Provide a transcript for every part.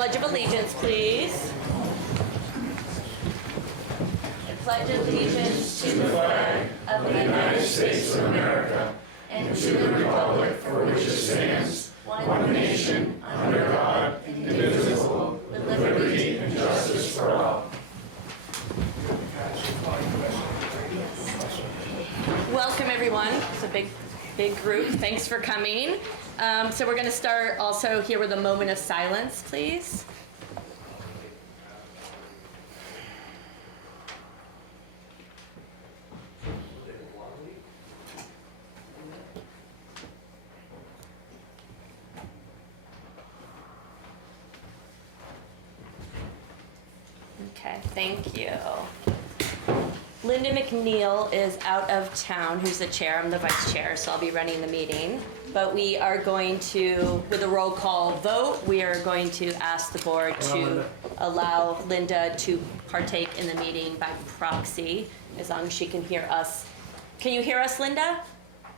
Pledge of Allegiance, please. I pledge allegiance to the flag of the United States of America and to the republic for which it stands, one nation, under God, indivisible, with liberty and justice for all. Welcome, everyone. It's a big group. Thanks for coming. So we're going to start also here with a moment of silence, please. Okay, thank you. Linda McNeil is out of town, who's the chair. I'm the vice chair, so I'll be running the meeting. But we are going to, with a roll call vote, we are going to ask the board to allow Linda to partake in the meeting by proxy, as long as she can hear us. Can you hear us, Linda?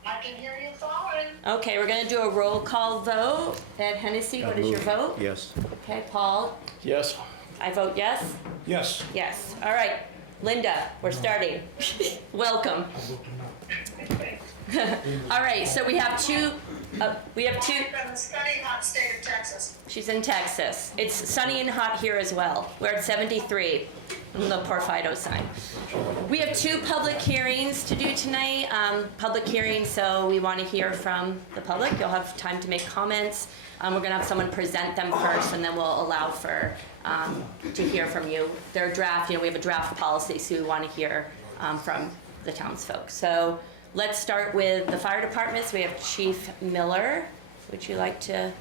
I can hear you fine. Okay, we're gonna do a roll call vote. Ed Hennessy, what is your vote? Yes. Okay, Paul? Yes. I vote yes? Yes. Yes. All right, Linda, we're starting. Welcome. All right, so we have two. From the sunny, hot state of Texas. She's in Texas. It's sunny and hot here as well. We're at 73 on the Porfido sign. We have two public hearings to do tonight. Public hearings, so we want to hear from the public. You'll have time to make comments. We're going to have someone present them first, and then we'll allow for to hear from you. They're draft. We have a draft policy, so we want to hear from the townsfolk. So let's start with the fire departments. We have Chief Miller. Would you like to?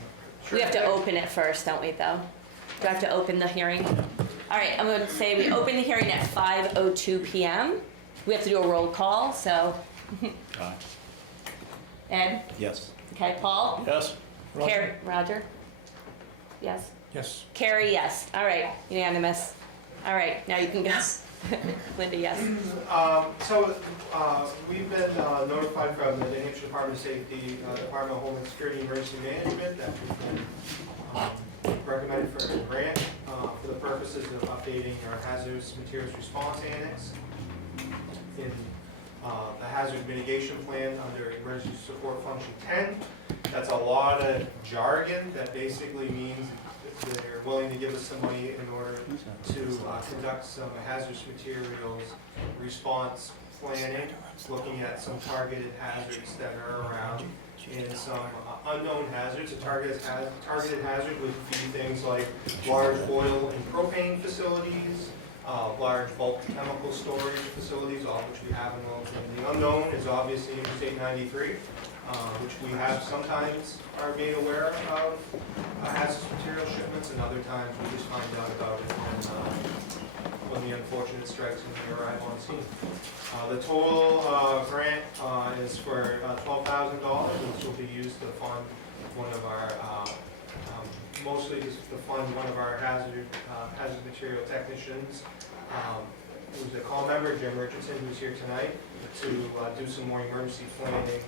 We have to open it first, don't we, though? Do I have to open the hearing? All right, I'm going to say we open the hearing at 5:02 p.m. We have to do a roll call, so. Ed? Yes. Okay, Paul? Yes. Roger? Yes? Yes. Carrie, yes. All right, unanimous. All right, now you can go. Yes. Linda, yes. We've been notified from the New Hampshire Department of Safety, Department of Homeland Security and Emergency Management that we've been recommended for a grant for the purposes of updating our hazardous materials response annex in the hazard mitigation plan under emergency support function 10. That's a lot of jargon that basically means they're willing to give us some money in order to conduct some hazardous materials response planning, looking at some targeted hazards that are around and some unknown hazards. A targeted hazard would be things like large oil and propane facilities, large bulk chemical storage facilities, all of which we have in Littleton. The unknown is obviously Interstate 93. Which we have sometimes are made aware of hazardous material shipments, and other times we just find out about it when the unfortunate strikes when we arrive on scene. The total grant is for $12,000, which will be used to fund one of our, mostly just to fund one of our hazard material technicians. Who's a call member, Jim Richardson, who's here tonight, to do some more emergency planning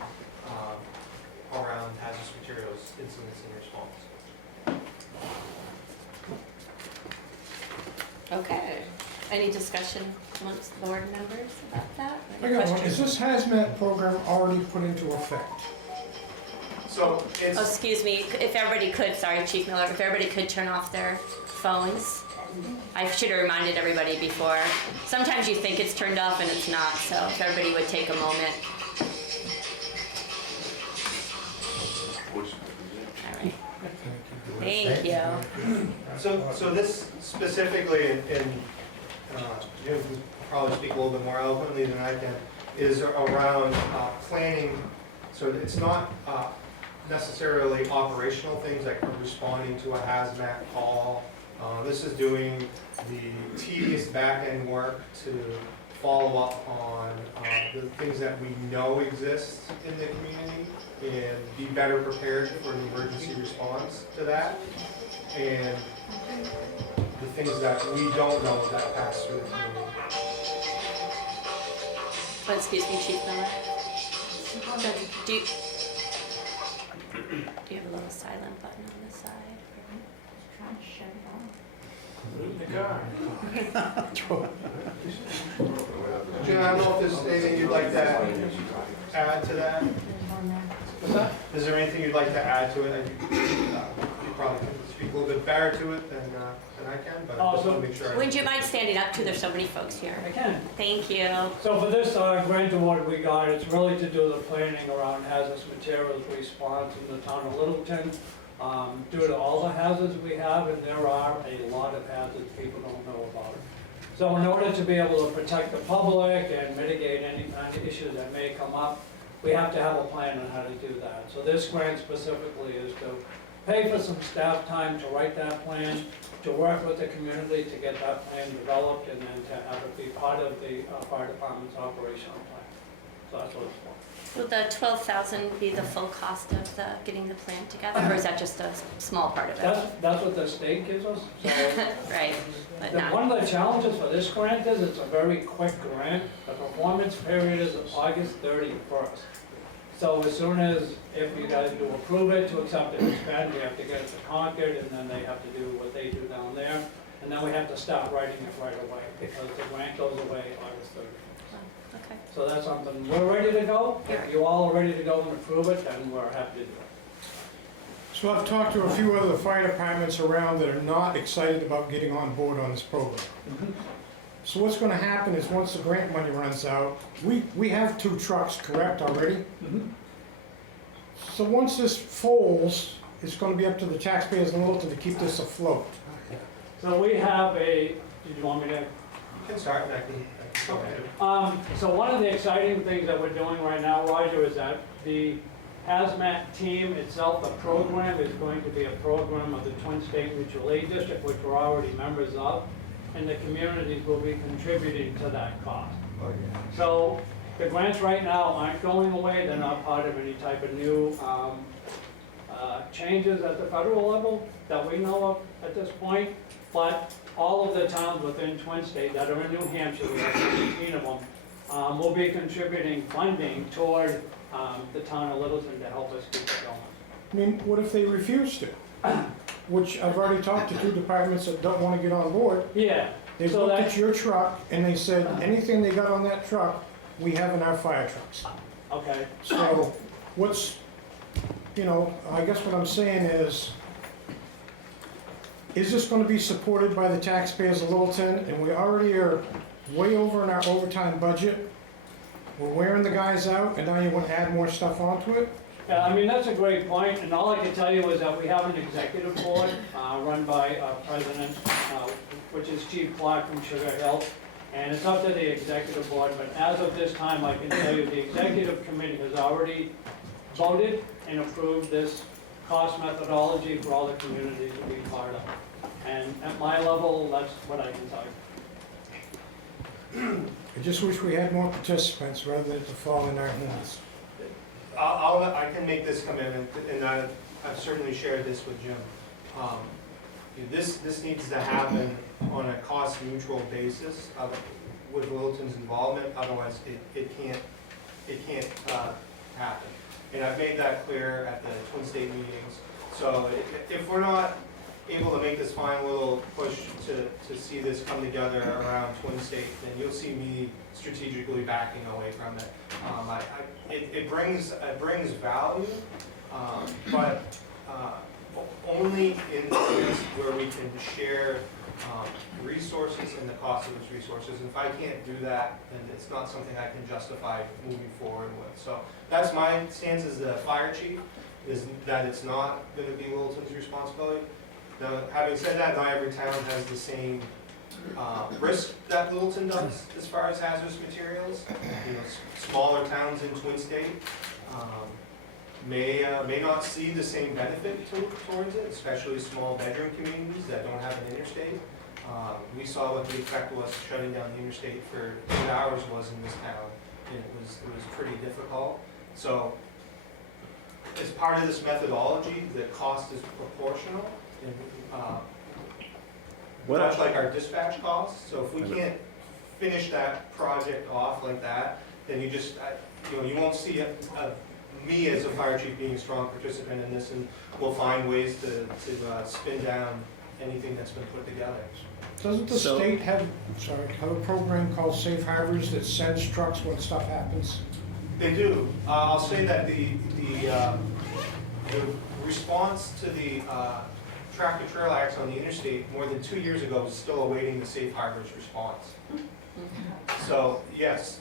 around hazardous materials incidents and response. Okay. Any discussion amongst the board members about that? I got one. Is this HAZMAT program already put into effect? So it's... Oh, excuse me, if everybody could, sorry, Chief Miller, if everybody could turn off their phones. I should have reminded everybody before. Sometimes you think it's turned off and it's not, so if everybody would take a moment. All right. Thank you. So this specifically, and Jim can probably speak a little bit more eloquently than I can, is around planning. So it's not necessarily operational things like responding to a hazmat call. This is doing the tedious back-end work to follow up on the things that we know exist in the community and be better prepared for an emergency response to that, and the things that we don't know that pass through the community. Oh, excuse me, Chief Miller. Do you have a little silent button on the side? Jim, I don't know if there's anything you'd like to add to that? What's that? Is there anything you'd like to add to it? You probably can speak a little bit better to it than I can, but I just want to make sure. Would you mind standing up too? There's so many folks here. I can. Thank you. So for this grant award we got, it's really to do the planning around hazardous materials response in the town of Littleton. Due to all the hazards we have, and there are a lot of hazards people don't know about. So in order to be able to protect the public and mitigate any kind of issues that may come up, we have to have a plan on how to do that. So this grant specifically is to pay for some staff time to write that plan, to work with the community to get that plan developed, and then to have it be part of the fire department's operational plan. So that's what it's for. Will the 12,000 be the full cost of getting the plan together, or is that just a small part of it? That's what the state gives us. So Right, but not. one of the challenges for this grant is it's a very quick grant. The performance period is August 31st. So as soon as, if you guys do approve it to accept it, expend, we have to get it to Concord, and then they have to do what they do down there. And then we have to start writing it right away, because the grant goes away August 31st. Okay. So that's something, we're ready to go. If you all are ready to go and approve it, then we're happy to do it. So I've talked to a few other fire departments around that are not excited about getting on board on this program. So what's gonna happen is once the grant money runs out, we have 2 trucks, correct, already? So once this folds, it's gonna be up to the taxpayers in Littleton to keep this afloat. So we have did you want me to? You can start, and I can go ahead. So one of the exciting things that we're doing right now, Roger, is that the HAZMAT team itself, the program, is going to be a program of the Twin State Mutual Aid District, which we're already members of, and the communities will be contributing to that cost. So the grants right now aren't going away, they're not part of any type of new changes at the federal level that we know of at this point, but all of the towns within Twin State that are in New Hampshire, we have 17 of them, will be contributing funding toward the town of Littleton to help us keep it going. I mean, what if they refuse to? Which I've already talked to 2 departments that don't wanna get on board. Yeah. They So looked that's- at your truck and they said, anything they got on that truck, we have in our fire trucks. Okay. So what's, I guess what I'm saying is this gonna be supported by the taxpayers of Littleton? And we already are way over in our overtime budget. We're wearing the guys out and now you wanna add more stuff onto it? Yeah, I mean, that's a great point, and all I can tell you is that we have an executive board run by our president, which is Chief Clark from Sugar Hill, and it's up to the executive board, but as of this time, I can tell you the executive committee has already voted and approved this cost methodology for all the communities to be part of. And at my level, that's what I can tell you. I just wish we had more participants rather than it to fall in our hands. I can make this commitment, and I've certainly shared this with Jim. This needs to happen on a cost-neutral basis with Littleton's involvement, otherwise it can't happen. And I've made that clear at the Twin State meetings. So if we're not able to make this final little push to see this come together around Twin State, then you'll see me strategically backing away from it. It brings value, but only in areas where we can share resources and the cost of those resources. And if I can't do that, then it's not something I can justify moving forward with. So that's my stance as the fire chief, is that it's not going to be Littleton's responsibility. Now, having said that, not every town has the same risk that Littleton does as far as hazardous materials. Smaller towns in Twin State may not see the same benefit towards it, especially small bedroom communities that don't have an interstate. We saw what the effect was shutting down the interstate for 8 hours was in this town, and it was pretty difficult. So, as part of this methodology, the cost is proportional, and much like our dispatch costs. So if we can't finish that project off like that, then you just, you won't see me as a fire chief being a strong participant in this, and we'll find ways to spin down anything that's been put together. Doesn't the So- state have a program called Safe Harbors that sends trucks when stuff happens? They do. I'll say that the response to the tractor trailer accident on the interstate more than 2 years ago was still awaiting the Safe Harbors response. So, yes,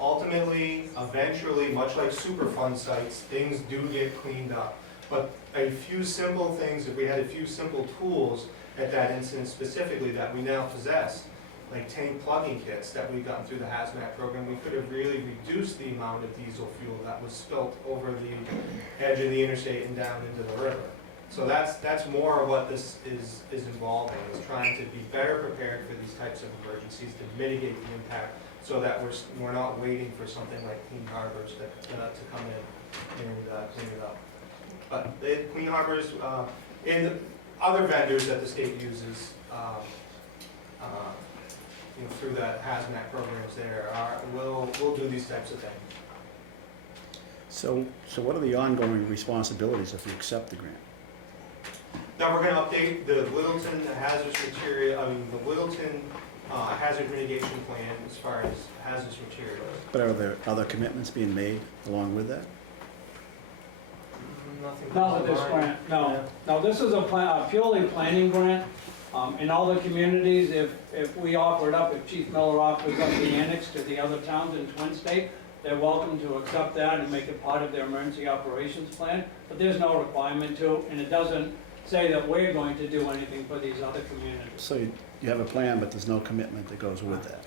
ultimately, eventually, much like Superfund sites, things do get cleaned up. But a few simple things, if we had a few simple tools at that incident specifically that we now possess, like tank plugging kits that we've gotten through the HAZMAT program, we could have really reduced the amount of diesel fuel that was spilt over the edge of the interstate and down into the river. So that's more of what this is involving, is trying to be better prepared for these types of emergencies, to mitigate the impact, so that we're not waiting for something like Clean Harbors to come in and clean it up. But Clean Harbors and other vendors that the state uses, through that HAZMAT programs there, will do these types of things. So what are the ongoing responsibilities if you accept the grant? Now, we're gonna update the Littleton the Littleton hazard mitigation plan as far as hazardous materials. But are there other commitments being made along with that? Nothing. Not with this grant, no. No, this is a purely planning grant. In all the communities, if we offer it up, if Chief Miller offers up the annex to the other towns in Twin State, they're welcome to accept that and make it part of their emergency operations plan. But there's no requirement to, and it doesn't say that we're going to do anything for these other communities. So you have a plan, but there's no commitment that goes with that.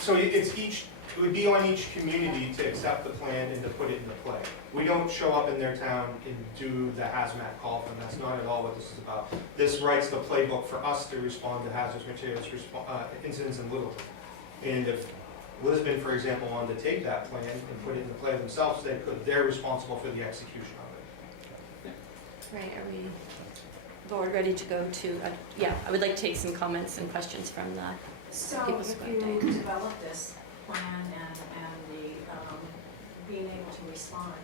So it would be on each community to accept the plan and to put it into play. We don't show up in their town and do the HAZMAT call for them. That's not at all what this is about. This writes the playbook for us to respond to hazardous materials incidents in Littleton. And if Lisbon, for example, wanted to take that plan and put it into play themselves, they could. They're responsible for the execution of it. Right, are we, board, ready to go to, yeah, I would like to take some comments and questions from the, So People's if Square you Day. develop this plan and the, being able to respond,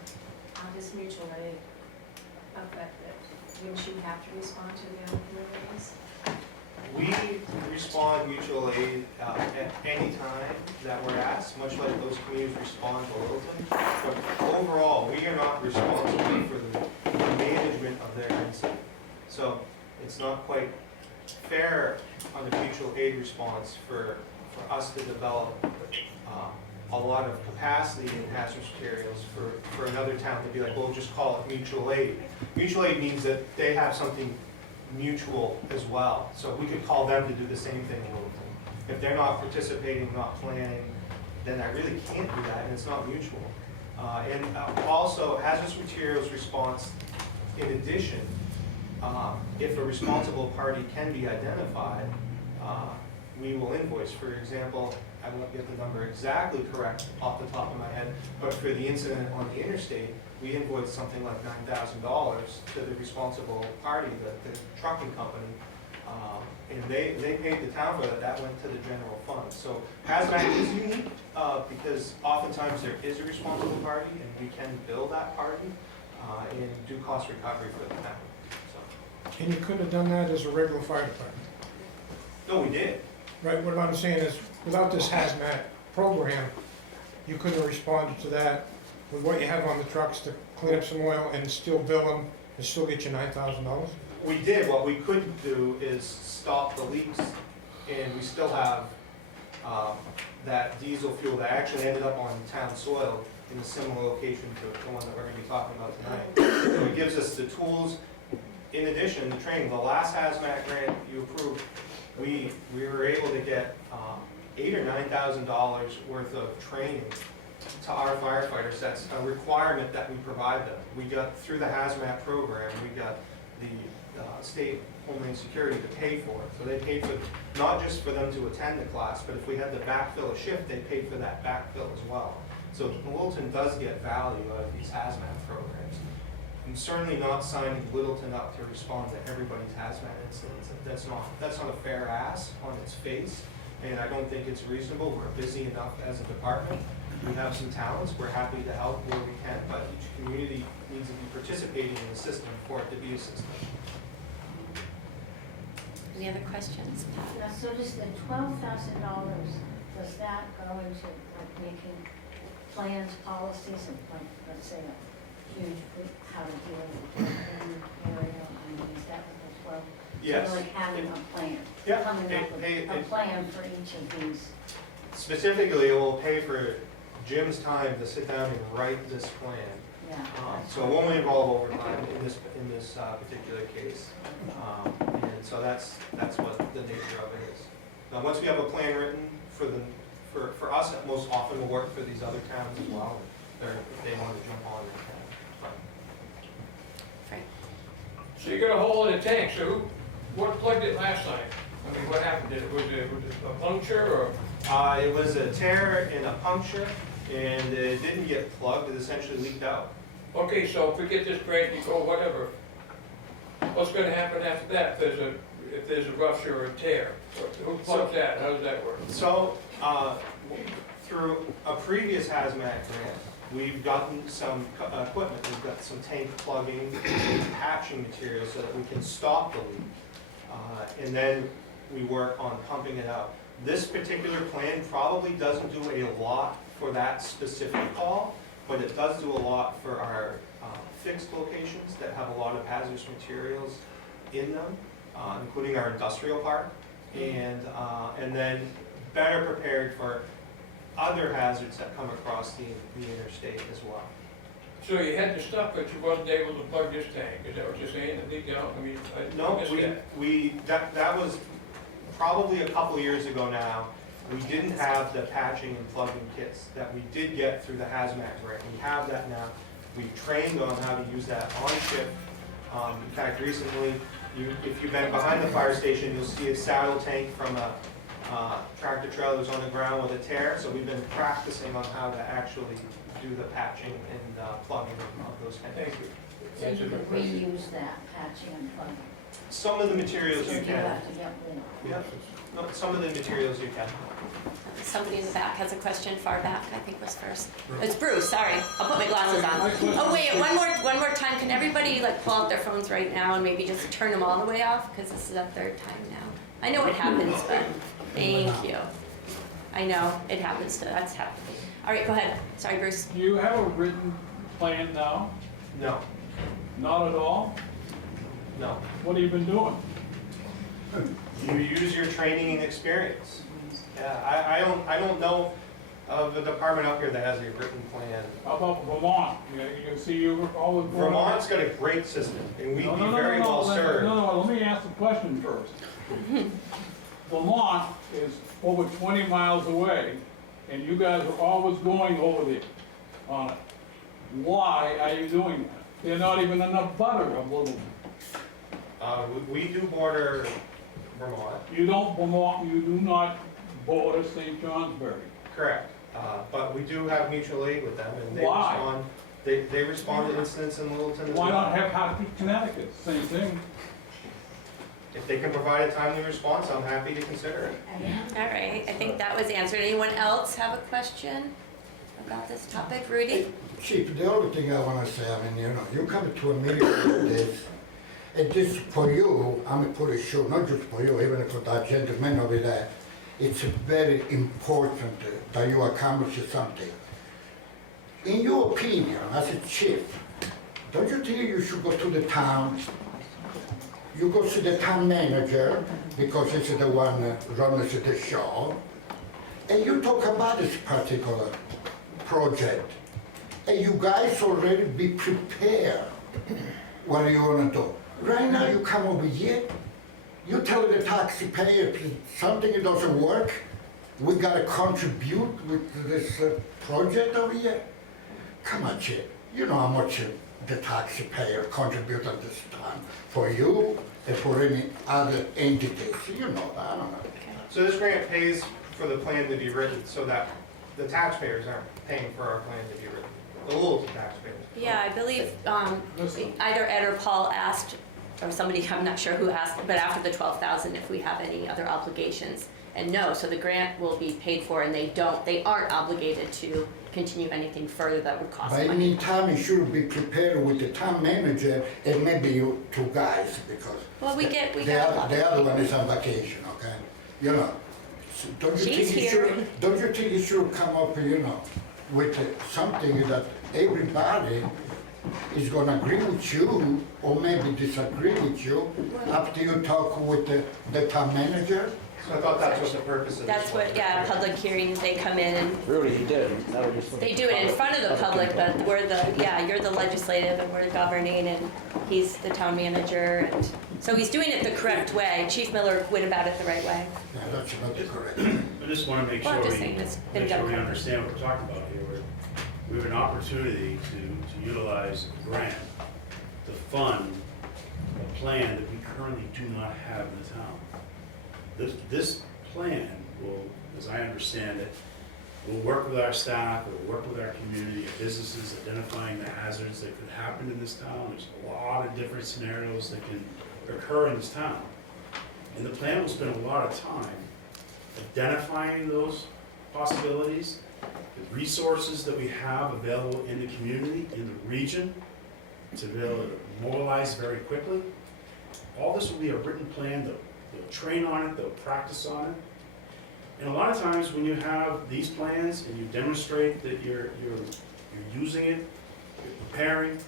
how does mutual aid affect it? Wouldn't you have to respond to the other communities? We respond mutual aid at any time that we're asked, much like those communities respond to Littleton. But overall, we are not responsible for the management of their incident. So it's not quite fair on the mutual aid response for us to develop a lot of capacity in hazardous materials for another town to be like, well, just call it mutual aid. Mutual aid means that they have something mutual as well. So we could call them to do the same thing in Littleton. If they're not participating, not planning, then I really can't do that, and it's not mutual. And also, hazardous materials response, in addition, if a responsible party can be identified, we will invoice. For example, I won't get the number exactly correct off the top of my head, but for the incident on the interstate, we invoiced something like $9,000 to the responsible party, the trucking company, and they paid the town for that. That went to the general fund. So HAZMAT is unique because oftentimes there is a responsible party, and we can bill that party and do cost recovery for the town. So, And you could have done that as a regular fire department. no, we did. Right, what I'm saying is, without this HAZMAT program, you couldn't have responded to that with what you have on the trucks to clean up some oil and still bill them and still get you $9,000? We did. What we couldn't do is stop the leaks, and we still have that diesel fuel that actually ended up on town soil in a similar location to the one that we're going to be talking about tonight. So it gives us the tools. In addition, the training, the last HAZMAT grant you approved, we were able to get $8,000 or $9,000 worth of training to our firefighters. That's a requirement that we provide them. We got, through the HAZMAT program, we got the state Homeland Security to pay for it. So they paid for, not just for them to attend the class, but if we had to backfill a shift, they paid for that backfill as well. So Littleton does get value out of these HAZMAT programs. I'm certainly not signing Littleton up to respond to everybody's HAZMAT incidents. That's not a fair ask on its face, and I don't think it's reasonable. We're busy enough as a department. We have some talents. We're happy to help where we can, but each community needs to be participating in the system for it to be a system. Any other questions, Pat? Now, so does the $12,000, does that go into like making plans, policies, and like, let's say a huge, how to deal with the area, I mean, is that what the 12? Yes. So like having a plan, Yeah, coming up with it- a plan for each of these. Specifically, it will pay for Jim's time to sit down and write this plan. Yeah. So it won't involve overtime in this particular case. And so that's what the nature of it is. Now, once we have a plan written for us, it most often will work for these other towns as well. If they want to jump on, they can. Frank? So you got a hole in the tank, so what plugged it last time? I mean, what happened? Was it a puncture or? It was a tear and a puncture, and it didn't get plugged, it essentially leaked out. Okay, so if we get this grant, you go whatever, what's gonna happen after that if there's a rupture or a tear? Who plugs that? How does that work? So, through a previous HAZMAT grant, we've gotten some equipment, we've got some tank plugging, and patching material so that we can stop the leak. And then we work on pumping it out. This particular plan probably doesn't do a lot for that specific call, but it does do a lot for our fixed locations that have a lot of hazardous materials in them, including our industrial park, and then better prepared for other hazards that come across the interstate as well. So you had the stuff, but you wasn't able to plug this tank, is that what you're saying, it leaked out? I mean, I No, missed that. that was probably a couple years ago now. We didn't have the patching and plugging kits that we did get through the HAZMAT grant. We have that now. We've trained on how to use that on shift. In fact, recently, if you've been behind the fire station, you'll see a saddle tank from a tractor trailer that's on the ground with a tear. So we've been practicing on how to actually do the patching and plugging of those tanks. Thank you. So you Answered my could question. reuse that patching and plugging. Some of the materials So you you can. have to get rid of. Yep. No, some of the materials you can. Somebody in the back has a question, far back, I think was first. It's Bruce, sorry, I'll put my glasses on. Oh wait, one more time, can everybody like pull out their phones right now and maybe just turn them all the way off? Because this is the third time now. I know it happens, but thank you. I know, it happens to us, happening. All right, go ahead, sorry Bruce. Do you have a written plan now? No, Not at all? no. What have you been doing? You use your training and experience. Yeah, I don't know of a department up here that has a written plan. How about Vermont? You can see you always going. Vermont's got a great system, and we'd be very well served. No, let me ask the question first. Vermont is over 20 miles away, and you guys are always going over there on it. Why are you doing that? They're not even in the butter of Littleton. We do border Vermont, You don't Vermont, you do not border St. Johnsbury. correct. But we do have mutual aid with them, and they Why? respond. They respond to incidents in Littleton as Why well. not have Hartford, Connecticut? Same thing. If they can provide a timely response, I'm happy to consider it. All right, I think that was answered. Anyone else have a question about this topic? Rudy? Chief, the only thing I want to say, I mean, you come to a meeting like this, and this for you, I'm pretty sure, not just for you, even for that gentleman over there, it's very important that you accomplish something. In your opinion, as a chief, don't you think you should go to the town? You go to the town manager, because he's the one that runs the show, and you talk about this particular project. And you guys already be prepared what you want to do. Right now you come over here, you tell the taxpayer something doesn't work, we gotta contribute with this project over here. Come on, Chief, you know how much the taxpayer contribute at this time for you and for any other entities, you know that, I don't know. So this grant pays for the plan to be written so that the taxpayers aren't paying for our plan to be written. The Littleton taxpayers. Yeah, I believe either Ed or Paul asked, or somebody, I'm not sure who asked, but after the 12,000, if we have any other obligations. and no, so the grant will be paid for, and they aren't obligated to continue anything further that would cost By money. any time, you should be prepared with the town manager and maybe you two guys, because Well, we the get a lot the of other one people. is on vacation, okay? You know, so don't you She's think you here. should, don't you think you should come up, you know, with something that everybody is gonna agree with you, or maybe disagree with you, after you talk with the town manager? So I thought that's what the purpose of this That's what, was. yeah, public hearings, they come in and Really, he did. That was just for they do it in front of the public, but we're you're the legislative and we're the governing, and he's the town manager, and so he's doing it the correct way. Chief Miller went about it the right way. Yeah, that's not correct. I just want to make Well, I'm sure just saying it's been make sure done we correctly. understand what we're talking about here. We have an opportunity to utilize a grant to fund a plan that we currently do not have in the town. This plan will, as I understand it, will work with our staff, it will work with our community, our businesses, identifying the hazards that could happen in this town. There's a lot of different scenarios that can occur in this town. And the plan will spend a lot of time identifying those possibilities, the resources that we have available in the community, in the region, to be able to mobilize very quickly. All this will be a written plan. They'll train on it, they'll practice on it. And a lot of times when you have these plans and you demonstrate that you're using it, you're preparing,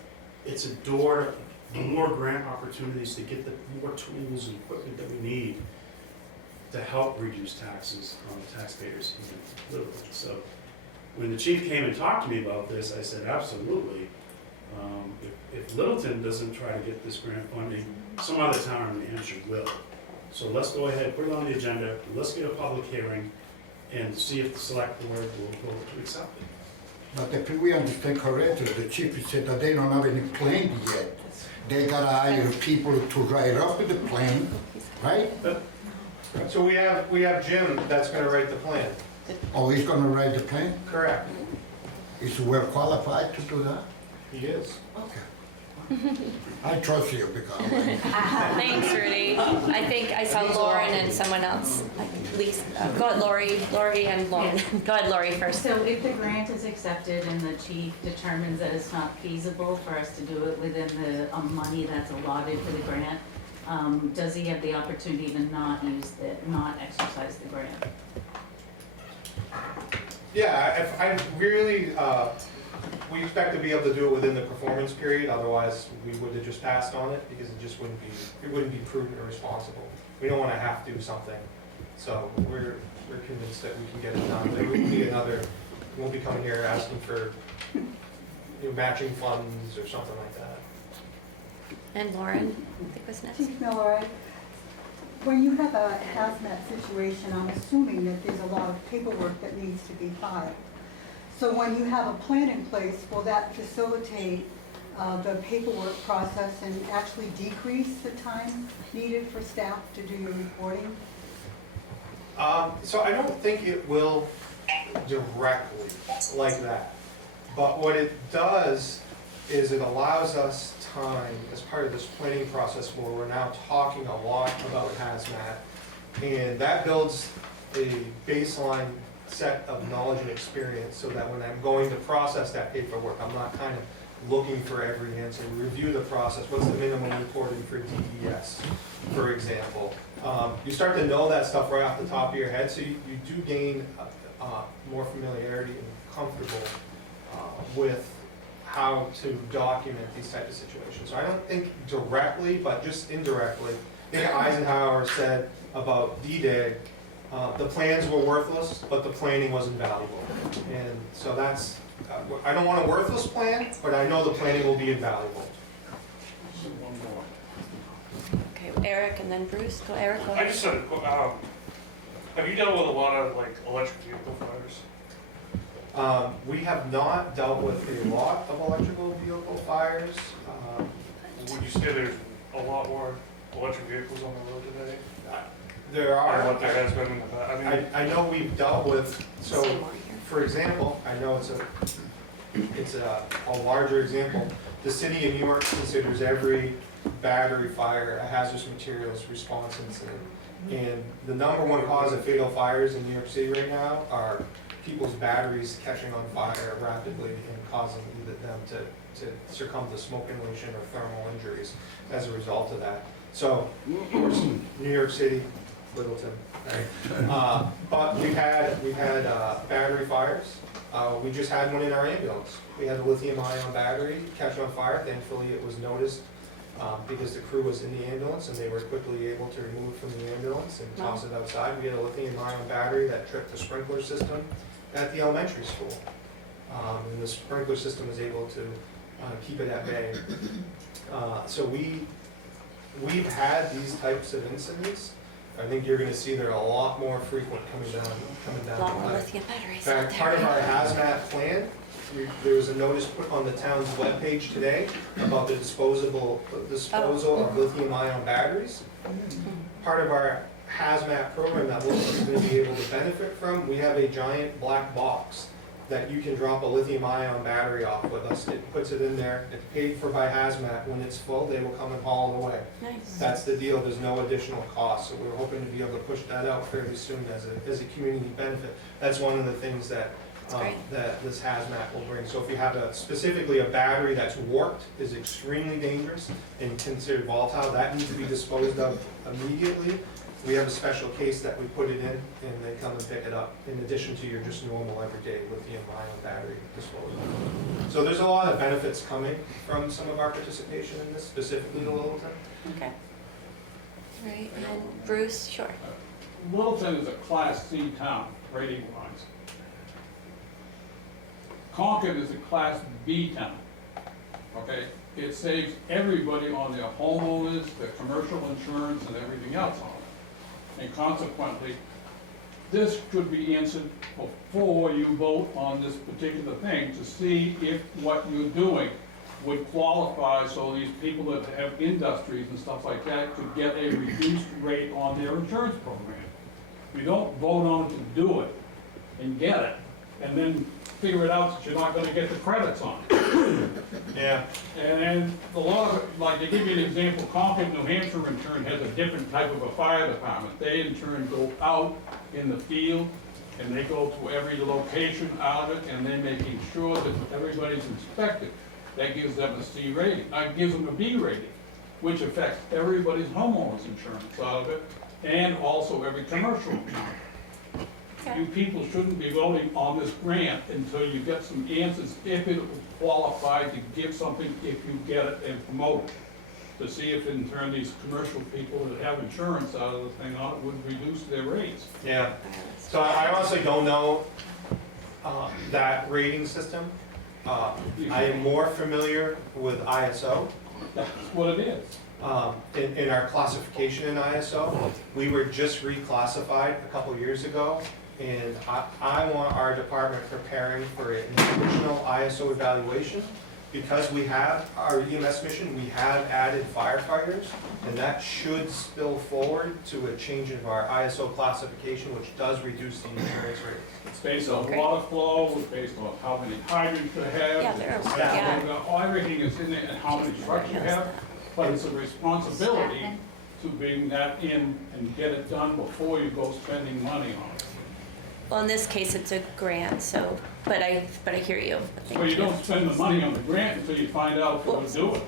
it's a door to more grant opportunities to get the more tools and equipment that we need to help reduce taxes on the taxpayers in Littleton. So when the chief came and talked to me about this, I said, absolutely. If Littleton doesn't try to get this grant funding, some other town in New Hampshire will. So let's go ahead, put it on the agenda, let's get a public hearing and see if the select board will vote to accept it. But if we understand correctly, the chief said that they don't have any plan yet. They gotta hire people to write up the plan, right? So we have Jim that's gonna write the plan. Oh, he's gonna write the plan? Correct. Is he well qualified to do that? He is. Okay. I trust you because Thanks, Rudy. I think I saw Lauren and someone else, at least, go ahead, Lori and Lauren. Go ahead, Lori first. So if the grant is accepted and the chief determines that it's not feasible for us to do it within the money that's allotted for the grant, does he have the opportunity to not exercise the grant? Yeah, if I really, we expect to be able to do it within the performance period, otherwise we would have just passed on it because it just wouldn't be prudent or responsible. We don't want to have to do something, so we're convinced that we can get it done. There won't be we won't be coming here asking for matching funds or something like that. And Lauren, I think was next. Chief Miller, when you have a hazmat situation, I'm assuming that there's a lot of paperwork that needs to be filed. So when you have a plan in place, will that facilitate the paperwork process and actually decrease the time needed for staff to do your reporting? So I don't think it will directly like that. But what it does is it allows us time as part of this planning process where we're now talking a lot about hazmat. And that builds a baseline set of knowledge and experience so that when I'm going to process that paperwork, I'm not kind of looking for every answer. We review the process. What's the minimum reporting for DES, for example? You start to know that stuff right off the top of your head, so you do gain more familiarity and comfortable with how to document these types of situations. So I don't think directly, but just indirectly. I think Eisenhower said about D-Day, the plans were worthless, but the planning was invaluable. And so that's, I don't want a worthless plan, but I know the planning will be invaluable. Okay, Eric and then Bruce. Go, Eric. Go I ahead. just had a have you dealt with a lot of like electric vehicle fires? We have not dealt with a lot of electrical vehicle fires. Would you say there's a lot more electric vehicles on the road today? There are. Or what there has been in the past? I mean, I know we've dealt with, so, for example, I know it's a larger example. The city of New York considers every battery fire a hazardous materials response incident. And the number one cause of fatal fires in New York City right now are people's batteries catching on fire rapidly and causing either them to succumb to smoke inhalation or thermal injuries as a result of that. So, of course, New York City, Littleton, right? But we've had battery fires. We just had one in our ambulance. We had a lithium-ion battery catch on fire. Thankfully, it was noticed because the crew was in the ambulance and they were quickly able to remove it from the ambulance and toss it outside. We had a lithium-ion battery that tripped the sprinkler system at the elementary school. And the sprinkler system was able to keep it at bay. So we've had these types of incidents. I think you're gonna see they're a lot more frequent coming down A lot the more pipe. lithium batteries In out fact, part of there. our hazmat plan, there was a notice put on the town's webpage today about the disposal of lithium-ion batteries. Part of our hazmat program that we're going to be able to benefit from, we have a giant black box that you can drop a lithium-ion battery off with us. It puts it in there, it's paid for by hazmat. When it's full, they will come and haul it away. Nice. That's the deal, there's no additional cost, so we're hoping to be able to push that out fairly soon as a community benefit. That's one of the things that that this hazmat will bring. So if you have specifically a battery that's warped, is extremely dangerous and considered volatile, that needs to be disposed of immediately. We have a special case that we put it in and they come and pick it up, in addition to your just normal everyday lithium-ion battery disposal. So there's a lot of benefits coming from some of our participation in this, specifically to Littleton. Okay. Right, and then Bruce, sure. Littleton is a Class C town, rating wise. Concord is a Class B town, okay? It saves everybody on their homeowners, their commercial insurance, and everything else on it. And consequently, this could be answered before you vote on this particular thing to see if what you're doing would qualify so these people that have industries and stuff like that could get a reduced rate on their insurance program. You don't vote on it to do it and get it, and then figure it out that you're not gonna get the credits on it. Yeah. And then a lot of, like, to give you an example, Concord, New Hampshire in turn has a different type of a fire department. They in turn go out in the field and they go to every location out of it and they're making sure that everybody's inspected. That gives them a C rating, gives them a B rating, which affects everybody's homeowner's insurance out of it and also every commercial account. You people shouldn't be voting on this grant until you get some answers if it will qualify to give something if you get it and promote it. To see if in turn these commercial people that have insurance out of the thing on it would reduce their rates. Yeah. So I honestly don't know that rating system. I am more familiar with ISO. That's what it is. In our classification in ISO, we were just reclassified a couple years ago, and I want our department preparing for an additional ISO evaluation. Because we have our EMS mission, we have added firefighters, and that should spill forward to a change of our ISO classification, which does reduce the insurance rate. It's based on water flow, it's based on how many hydrants you have. Yeah, there are, Everything is in there and how many trucks you have, but it's a responsibility to bring that in and get it done before you go spending money on it. Well, in this case, it's a grant, so, but I hear you. So you don't spend the money on the grant until you find out if you're gonna do it.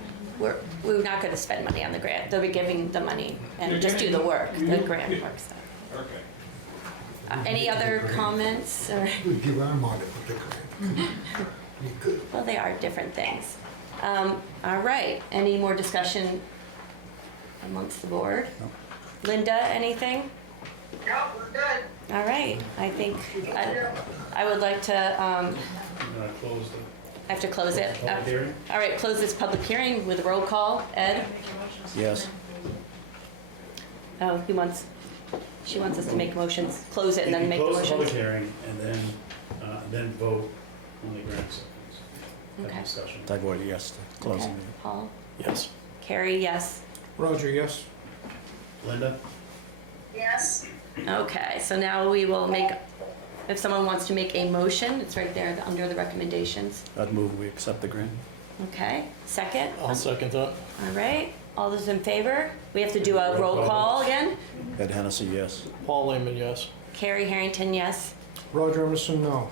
We're not gonna spend money on the grant. They'll be giving the money and just do the work. The grant works out. Okay. Any other comments or? We give our money for the grant. We could. Well, they are different things. All right, any more discussion amongst the board? No. Linda, anything? No, we're good. All right, I think I would like to, Close the I have to close it. public hearing. All right, close this public hearing with a roll call. Ed? Yes. Oh, she wants us to make motions, close it and then make the Close the public motions. hearing and then vote on the grant acceptance. Have Okay. discussion. I voted yes to closing Okay. it. Paul? Yes. Carrie, yes. Roger, yes? Linda? Yes. Okay, so now we will make, if someone wants to make a motion, it's right there under the recommendations. I'd move we accept the grant. Okay, second? I'll second that. All right, All those in favor? We have to do a roll call again. Ed Hennessy, yes. Paul Lehman, yes. Carrie Harrington, yes. Roger Emerson, no.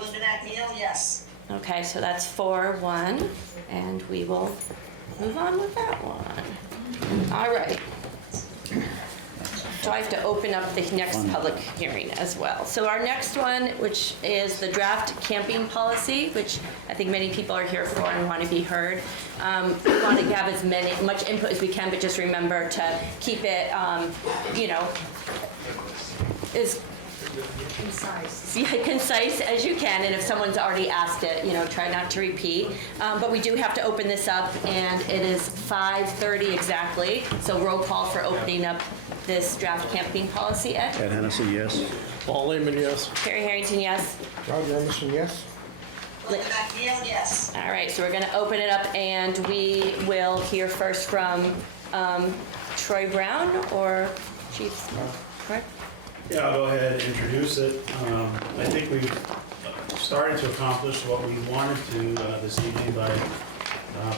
Linda McNeil, yes. Okay, so that's 4-1, and we will move on with that one. All right. So I have to open up the next public hearing as well. So our next one, which is the draft camping policy, which I think many people are here for and want to be heard. We want to have much input as we can, but just remember to keep it, as concise as you can, and if someone's already asked it, try not to repeat. But we do have to open this up, and it is 5:30 exactly, so roll call for opening up this draft camping policy, Ed? Ed Hennessy, yes. Paul Lehman, yes. Carrie Harrington, yes. Roger Emerson, yes. Linda McNeil, yes. All right, so we're going to open it up, and we will hear first from Troy Brown or Chief Troy? Yeah, I'll go ahead and introduce it. I think we've started to accomplish what we wanted to this evening by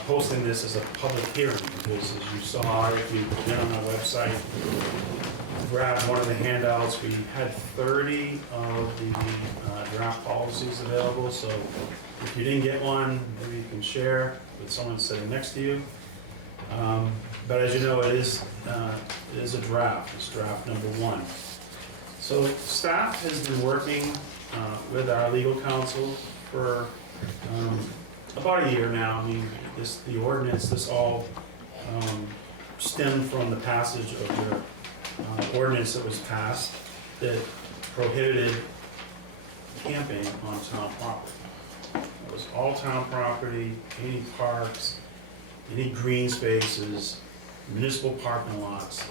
posting this as a public hearing, because as you saw, if you've been on our website, grabbed one of the handouts, we had 30 of the draft policies available, so if you didn't get one, maybe you can share with someone sitting next to you. But as you know, it is a draft. It's draft number 1. So staff has been working with our legal counsel for about a year now. I mean, the ordinance, this all stemmed from the passage of the ordinance that was passed that prohibited camping on town property. It was all town property, any parks, any green spaces, municipal parking lots.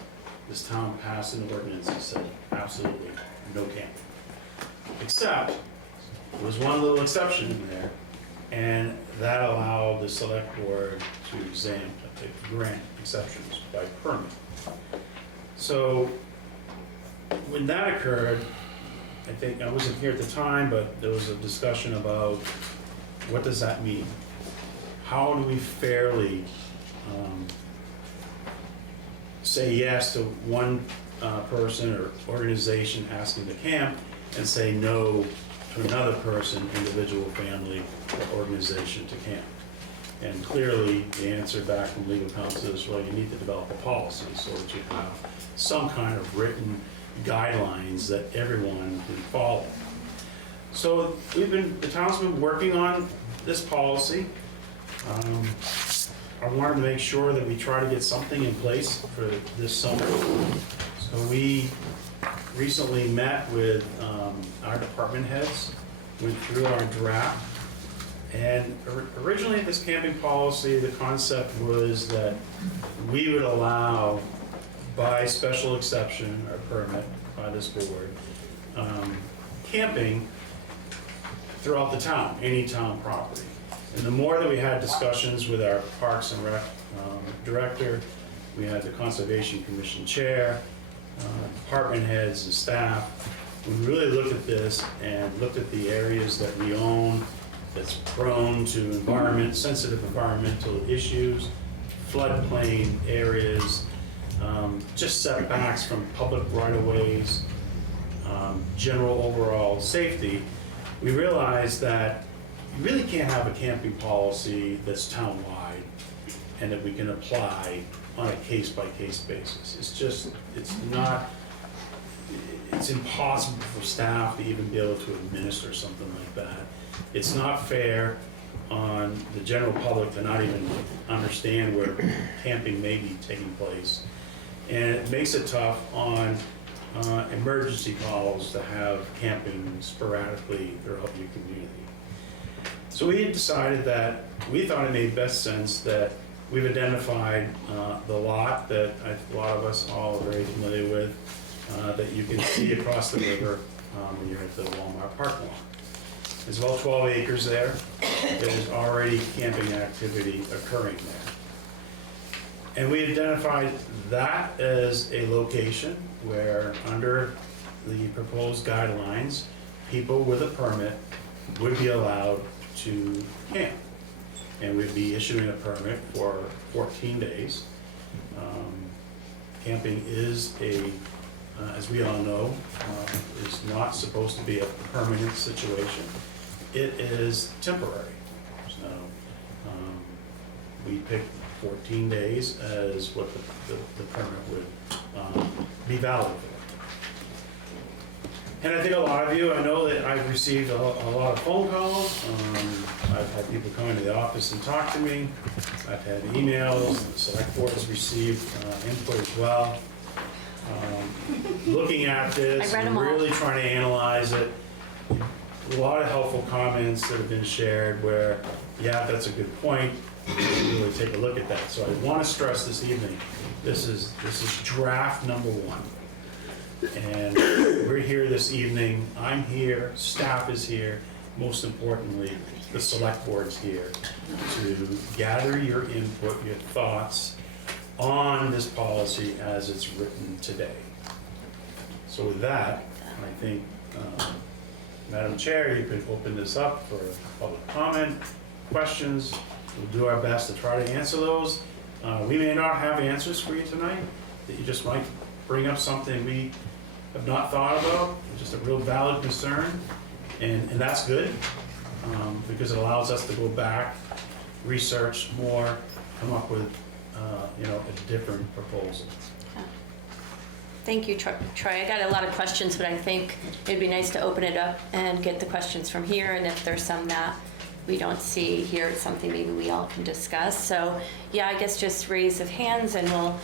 This town passed an ordinance that said absolutely no camping. Except, there was one little exception in there, and that allowed the select board to grant exceptions by permit. So, when that occurred, I think, I wasn't here at the time, but there was a discussion about what does that mean? How do we fairly say yes to one person or organization asking to camp and say no to another person, individual, family, or organization to camp? And clearly, the answer back from legal counsel is, well, you need to develop a policy so that you have some kind of written guidelines that everyone can follow. So the town's been working on this policy. I wanted to make sure that we try to get something in place for this summer. So we recently met with our department heads, went through our draft, and originally this camping policy, the concept was that we would allow, by special exception or permit by this board, camping throughout the town, any town property. And the more that we had discussions with our Parks and Rec director, we had the Conservation Commission chair, department heads and staff, we really looked at this and looked at the areas that we own that's prone to sensitive environmental issues, floodplain areas, just setbacks from public right-of-ways, general overall safety. We realized that you really can't have a camping policy that's town-wide and that we can apply on a case-by-case basis. It's impossible for staff to even be able to administer something like that. It's not fair on the general public to not even understand where camping may be taking place. And it makes it tough on emergency calls to have camping sporadically throughout your community. So we had decided that we thought it made best sense that we've identified the lot that a lot of us all are very familiar with, that you can see across the river when you're at the Walmart parking lot. There's about 12 acres there. There's already camping activity occurring there. And we identified that as a location where, under the proposed guidelines, people with a permit would be allowed to camp. and we'd be issuing a permit for 14 days. Camping is as we all know, is not supposed to be a permanent situation. It is temporary. So we picked 14 days as what the permit would be valid for. And I think a lot of you, I know that I've received a lot of phone calls. I've had people come into the office and talk to me. I've had emails. The select board has received input as well. Looking at this, I read 'em all. really trying to analyze it. A lot of helpful comments that have been shared where, yeah, that's a good point. Really take a look at that. So I want to stress this evening, this is draft number 1. And we're here this evening, I'm here, staff is here, most importantly, the select board's here to gather your input, your thoughts on this policy as it's written today. So with that, I think, Madam Chair, you could open this up for public comment, questions. We'll do our best to try to answer those. We may not have answers for you tonight, that you just might bring up something we have not thought about, just a real valid concern, and that's good, because it allows us to go back, research more, come up with, a different proposal. Thank you, Troy. I got a lot of questions, but I think it'd be nice to open it up and get the questions from here, and if there's some that we don't see here, it's something maybe we all can discuss. So, yeah, I guess just raise of hands, and we'll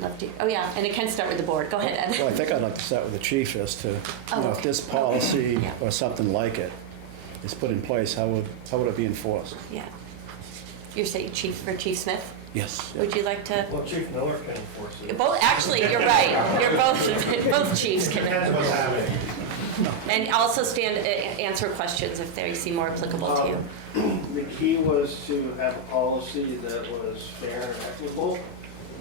love to. Oh, yeah, and it can start with the board. Go ahead, Ed. Well, I think I'd like to start with the chief as to, if this policy Yeah. or something like it is put in place, how would it be enforced? Yeah. You're saying Chief Smith? Yes. Would you like to? Well, Chief Miller can enforce it. Both, actually, you're right. You're both chiefs can. Depends what's happening. And also answer questions if they seem more applicable to you. The key was to have a policy that was fair and equitable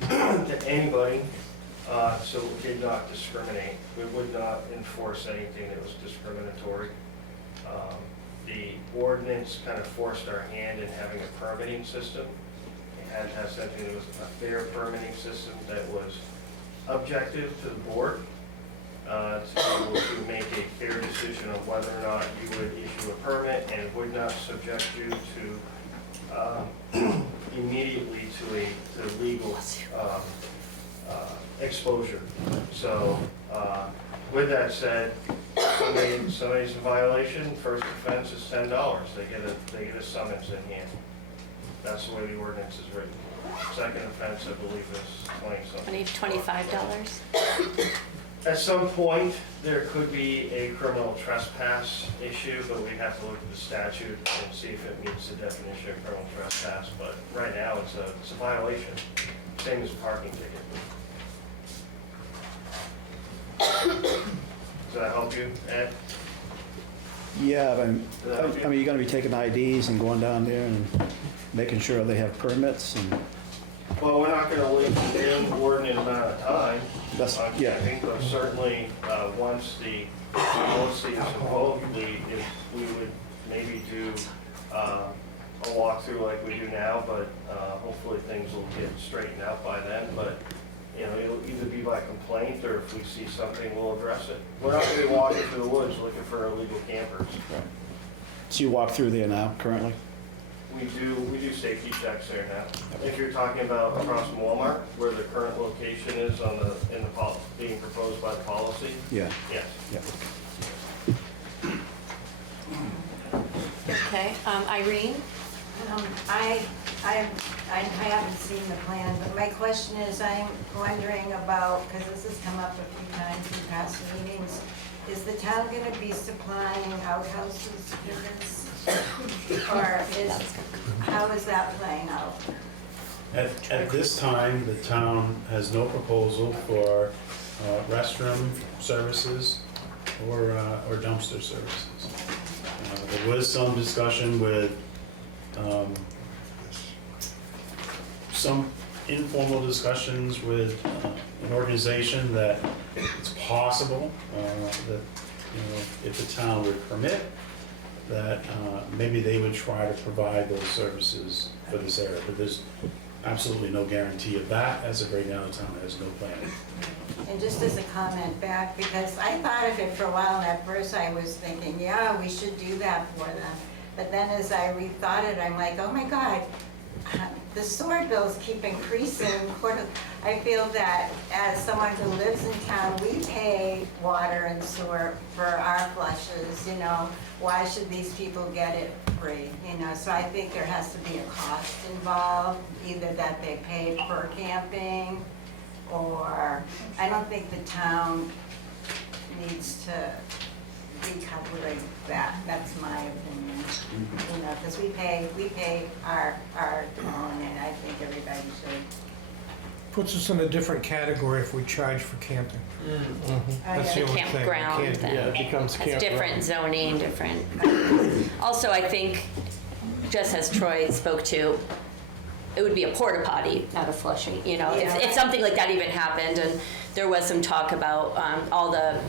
to anybody, so it did not discriminate. We would not enforce anything that was discriminatory. The ordinance kind of forced our hand in having a permitting system. It had to have something that was a fair permitting system that was objective to the board, to be able to make a fair decision on whether or not you would issue a permit and would not subject you to immediately to legal exposure. So with that said, somebody's in violation, first offense is $10. They get a summons in hand. That's the way the ordinance is written. Second offense, I believe, is $25. At some point, there could be a criminal trespass issue, but we'd have to look at the statute and see if it meets the definition of criminal trespass. But right now, it's a violation, same as a parking ticket. Does that help you, Ed? Yeah, but I mean, you're gonna be taking IDs and going down there and making sure they have permits and. Well, we're not gonna leave an inordinate amount of time. That's, I think, but certainly, once the policy is invoked, we would maybe do a walkthrough like we do now, but hopefully things will get straightened out by then. But, it'll either be by complaint, or if we see something, we'll address it. We're not gonna be walking through the woods looking for illegal campers. So you walk through there now, currently? We do safety checks there now. If you're talking about across from Walmart, where the current location is being proposed by the policy? Yeah. Yes. Yeah. Okay, Irene? I haven't seen the plan, but my question is, I'm wondering about, because this has come up a few times in past meetings, is the town going to be supplying outhouses for this? Or how is that playing out? At this time, the town has no proposal for restroom services or dumpster services. There was some discussion with some informal discussions with an organization that it's possible that if the town would permit that maybe they would try to provide those services for this area, but there's absolutely no guarantee of that. As of right now, the town has no plan. And just as a comment back, because I thought of it for a while, and at first I was thinking, yeah, we should do that for them. But then as I rethought it, I'm like, oh my God, the sewer bills keep increasing. I feel that as someone who lives in town, we pay water and sewer for our flushes, you know. Why should these people get it free, you know? So I think there has to be a cost involved, either that they pay for camping, or I don't think the town needs to be covering that. That's my opinion. You know, because we pay our own, and I think everybody should. Puts us in a different category if we charge for camping. That's the only thing. Campground, We can't do then. that. It becomes It's campground. different zoning, different. Also, I think, just as Troy spoke to, it would be a porta potty, not a flushing, you know, if something like that even happened. And there was some talk about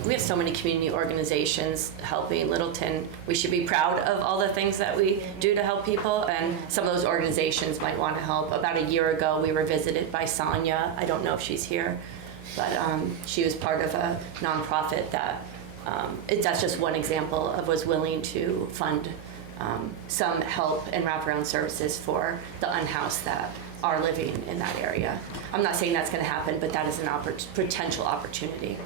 we have so many community organizations helping Littleton. We should be proud of all the things that we do to help people, and some of those organizations might want to help. About a year ago, we were visited by Sonia. I don't know if she's here, but she was part of a nonprofit that, that's just one example of was willing to fund some help and wraparound services for the unhoused that are living in that area. I'm not saying that's going to happen, but that is an potential opportunity.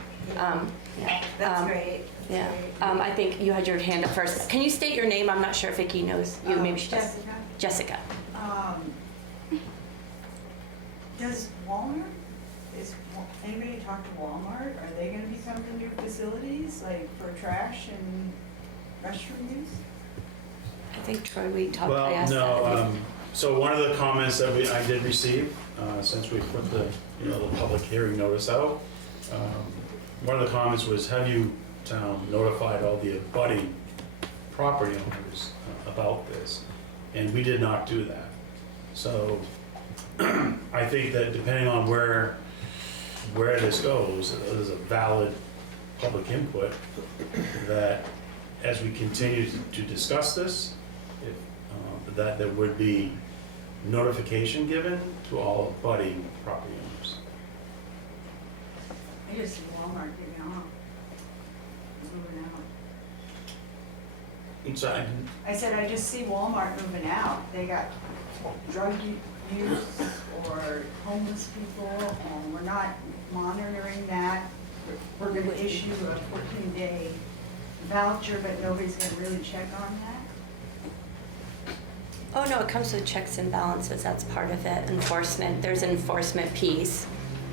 That's great. Yeah. I think you had your hand up first. Can you state your name? I'm not sure if Vicki knows you. Maybe she does. Jessica. Jessica. Does anybody talk to Walmart? Are they gonna be some of the new facilities, like for trash and restroom use? I think Troy, we talked. I Well, asked that. no, so one of the comments that I did receive, since we put the public hearing notice out, one of the comments was, have you, town, notified all the abutting property owners about this? And we did not do that. So I think that depending on where this goes, there's a valid public input that as we continue to discuss this, that there would be notification given to all abutting property owners. I just see Walmart giving off, moving out. Inside, I said, I just see Walmart moving out. They got drug use or homeless people, and we're not monitoring that. We're gonna issue a 14-day voucher, but nobody's gonna really check on that. Oh, no, it comes with checks and balances. That's part of it. Enforcement. There's an enforcement piece.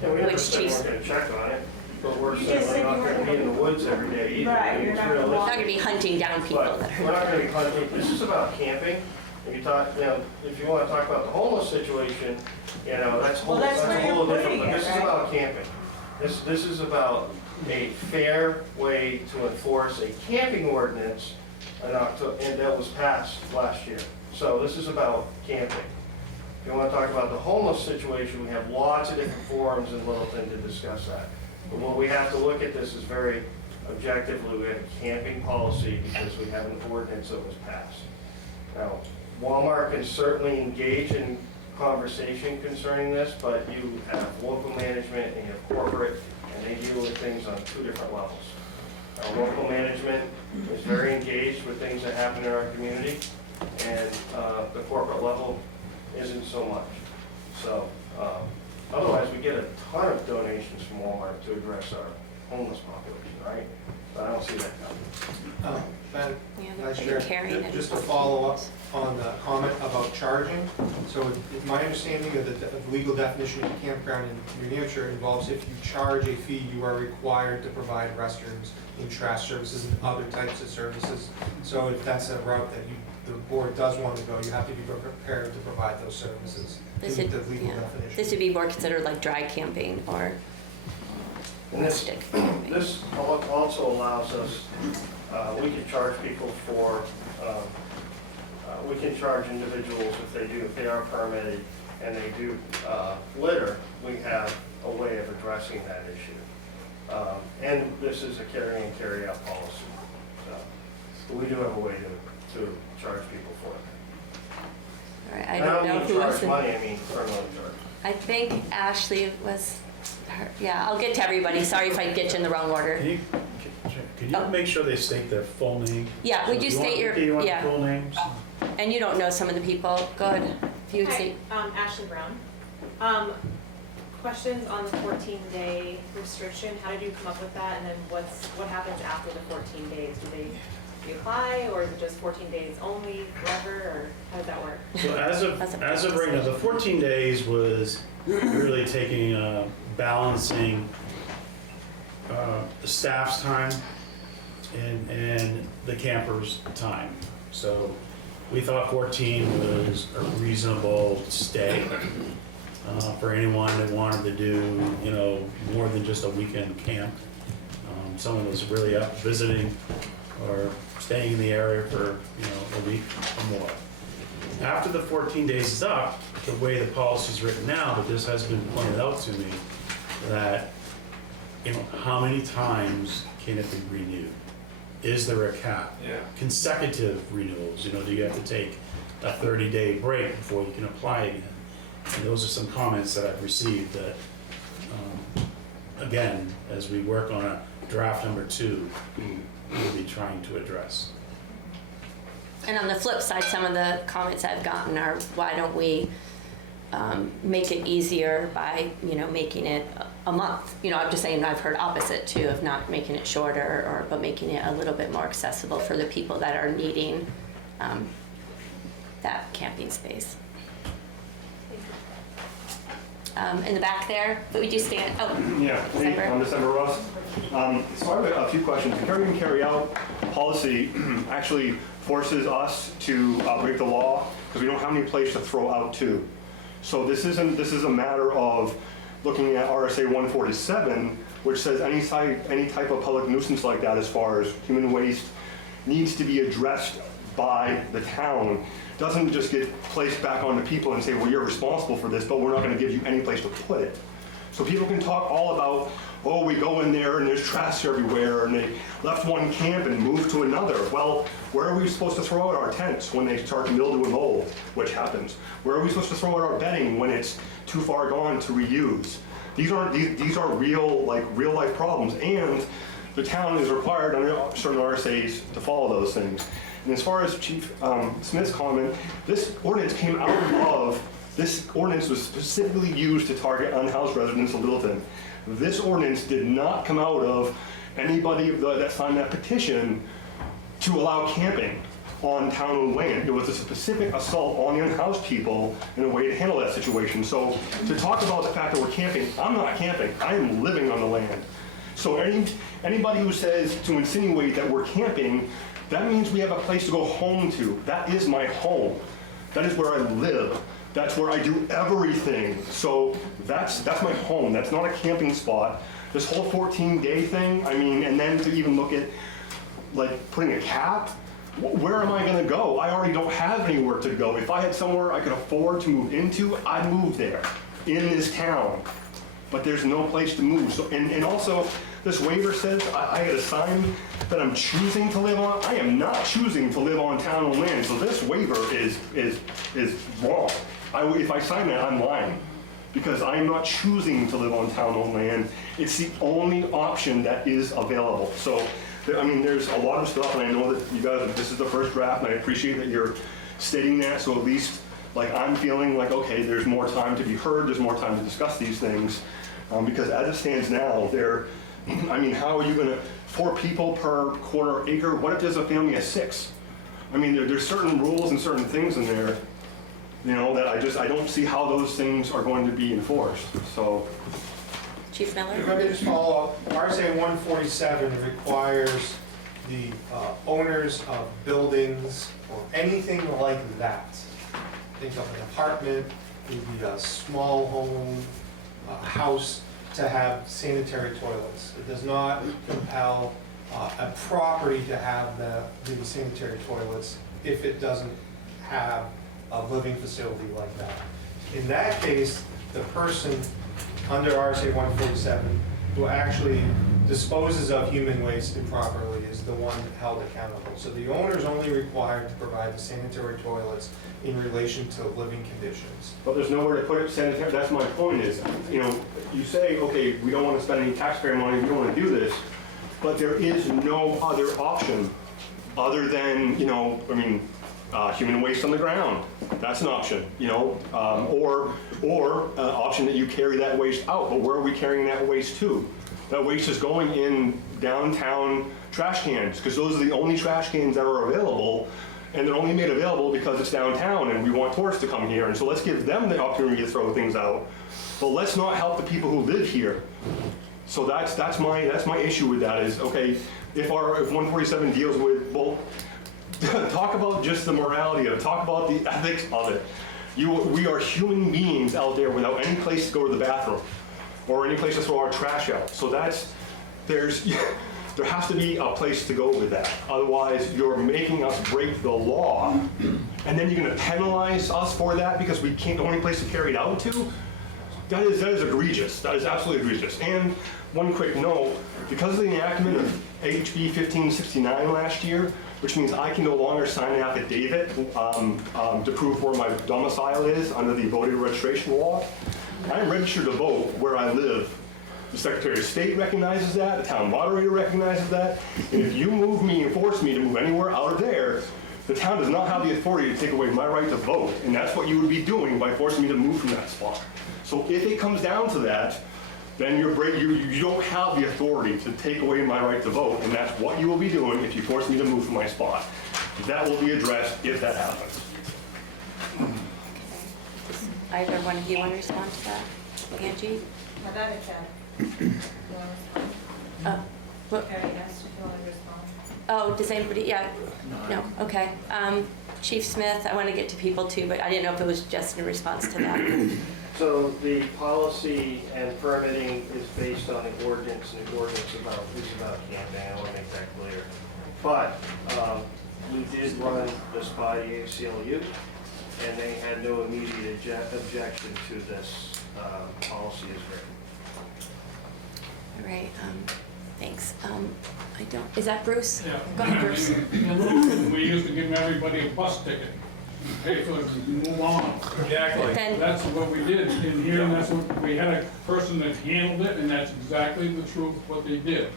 Yeah, we never Which said chiefs- we're gonna check on it, but we're You just certainly said not you gonna weren't be in the woods every day either. Right, you're It's not gonna realistic. We're not going to be hunting down people But that we're are. not gonna be hunting, this is about camping. If you talk, if you wanna talk about the homeless situation, that's Well, that's a where you're whole different, putting but it, this is right? about camping. This is about a fair way to enforce a camping ordinance and that was passed last year. So this is about camping. If you wanna talk about the homeless situation, we have lots of different forums in Littleton to discuss that. But what we have to look at this is very objectively. We have a camping policy because we have an ordinance that was passed. Now, Walmart can certainly engage in conversation concerning this, but you have local management and you have corporate, and they deal with things on two different levels. Local management is very engaged with things that happen in our community, and the corporate level isn't so much. So, otherwise, we get a ton of donations from Walmart to address our homeless population, right? But I don't see that coming. Ben, Yeah, they're Vice pretty Chair, caring and just to helpful. follow up on the comment about charging. So it's my understanding of the legal definition of campground in New Hampshire involves if you charge a fee, you are required to provide restrooms and trash services and other types of services. So if that's a route that the board does want to go, you have to be prepared to provide those services. This to would, meet the legal yeah. definition. This would be more considered like dry camping or And this, rustic. this also allows us, we can charge people for, we can charge individuals if they are permitted and they do litter, we have a way of addressing that issue. And this is a carry in, carry out policy. So we do have a way to to charge people for it. All right, I And don't know mean who was charge in. money, I mean criminal charge. I think Ashley was, yeah, I'll get to everybody. Sorry if I get you in the wrong order. Can you make sure they state their full name? Yeah, would you state your, You want yeah, the full names? and you don't know some of the people, go ahead. If you would Hi, say, Ashley Brown. Questions on the 14-day restriction, how did you come up with that? And then what happens after the 14 days? Do they reapply, or is it just 14 days only, forever, or how does that work? So as of right now, the 14 days was really taking, balancing the staff's time and the campers' time. So we thought 14 was a reasonable stay for anyone that wanted to do, you know, more than just a weekend camp. Someone was really up visiting or staying in the area for, you know, a week or more. After the 14 days is up, the way the policy is written now, but this has been pointed out to me, that, you know, how many times can it be renewed? Is there a cap? Yeah. Consecutive renewals, you know, do you have to take a 30-day break before you can apply again? And those are some comments that I've received that, again, as we work on a draft number 2, we'll be trying to address. and on the flip side, some of the comments I've gotten are, why don't we make it easier by, you know, making it a month? You know, I'm just saying, I've heard opposite too, of not making it shorter, or but making it a little bit more accessible for the people that are needing that camping space. In the back there, would you stand? Oh, yeah, December. I'm December Ross. So I have a few questions. The carry in, carry out policy actually forces us to break the law because we don't have any place to throw out to. So this is a matter of looking at RSA 147, which says any type of public nuisance like that, as far as human waste, needs to be addressed by the town. Doesn't just get placed back on the people and say, well, you're responsible for this, but we're not going to give you any place to put it. So people can talk all about, oh, we go in there and there's trash everywhere, and they left one camp and moved to another. Well, where are we supposed to throw out our tents when they start to mildew and mold, which happens? Where are we supposed to throw out our bedding when it's too far gone to reuse? These are real life problems, and the town is required under certain RSAs to follow those things. And as far as Chief Smith's comment, this ordinance was specifically used to target unhoused residents of Littleton. This ordinance did not come out of anybody that signed that petition to allow camping on town-owned land. It was a specific assault on the unhoused people in a way to handle that situation. So to talk about the fact that we're camping, I'm not camping, I am living on the land. So anybody who says, to insinuate that we're camping, that means we have a place to go home to. That is my home. That is where I live. That's where I do everything. So that's my home. That's not a camping spot. This whole 14-day thing, I mean, and then to even look at like putting a cap, where am I gonna go? I already don't have anywhere to go. If I had somewhere I could afford to move into, I'd move there in this town. But there's no place to move. So, and also, this waiver says I get a sign that I'm choosing to live on. I am not choosing to live on town-owned land. So this waiver is wrong. If I sign that, I'm lying, because I'm not choosing to live on town-owned land. It's the only option that is available. So, I mean, there's a lot of stuff, and I know that you guys, this is the first draft, and I appreciate that you're stating that. So at least, like, I'm feeling like, okay, there's more time to be heard. There's more time to discuss these things, because as it stands now, I mean, how are you going to, 4 people per quarter acre? What if there's a family of 6? I mean, there's certain rules and certain things in there, you know, that I don't see how those things are going to be enforced. So, Chief Miller? If I could just follow up, RSA 147 requires the owners of buildings or anything like that. Think of an apartment, maybe a small home, a house, to have sanitary toilets. It does not compel a property to have the sanitary toilets if it doesn't have a living facility like that. In that case, the person under RSA 147 will actually disposes of human waste improperly is the one held accountable. So the owner is only required to provide the sanitary toilets in relation to living conditions. But there's nowhere to put it sanitary, that's my point is, you know, you say, okay, we don't want to spend any taxpayer money, we don't want to do this, but there is no other option other than, you know, I mean, human waste on the ground, that's an option, you know, or option that you carry that waste out, but where are we carrying that waste to? That waste is going in downtown trash cans, because those are the only trash cans that are available, and they're only made available because it's downtown and we want tourists to come here, and so let's give them the opportunity to throw things out, but let's not help the people who live here. So that's my issue with that is, okay, if 147 deals with, well, talk about just the morality of it, talk about the ethics of it. We are human beings out there without any place to go to the bathroom or any place to throw our trash out. So there has to be a place to go with that. Otherwise, you're making us break the law, and then you're gonna penalize us for that because we can't go any place to carry it out to? That is egregious. That is absolutely egregious. And one quick note, because of the enactment of HB 1569 last year, which means I can no longer sign an affidavit to prove where my domicile is under the voter registration law. I am registered to vote where I live. The Secretary of State recognizes that, the town moderator recognizes that, and if you move me and force me to move anywhere out of there, the town does not have the authority to take away my right to vote, and that's what you would be doing by forcing me to move from that spot. So if it comes down to that, then you don't have the authority to take away my right to vote, and that's what you will be doing if you force me to move from my spot. That will be addressed if that happens. Either one of you want to respond to that? Angie? How about it, Jen? You want to respond? Carrie asked if you want to respond. Oh, does anybody, yeah, no, okay. Chief Smith, I want to get to people too, but I didn't know if it was just in response to that. So the policy and permitting is based on the ordinance, and the ordinance is about camping, I want to make that clear. But we did run this by the ACLU, and they had no immediate objection to this policy as written. All right, thanks. I don't, is that Bruce? Yeah. Go ahead, Bruce. In Littleton, we used to give everybody a bus ticket. Pay for it and move on. Exactly. Then, That's what we did in here, and that's what, we had a person that handled it, and that's exactly the truth what they did.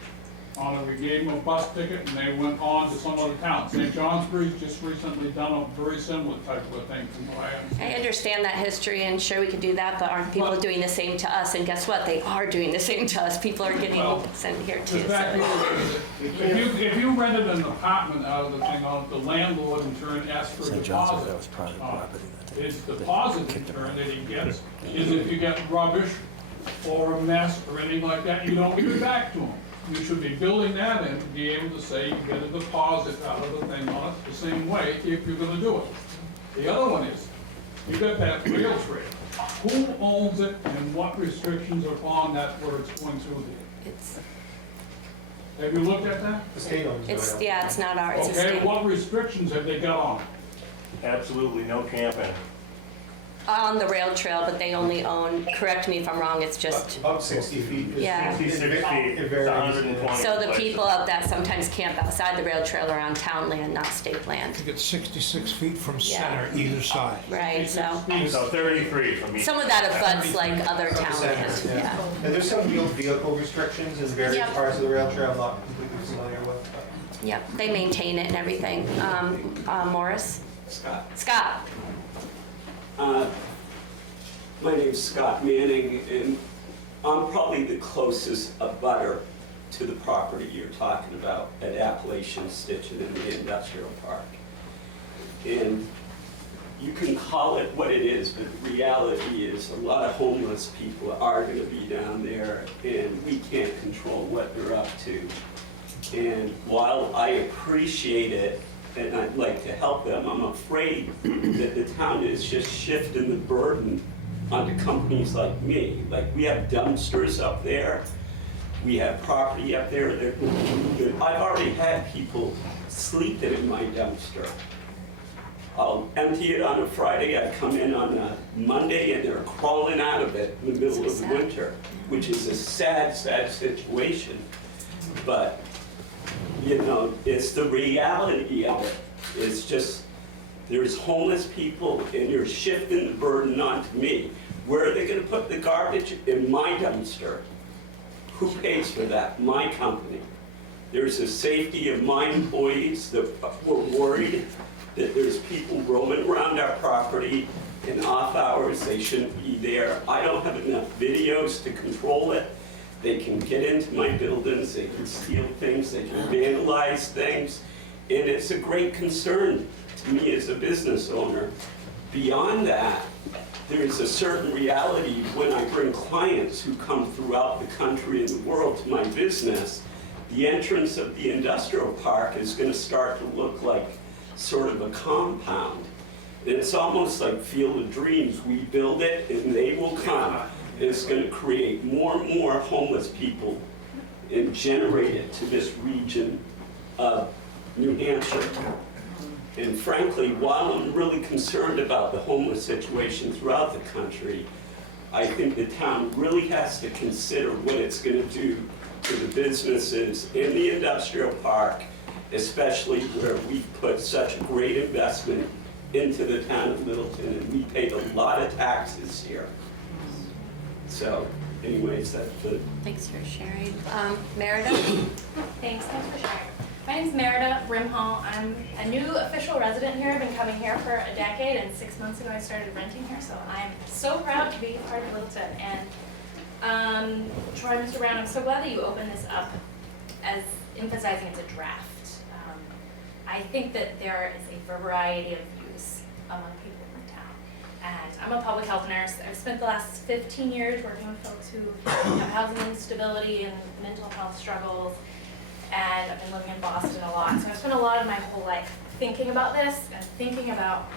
We gave them a bus ticket, and they went on to some other town. St. Johnsbury's just recently done a very similar type of a thing, from what I understand. I understand that history, and sure, we could do that, but aren't people doing the same to us? And guess what? They are doing the same to us. People are getting sent here too. Exactly. So. If you rented an apartment out of the thing, the landlord in turn asks for a St. John's, deposit. that was private property. His deposit in turn that he gets is if you get rubbish or a mess or anything like that, you don't give it back to him. You should be building that in to be able to say you get a deposit out of the thing on it the same way if you're gonna do it. The other one is, you got that rail trail. Who owns it and what restrictions are on that where it's going through there? Have you looked at that? The state owns it. Yeah, it's not ours. It's a Okay, state. what restrictions have they got on it? Absolutely no camping. On the rail trail, but they only own, correct me if I'm wrong, it's just, About 60 feet. Yeah. 66 feet, It it's varies. 120. so the people out that sometimes camp outside the rail trail are on town land, not state land. You get 66 feet from Yeah. center either side. Right, so So 33 from each. some of that abuts like other town land, yeah. And there's some wheeled vehicle restrictions in various Yep. parts of the rail trail I'm not completely familiar with. Yep, they maintain it and everything. Morris? Scott? My name's Scott Manning, and I'm probably the closest abutter to the property you're talking about at Appalachian Stitching in the industrial park. And you can call it what it is, but the reality is a lot of homeless people are going to be down there, and we can't control what they're up to. And while I appreciate it, and I'd like to help them, I'm afraid that the town is just shifting the burden onto companies like me. Like, we have dumpsters up there, we have property up there. I've already had people sleeping in my dumpster. I'll empty it on a Friday, I come in on a Monday, and they're crawling out of it in the middle of the winter, which is a sad, sad situation. but, you know, it's the reality of it. It's just, there's homeless people and you're shifting the burden onto me. Where are they gonna put the garbage? In my dumpster. Who pays for that? My company. There's the safety of my employees that we're worried that there's people roaming around our property in off hours, they shouldn't be there. I don't have enough videos to control it. They can get into my buildings, they can steal things, they can vandalize things, and it's a great concern to me as a business owner. Beyond that, there's a certain reality when I bring clients who come throughout the country and the world to my business. The entrance of the industrial park is going to start to look like sort of a compound. And it's almost like Field of Dreams. We build it and they will come. And it's going to create more and more homeless people and generate it to this region of New Hampshire. And frankly, while I'm really concerned about the homeless situation throughout the country, I think the town really has to consider what it's going to do to the businesses in the industrial park, especially where we've put such a great investment into the town of Littleton, and we paid a lot of taxes here. So, anyways, that's the... Thanks for sharing. Merida? Thanks for sharing. My name's Merida Brimhall. I'm a new official resident here. I've been coming here for a decade, and 6 months ago I started renting here, so I'm so proud to be part of Littleton. And Troy, Mr. Brown, I'm so glad that you opened this up as emphasizing it's a draft. I think that there is a variety of views among people in the town. And I'm a public health nurse. I've spent the last 15 years working with folks who have housing instability and mental health struggles. And I've been living in Boston a lot. So I've spent a lot of my whole life thinking about this and thinking about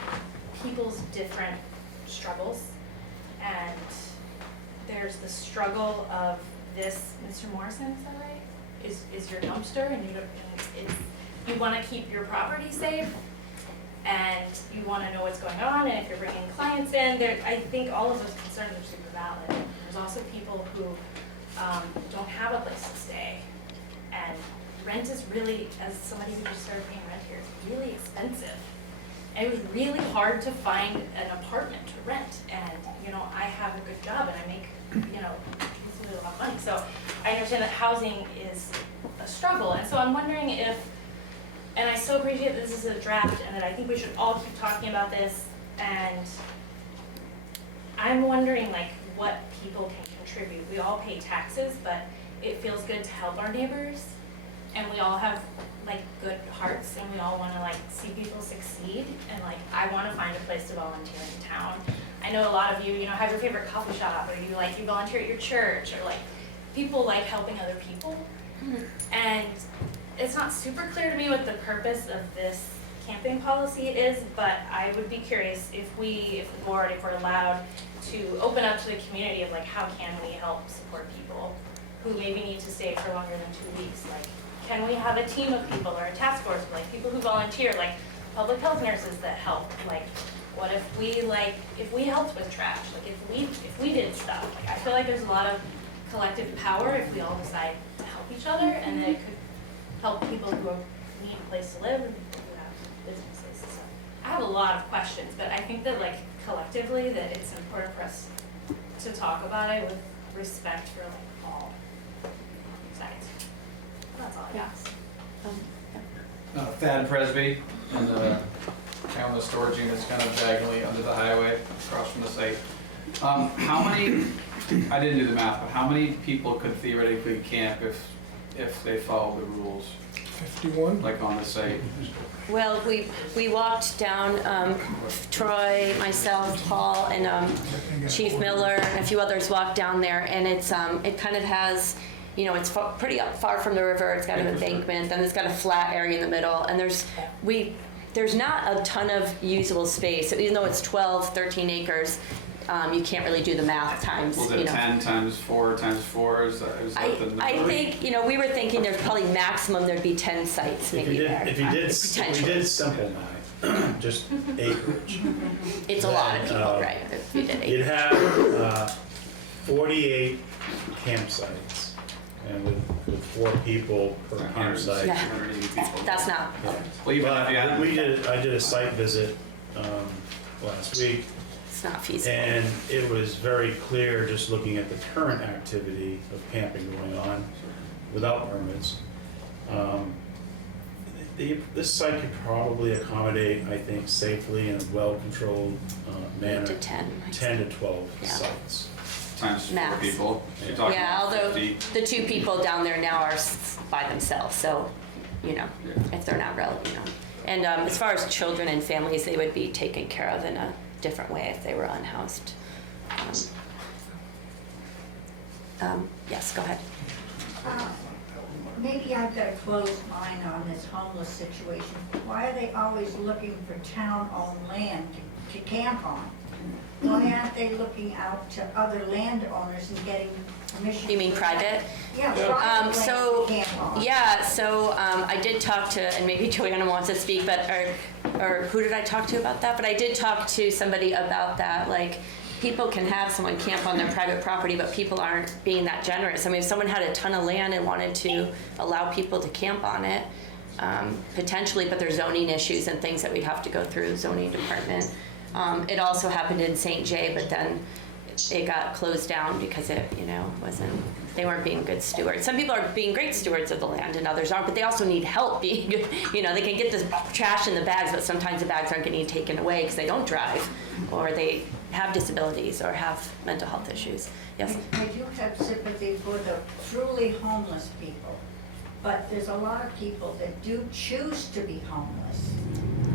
people's different struggles. And there's the struggle of this, Mr. Morrison, is that right? Is your dumpster, and you want to keep your property safe, and you want to know what's going on, and if you're bringing clients in, I think all of those concerns are super valid. There's also people who don't have a place to stay, and rent is really, as somebody who just started paying rent here, is really expensive. And it was really hard to find an apartment to rent, and you know, I have a good job and I make, you know, a lot of money. So I understand that housing is a struggle, and so I'm wondering if, and I so appreciate that this is a draft and that I think we should all keep talking about this, and I'm wondering like what people can contribute. We all pay taxes, but it feels good to help our neighbors, and we all have like good hearts, and we all want to like see people succeed, and like I want to find a place to volunteer in town. I know a lot of you, you know, have your favorite coffee shop, or you volunteer at your church, or like people like helping other people. And it's not super clear to me what the purpose of this camping policy is, but I would be curious if the board, if we're allowed to open up to the community of like how can we help support people who maybe need to stay for longer than 2 weeks. Like, can we have a team of people or a task force, like people who volunteer, like public health nurses that help? Like, what if we helped with trash? Like if we did stuff. Like I feel like there's a lot of collective power if we all decide to help each other, and that it could help people who need a place to live and people who have businesses. So I have a lot of questions, but I think that like collectively that it's important for us to talk about it with respect for like all sides. That's all I got. Thad Presby, and I own the storage units kind of diagonally under the highway across from the site. How many, I didn't do the math, but how many people could theoretically camp if they followed the rules? 51? Like on the site? Well, we walked down, Troy, myself, Paul, and Chief Miller, and a few others walked down there, and it's it kind of has, you know, it's pretty far from the river. It's got an embankment, then it's got a flat area in the middle, and there's not a ton of usable space. So even though it's 12, 13 acres, you can't really do the math times. Was it 10 times 4 times 4? Is that the number? I think, you know, we were thinking there's probably maximum there'd be 10 sites maybe there. If you did simple math, just acreage. It's a lot of people, right? If you did You'd have 48 campsites and with 4 people per campsite. Yeah. That's not, Well, even But if you had, I did a site visit last week, it's not feasible. and it was very clear, just looking at the current activity of camping going on without permits. This site could probably accommodate, I think, safely in a well-controlled manner, 8 to 10. 10 to 12 Yeah. sites. times 4 Max. people, you're talking Yeah, although 50. the 2 people down there now are by themselves, so, you know, if they're not relevant, you know. And as far as children and families, they would be taken care of in a different way if they were unhoused. Yes, go ahead. Maybe I've got a closed mind on this homeless situation. Why are they always looking for town-owned land to camp on? Why aren't they looking out to other landowners and getting permission? You mean for private? that? Yeah, private So, land to camp on. yeah, so I did talk to, and maybe Joanna wants to speak, but, or who did I talk to about that? But I did talk to somebody about that, like, people can have someone camp on their private property, but people aren't being that generous. I mean, if someone had a ton of land and wanted to allow people to camp on it, potentially, but there's zoning issues and things that we'd have to go through the zoning department. It also happened in St. Jay, but then it got closed down because it, you know, they weren't being good stewards. Some people are being great stewards of the land and others aren't, but they also need help being good. You know, they can get the trash in the bags, but sometimes the bags aren't getting taken away because they don't drive or they have disabilities or have mental health issues. Yes? I do have sympathy for the truly homeless people, but there's a lot of people that do choose to be homeless.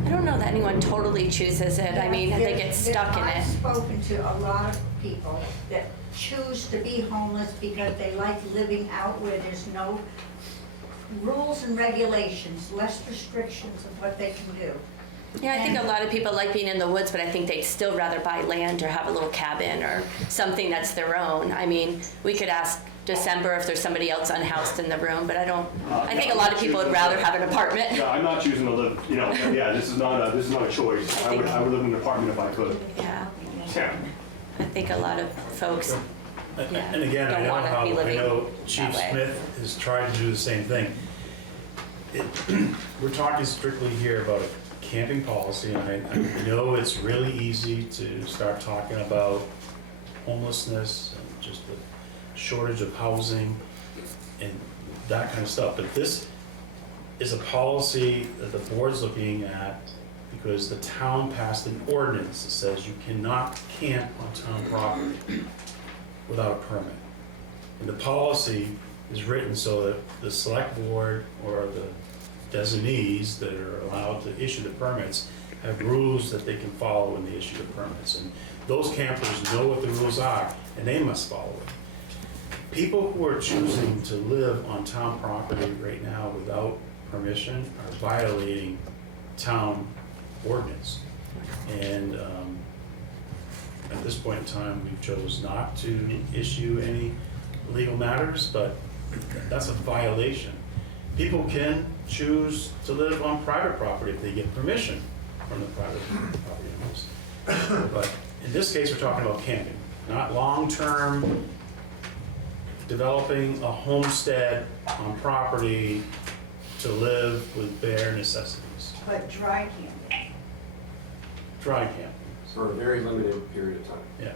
I don't know that anyone totally chooses it. I mean, they get stuck in I've it. spoken to a lot of people that choose to be homeless because they like living out where there's no rules and regulations, less restrictions of what they can do. Yeah, I think a lot of people like being in the woods, but I think they'd still rather buy land or have a little cabin or something that's their own. I mean, we could ask December if there's somebody else unhoused in the room, but I think a lot of people would rather have an apartment. Yeah, I'm not choosing to live, you know, yeah, this is not a choice. I would live in an apartment if I could. Yeah, Yeah. I think a lot of folks, yeah, And again, I don't know wanna how, be I living know Chief that way. Smith has tried to do the same thing. We're talking strictly here about a camping policy, and I know it's really easy to start talking about homelessness and just the shortage of housing and that kind of stuff, but this is a policy that the board's looking at because the town passed an ordinance that says you cannot camp on town property without a permit. And the policy is written so that the select board or the designees that are allowed to issue the permits have rules that they can follow when they issue the permits. And those campers know what the rules are, and they must follow it. People who are choosing to live on town property right now without permission are violating town ordinance. And at this point in time, we chose not to issue any legal matters, but that's a violation. People can choose to live on private property if they get permission from the private property owners. But in this case, we're talking about camping, not long-term developing a homestead on property to live with bare necessities. But dry camping. Dry camping. For a very limited period of time. Yeah.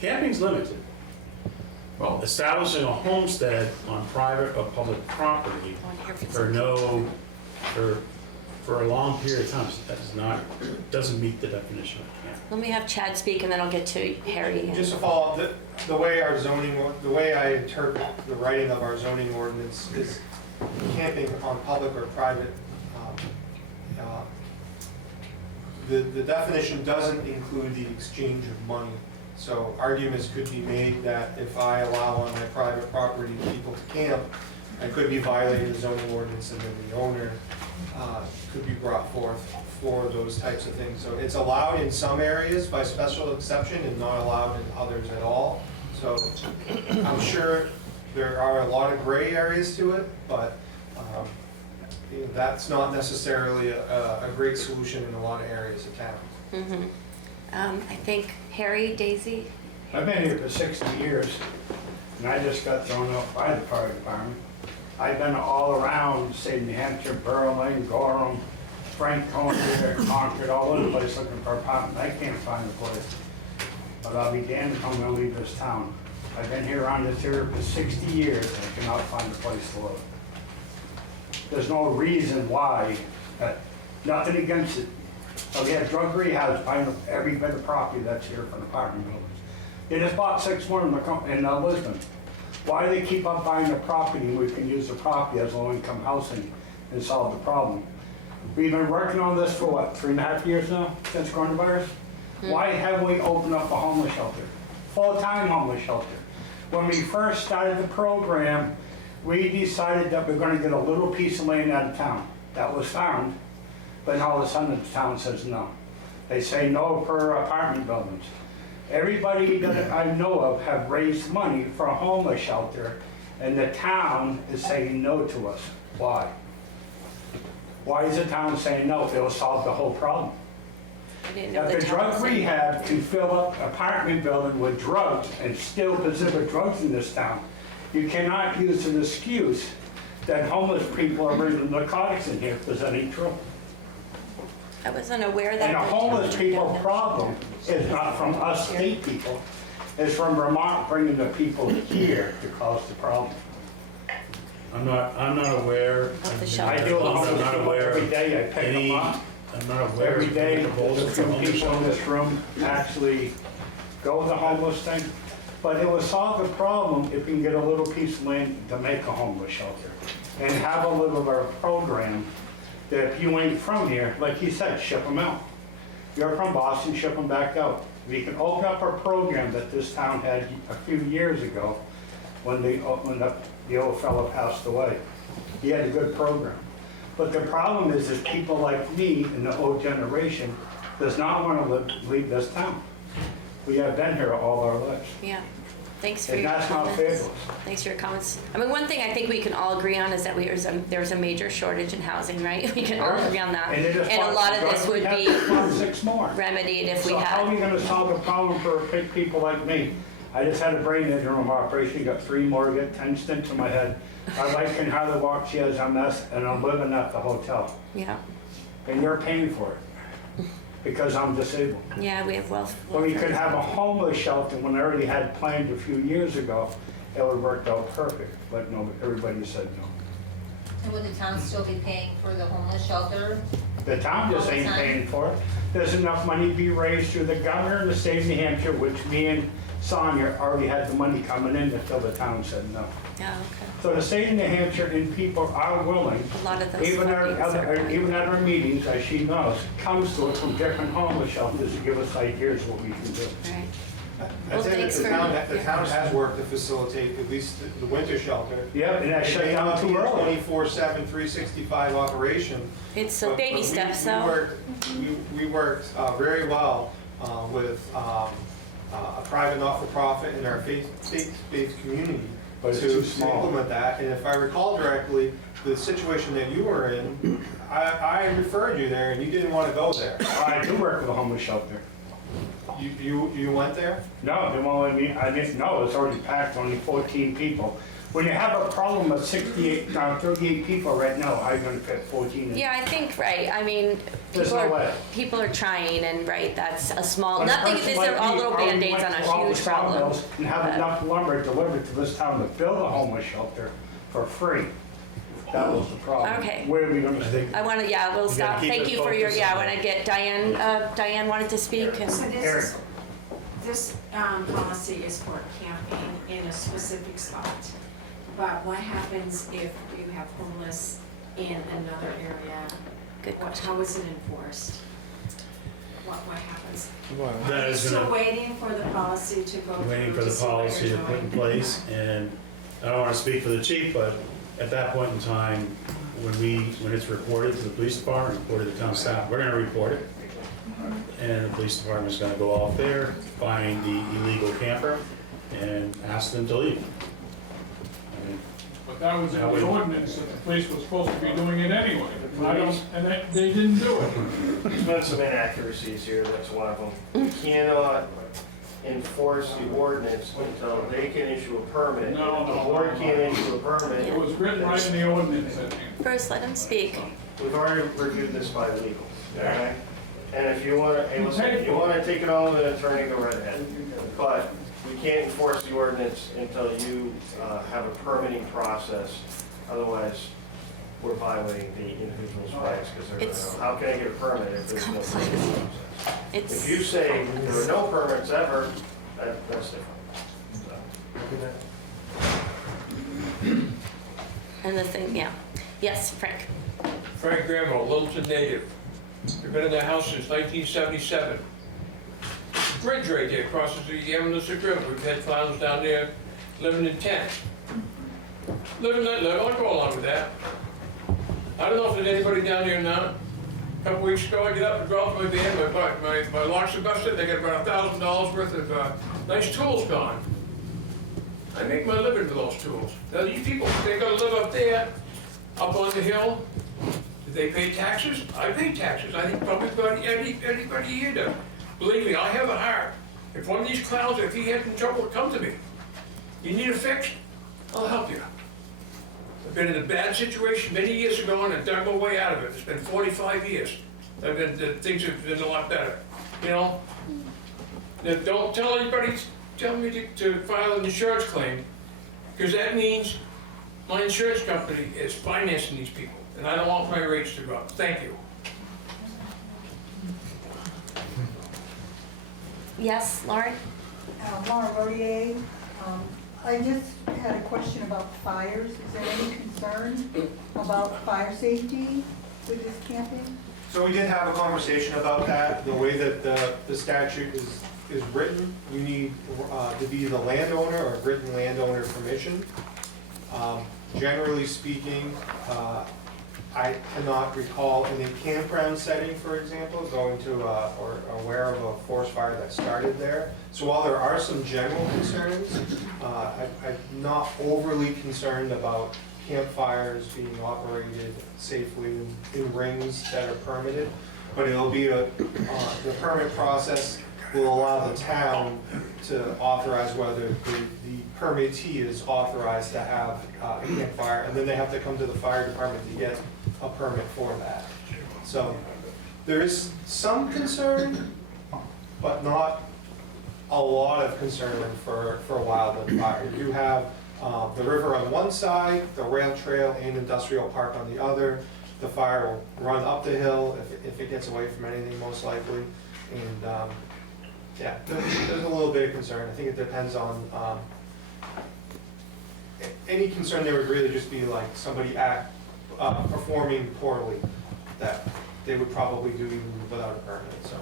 Camping's limited. Well, establishing a homestead on private or public property for a long period of time, doesn't meet the definition of camp. let me have Chad speak and then I'll get to Harry. Just to follow up, the way I interpret the writing of our zoning ordinance is camping on public or private. The definition doesn't include the exchange of money. So arguments could be made that if I allow on my private property people to camp, I could be violating the zoning ordinance, and then the owner could be brought forth for those types of things. So it's allowed in some areas by special exception and not allowed in others at all. So I'm sure there are a lot of gray areas to it, but that's not necessarily a great solution in a lot of areas of town. Mm-hmm. I think Harry, Daisy? I've been here for 60 years, and I just got thrown out by the fire department. I've been all around, say, New Hampshire, Berlin, Gorham, Franconia, Concord, all over the place looking for an apartment. I can't find a place. But I'll be damned if I'm gonna leave this town. I've been here around this area for 60 years, and I cannot find a place to live. There's no reason why, nothing against it. So we have drug rehabs buying up every bit of property that's here for the apartment buildings. They just bought 6 more in Lisbon. Why do they keep on buying the property when we can use the property as low-income housing and solve the problem? We've been working on this for what, 3.5 years now, since coronavirus? Why haven't we opened up a homeless shelter? Full-time homeless shelter. When we first started the program, we decided that we're gonna get a little piece of land out of town. That was found, but all of a sudden the town says no. They say no for apartment buildings. Everybody that I know of have raised money for a homeless shelter, and the town is saying no to us. Why? Why is the town saying no? It'll solve the whole problem. If the drug rehab can fill up an apartment building with drugs and still consider drugs in this town, you cannot use an excuse that homeless people are bringing narcotics in here, because that ain't true. I wasn't aware that. And the homeless people problem is not from us state people, it's from Vermont bringing the people here to cause the problem. I'm not aware. I deal with homeless I'm not people aware every of day, I pick any, them up. I'm not aware Every of day, any there's a proposals for few homeless people in this shelter. room actually go with the homeless thing. But it will solve the problem if we can get a little piece of land to make a homeless shelter. And have a little of our program that if you ain't from here, like he said, ship them out. You're from Boston, ship them back out. We can open up a program that this town had a few years ago when the old fellow passed away. He had a good program. But the problem is people like me in the old generation does not want to leave this town. We have been here all our lives. Yeah. Thanks for And your that's not comments. fair to us. Thanks for your comments. I mean, one thing I think we can all agree on is that there's a major shortage in housing, right? We can all agree on that. And they just And a want- lot of this would we be have to fund 6 more. remedied if we So how are we had. gonna solve the problem for people like me? I just had a brain injury operation, got 3 more, got 10 stents in my head. My wife can hardly walk, she has MS, and I'm living at the hotel. Yeah. And you're paying for it, because I'm disabled. Yeah, we have wealth. When we could have a homeless shelter, when I already had planned a few years ago, it would have worked out perfect, but no, everybody said no. And would the town still be paying for the homeless shelter? The town just ain't paying for it. There's enough money to be raised through the governor and the state of New Hampshire, which me and Sonia already had the money coming in until the town said no. Yeah, okay. So the state of New Hampshire and people are willing, A lot of those even fundings are- even at our meetings, as she knows, comes to us from different homeless shelters to give us ideas what we can do. Right. I'd say that thanks the for town, your has worked to facilitate at least the winter shelter. Yep, and that It shut may down not too be a early. 24/7, 365 operation. It's a but baby we- steps, we though. worked- We worked very well with a private not-for-profit in our faith-based community But it's to too small. implement that. And if I recall directly, the situation that you were in, I referred you there and you didn't want to go there. I do work with a homeless shelter. You went there? No, they won't let me, I didn't know, it's already packed, only 14 people. When you have a problem with 38 people right now, I'm gonna fit 14 in. Yeah, I think, right, I mean, There's people no are, way. people are trying, and right, that's a small, When a nothing, person these like are all me little already Band-Aids went on through all a the huge problem. sawmills And have enough lumber delivered to this town to build a homeless shelter for free. That was the problem. Okay. Where are we gonna stick? I want to, yeah, we'll gotta stop. keep Thank it you for your, focused yeah, on when I get Diane, Diane wanted to speak, and So Eric. this policy is for camping in a specific spot. But what happens if you have homeless in another area? Good question. How is it enforced? What happens? That Are you is still gonna- waiting for the policy to go through? Waiting for the see what policy you're to put in doing? place, and I don't wanna speak for the chief, but at that point in time, when it's reported to the police department, reported to town staff, we're gonna report it. And the police department's gonna go out there, find the illegal camper, and ask them to leave. I mean, But that was in That would- the ordinance that the police was supposed to be doing it anyway. I don't, and they didn't do it. There's been some inaccuracies here, that's one of them. You cannot enforce the ordinance until they can issue a permit. No, If the no, board no, can't no. issue a permit. It was written right in the ordinance, I think. First, let him speak. We've already reviewed this by legal, okay? And if you wanna, hey, listen, if you wanna take it on with an attorney, go right ahead. But we can't enforce the ordinance until you have a permitting process. Otherwise, we're violating the individual's rights, because they're, how can I get a permit if there's no permitting process? If you say there are no permits ever, that's different. And the thing, yeah. Yes, Frank. Frank Gramo, Littleton native. I've been in that house since 1977. Bridge right there crosses the Ammonoosuc River. We've had clowns down there living in tents. Living that life, I'll go along with that. I don't know if there's anybody down there now. A couple weeks ago, I get up and drop my van, my locks are busted, they got about $1,000 worth of nice tools gone. I make my living with those tools. Now these people, they gotta live up there, up on the hill. Do they pay taxes? I pay taxes. I think probably everybody here does. Believe me, I have a heart. If one of these clowns, if he has in trouble, come to me. You need a fix? I'll help you. I've been in a bad situation many years ago and I've dug my way out of it. It's been 45 years. Things have been a lot better, you know? Now, don't tell anybody, tell me to file an insurance claim, because that means my insurance company is financing these people, and I don't want my rates to go up. Thank you. Yes, Lauren? Laura Rodier. I just had a question about fires. Is there any concern about fire safety with this camping? So we did have a conversation about that. The way that the statute is written, you need to be the landowner or written landowner permission. Generally speaking, I cannot recall in a campground setting, for example, going to or aware of a forest fire that started there. So while there are some general concerns, I'm not overly concerned about campfires being operated safely in rings that are permitted. But it'll be the permit process will allow the town to authorize whether the permittee is authorized to have a campfire, and then they have to come to the fire department to get a permit for that. So there is some concern, but not a lot of concern for a wildland fire. You have the river on one side, the rail trail and industrial park on the other. The fire will run up the hill if it gets away from anything, most likely. And yeah, there's a little bit of concern. I think it depends on any concern. There would really just be like somebody performing poorly that they would probably do even without a permit. So.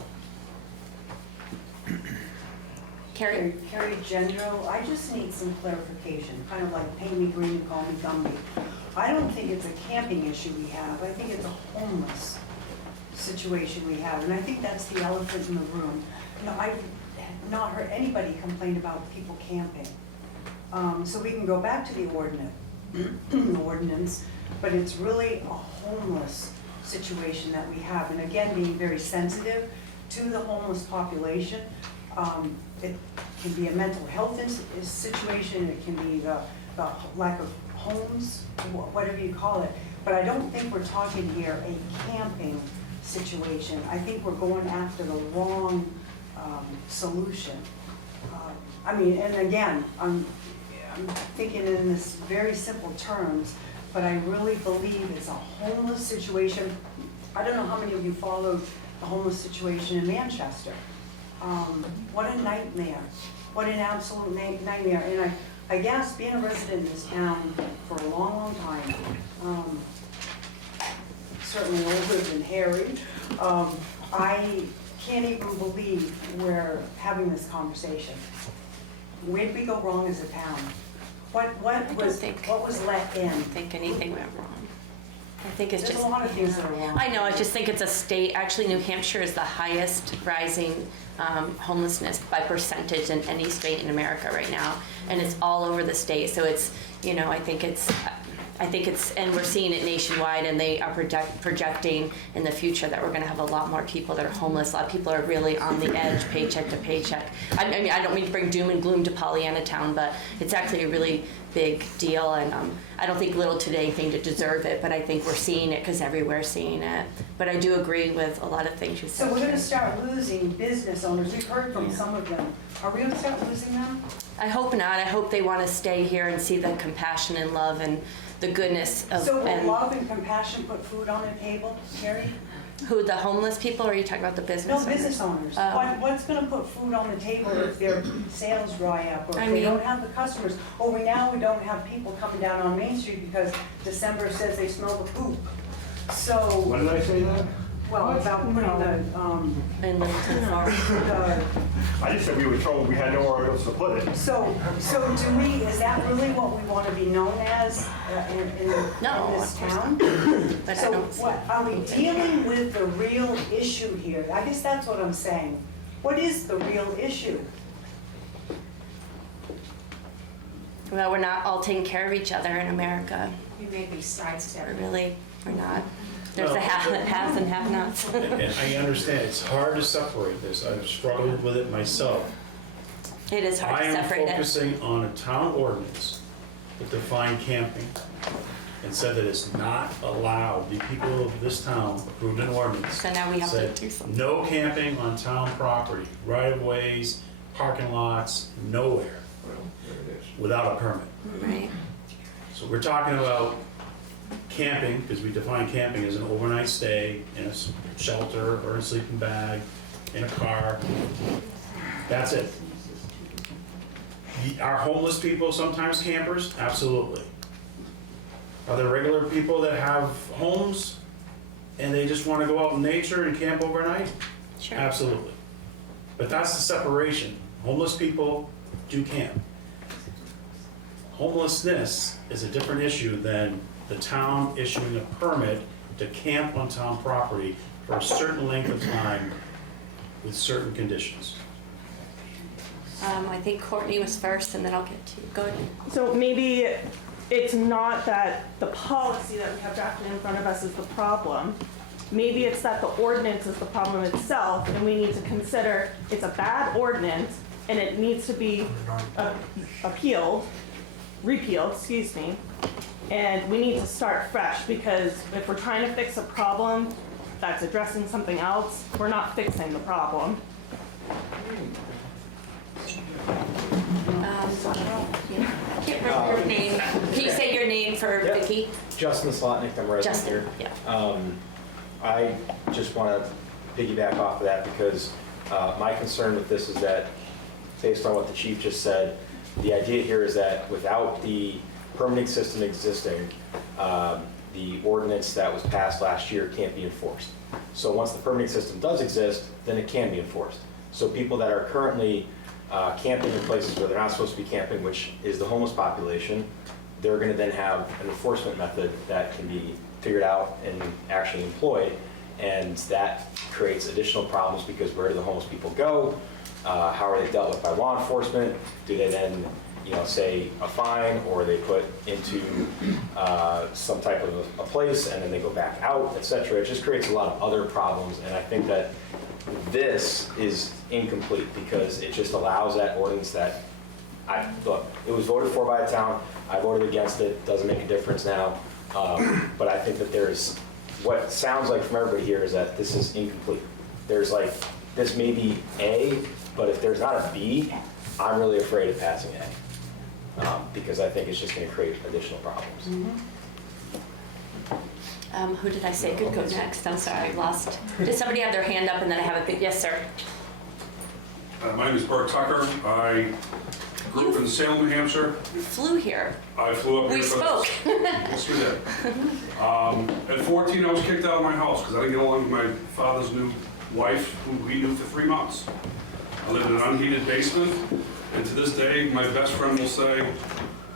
Carrie? Carrie Gendro, I just need some clarification, kind of like pay me green and call me Gumby. I don't think it's a camping issue we have, I think it's a homeless situation we have, and I think that's the elephant in the room. You know, I've not heard anybody complain about people camping. So we can go back to the ordinance, but it's really a homeless situation that we have, and again, being very sensitive to the homeless population. It can be a mental health situation, it can be the lack of homes, whatever you call it. But I don't think we're talking here a camping situation. I think we're going after the wrong solution. I mean, and again, I'm thinking in this very simple terms, but I really believe it's a homeless situation. I don't know how many of you followed the homeless situation in Manchester. What a nightmare. What an absolute nightmare. And I guess being a resident in this town for a long, long time, certainly older than Harry, I can't even believe we're having this conversation. Where did we go wrong as a town? What was let in? I don't think anything went wrong. I think it's There's just. a lot of things that are wrong. I know, I just think it's a state, actually New Hampshire is the highest rising homelessness by percentage in any state in America right now. And it's all over the state, so it's, you know, I think it's, I think and we're seeing it nationwide, and they are projecting in the future that we're gonna have a lot more people that are homeless. A lot of people are really on the edge, paycheck to paycheck. I mean, I don't mean to bring doom and gloom to Pollyanna Town, but it's actually a really big deal, and I don't think Littleton did anything to deserve it, but I think we're seeing it because everywhere's seeing it. But I do agree with a lot of things you said. So we're gonna start losing business owners. We've heard from some of them. Are we gonna start losing them? I hope not. I hope they want to stay here and see the compassion and love and the goodness of. So will and love and compassion put food on the table, Carrie? who, the homeless people, or are you talking about the business No, owners? business owners. What's gonna put food on the table if their sales dry up, or I if they mean- don't have the customers? Or we don't have people coming down on Main Street because December says they smell the poop. So, When did I say that? well, about putting the, In Littleton Forest. I just said we had nowhere else to put it. so do we, is that really what we wanna be known as in No, this of course town? But I So don't. what, are we dealing with the real issue here? I guess that's what I'm saying. What is the real issue? Well, we're not all taking care of each other in America. We may be sidestepping. We're not. There's No. the haves and have-nots. And I understand, it's hard to separate this. I've struggled with it myself. It is hard to I am separate it. focusing on a town ordinance that defined camping and said that it's not allowed. The people of this town approved an ordinance. So now we have to said do something. no camping on town property, right-of-ways, parking lots, nowhere, without a permit. Right. So we're talking about camping, because we define camping as an overnight stay in a shelter or a sleeping bag, in a car. That's it. Are homeless people sometimes campers? Absolutely. Are there regular people that have homes and they just want to go out in nature and camp overnight? Sure. Absolutely. But that's the separation. Homeless people do camp. Homelessness is a different issue than the town issuing a permit to camp on town property for a certain length of time with certain conditions. I think Courtney was first, and then I'll get to you. Go ahead. So maybe it's not that the policy that we have drafted in front of us is the problem. Maybe it's that the ordinance is the problem itself, and we need to consider it's a bad ordinance, and it needs to be repealed, excuse me, and we need to start fresh, because if we're trying to fix a problem that's addressing something else, we're not fixing the problem. I can't remember your name. Can you say your name for Vicky? Justin Slotnick, I'm resident Justin, here. yeah. I just want to piggyback off of that because my concern with this is that, based on what the chief just said, the idea here is that without the permitting system existing, the ordinance that was passed last year can't be enforced. So once the permitting system does exist, then it can be enforced. So people that are currently camping in places where they're not supposed to be camping, which is the homeless population, they're going to then have an enforcement method that can be figured out and actually employed, and that creates additional problems because where do the homeless people go? How are they dealt with by law enforcement? Do they then, say a fine, or they put into some type of a place and then they go back out, etc.? It just creates a lot of other problems, and I think that this is incomplete because it just allows that ordinance that, look, it was voted for by the town, I voted against it, doesn't make a difference now, but I think that there's, what sounds like from everybody here is that this is incomplete. There's like, this may be A, but if there's not a B, I'm really afraid of passing A, because I think it's just going to create additional problems. Who did I say could go next? I'm sorry, I lost. Did somebody have their hand up and then I have a big, yes, sir. My name is Bert Tucker. I grew up in Salem, New Hampshire. You flew here. I flew up here. We spoke. Yes, we did. At 14, I was kicked out of my house because I didn't get along with my father's new wife, who we knew for 3 months. I lived in an unheated basement, and to this day, my best friend will say,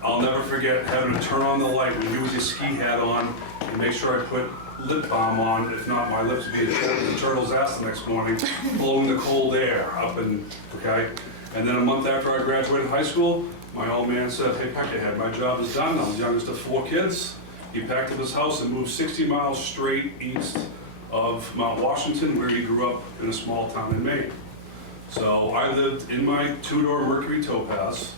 I'll never forget having to turn on the light when you with your ski hat on and make sure I put lip balm on, if not my lips would be as cold as a turtle's ass the next morning, blowing the cold air up and, okay? And then a month after I graduated high school, my old man said, hey, Peckerhead, my job is done. I'm the youngest of 4 kids. He packed up his house and moved 60 miles straight east of Mount Washington, where he grew up in a small town in Maine. So I lived in my two-door Mercury Topaz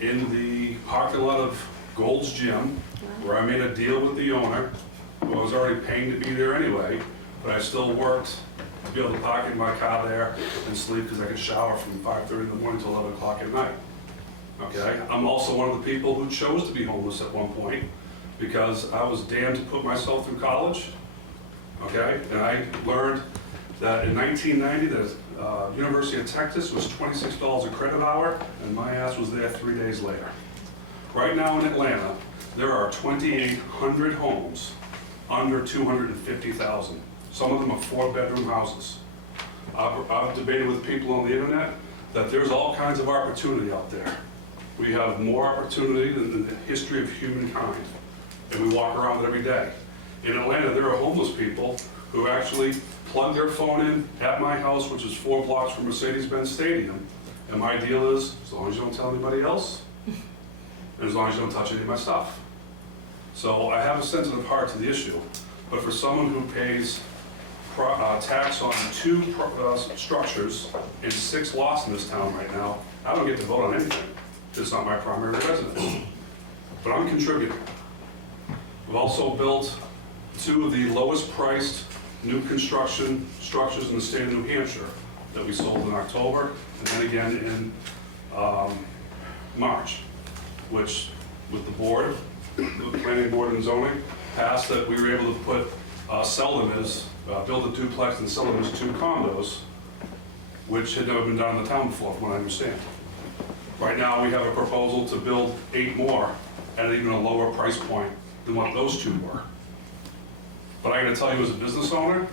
in the parking lot of Gold's Gym, where I made a deal with the owner, who I was already paying to be there anyway, but I still worked to be able to park in my car there and sleep because I could shower from 5:30 in the morning to 11 o'clock at night. Okay, I'm also one of the people who chose to be homeless at one point because I was damned to put myself through college. Okay, and I learned that in 1990 that University of Texas was $26 a credit hour, and my ass was there 3 days later. Right now in Atlanta, there are 2,800 homes under 250,000. Some of them are 4-bedroom houses. I've debated with people on the internet that there's all kinds of opportunity out there. We have more opportunity than the history of humankind, and we walk around it every day. In Atlanta, there are homeless people who actually plug their phone in at my house, which is 4 blocks from Mercedes-Benz Stadium, and my deal is, as long as you don't tell anybody else, and as long as you don't touch any of my stuff. So I have a sensitive heart to the issue, but for someone who pays tax on 2 structures and 6 lots in this town right now, I don't get to vote on anything. It's not my primary residence, but I'm contributing. We've also built 2 of the lowest priced new construction structures in the state of New Hampshire that we sold in October, and then again in March, which with the board, the planning board and zoning, passed that we were able to sell them as, build a duplex and sell them as 2 condos, which had never been done in the town before, from what I understand. Right now, we have a proposal to build 8 more at even a lower price point than what those 2 were. But I gotta tell you, as a business owner,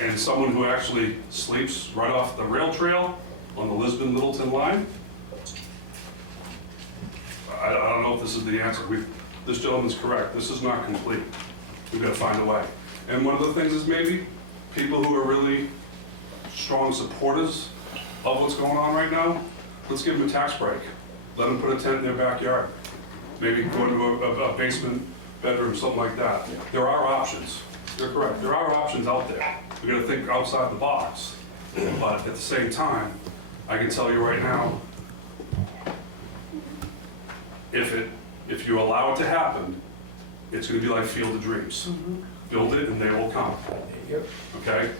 and someone who actually sleeps right off the rail trail on the Lisbon-Littleton line, I don't know if this is the answer. This gentleman's correct. This is not complete. We've got to find a way. And one of the things is maybe people who are really strong supporters of what's going on right now, let's give them a tax break. Let them put a tent in their backyard. Maybe go into a basement bedroom, something like that. There are options. You're correct. There are options out there. We've got to think outside the box. But at the same time, I can tell you right now, if you allow it to happen, it's going to be like Field of Dreams. Build it and they will come. Okay?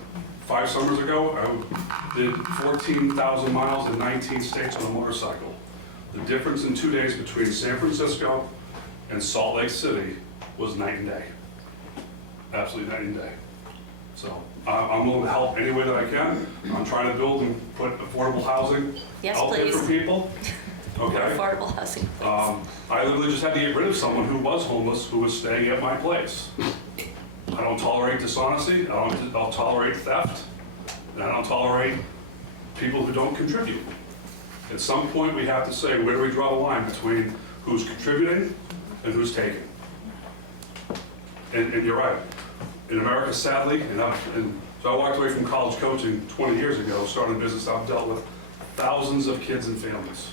5 summers ago, I did 14,000 miles in 19 states on a motorcycle. The difference in 2 days between San Francisco and Salt Lake City was night and day. Absolutely night and day. So I'm willing to help any way that I can. I'm trying to build and put affordable housing out there for people. Okay. Affordable housing. I literally just had to get rid of someone who was homeless, who was staying at my place. I don't tolerate dishonesty, I don't tolerate theft, and I don't tolerate people who don't contribute. At some point, we have to say, where do we draw the line between who's contributing and who's taking? And you're right. In America, sadly, so I walked away from college coaching 20 years ago, started a business. I've dealt with thousands of kids and families.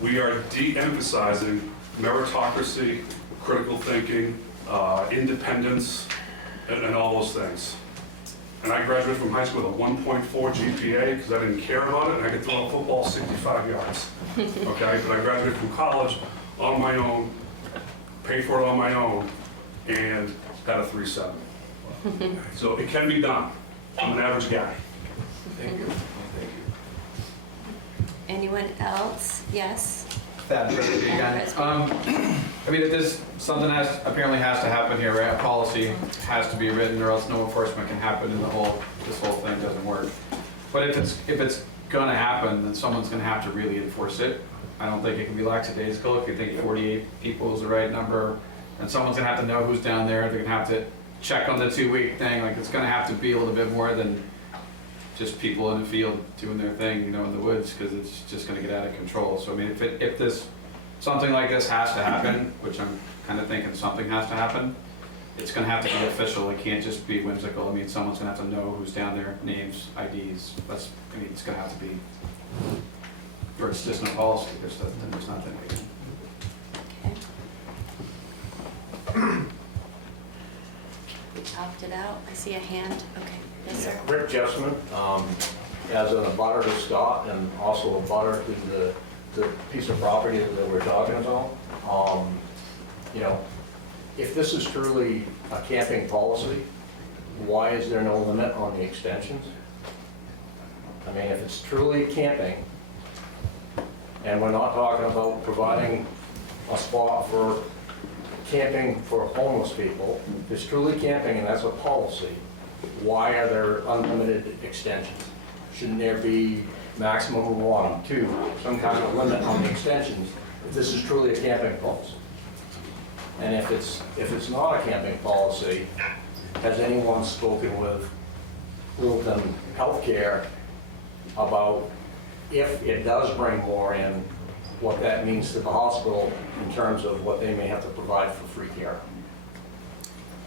We are de-emphasizing meritocracy, critical thinking, independence, and all those things. And I graduated from high school with a 1.4 GPA because I didn't care about it, and I could throw a football 65 yards. Okay, but I graduated from college on my own, paid for it on my own, and had a 3.7. So it can be done. I'm an average guy. Thank you. Anyone else? Yes? Thad, for you again. I mean, if this, something apparently has to happen here, right? A policy has to be written or else no enforcement can happen and this whole thing doesn't work. But if it's gonna happen, then someone's gonna have to really enforce it. I don't think it can be lackadaisical. If you think 48 people is the right number, and someone's gonna have to know who's down there, they're gonna have to check on the 2-week thing. Like, it's gonna have to be a little bit more than just people in the field doing their thing, in the woods, because it's just going to get out of control. So I mean, if this something like this has to happen, which I'm kind of thinking something has to happen, it's going to have to be official. It can't just be whimsical. I mean, someone's going to have to know who's down there, names, IDs. It's going to have to be, or it's just no policy. There's nothing. Okay. Opted out. I see a hand. Okay. Yes, sir. Rick Jessman, as an abutter to Scott and also a abutter to the piece of property that we're talking about. You know, if this is truly a camping policy, why is there no limit on the extensions? I mean, if it's truly camping, and we're not talking about providing a spot for camping for homeless people, if it's truly camping and that's a policy, why are there unlimited extensions? Shouldn't there be maximum of 1, 2, some kind of limit on the extensions if this is truly a camping policy? And if it's not a camping policy, has anyone spoken with Littleton Healthcare about if it does bring more in, what that means to the hospital in terms of what they may have to provide for free care?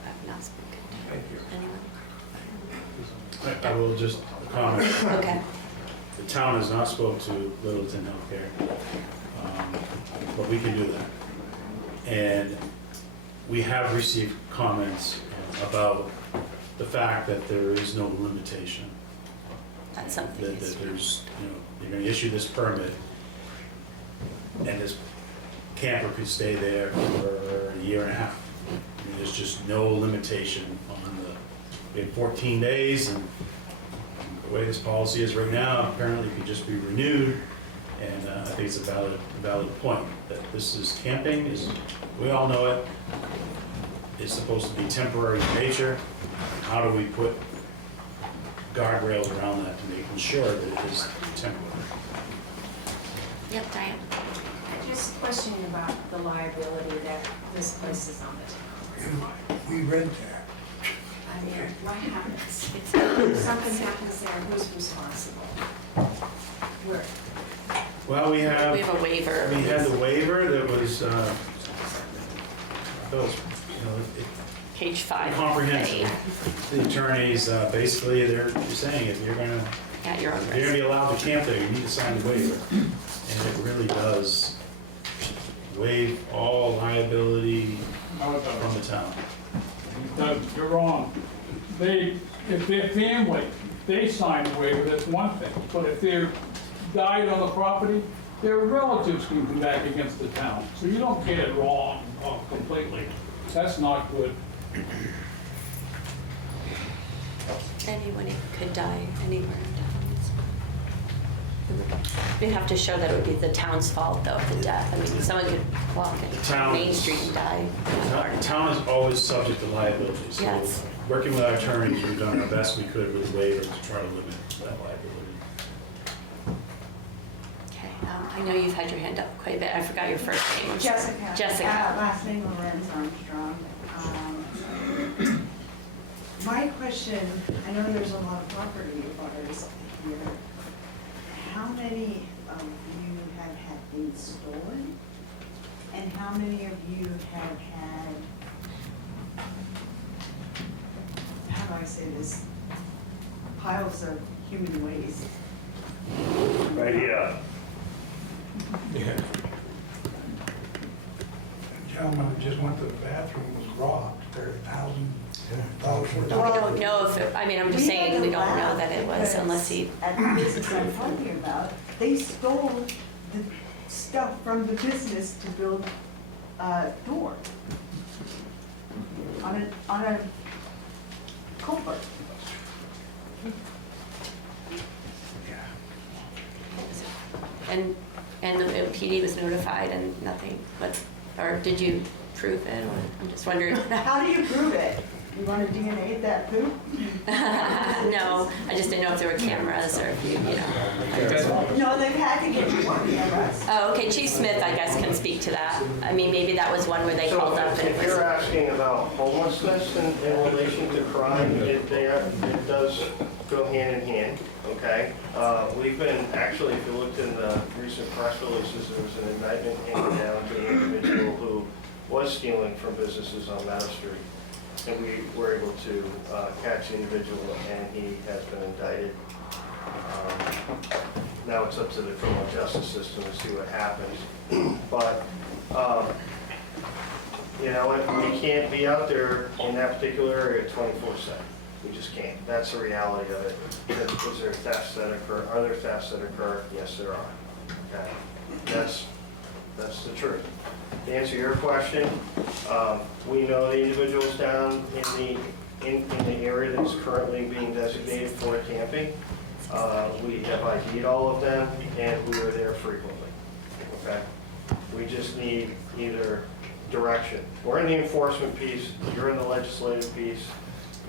I've not spoken to Thank you. anyone. I will just comment. Okay. The town has not spoke to Littleton Healthcare, but we can do that. And we have received comments about the fact that there is no limitation. That's something. That there's, you know, you're going to issue this permit, and this camper could stay there for a year and a half. I mean, there's just no limitation on we have 14 days, and the way this policy is right now, apparently it could just be renewed, and I think it's a valid point, that this is camping, we all know it, it's supposed to be temporary in nature. How do we put guardrails around that to make sure that it is temporary? Yep, Diane. Just questioning about the liability that this places on the town. We rent there. I mean, what happens? If something happens there, who's responsible? Where? Well, we have a waiver. We had the waiver that was, those, you know, Page 5. comprehensive. The attorneys, basically, they're saying if you're gonna, At your own if you're gonna risk. be allowed to camp there, you need to sign the waiver. And it really does waive all liability No, it from doesn't. the town. No, you're wrong. If their family, they sign the waiver, that's one thing. But if they're died on the property, their relatives can come back against the town. So you don't get it wrong completely. That's not good. Anyone could die anywhere in town. We'd have to show that it would be the town's fault, though, the death. I mean, someone could walk town- in Main Street and die. The town is always subject to liability. So Yes. working with our attorneys, we've done our best we could with the waiver to try to limit that liability. Okay, I know you've had your hand up quite a bit. I forgot your first name. I'm sorry. Jessica. Jessica. Last name Lorenz Armstrong. My question, I know there's a lot of property butters here. How many of you have had things stolen? And how many of you have had, how do I say this, piles of human waste? Right here. Yeah. The gentleman who just went to the bathroom was robbed, $30,000 worth of. We don't know if, I'm just saying, we don't know that it was unless he, At the business I'm talking about, they stole the stuff from the business to build a door on a culvert. and the PD was notified and nothing, or did you prove it? Or I'm just wondering. How do you prove it? You want to DNA that poop? No, I just didn't know if there were cameras or if you know. No, they've had to get more cameras. Oh, okay, Chief Smith, I guess, can speak to that. I mean, maybe that was one where they So called up and it if you're was. asking about homelessness in relation to crime, it does go hand in hand, okay? We've been, actually, if you looked in the recent press releases, there was an indictment handed down to an individual who was stealing from businesses on Meadow Street. And we were able to catch the individual, and he has been indicted. Now it's up to the criminal justice system to see what happens. But You know, and we can't be out there in that particular area 24/7. We just can't. That's the reality of it. Is there thefts that occur? Are there thefts that occur? Yes, there are. Okay, that's the truth. To answer your question, we know the individuals down in the area that's currently being designated for camping. We have ID'd all of them, and we are there frequently. Okay, we just need either direction. We're in the enforcement piece. You're in the legislative piece.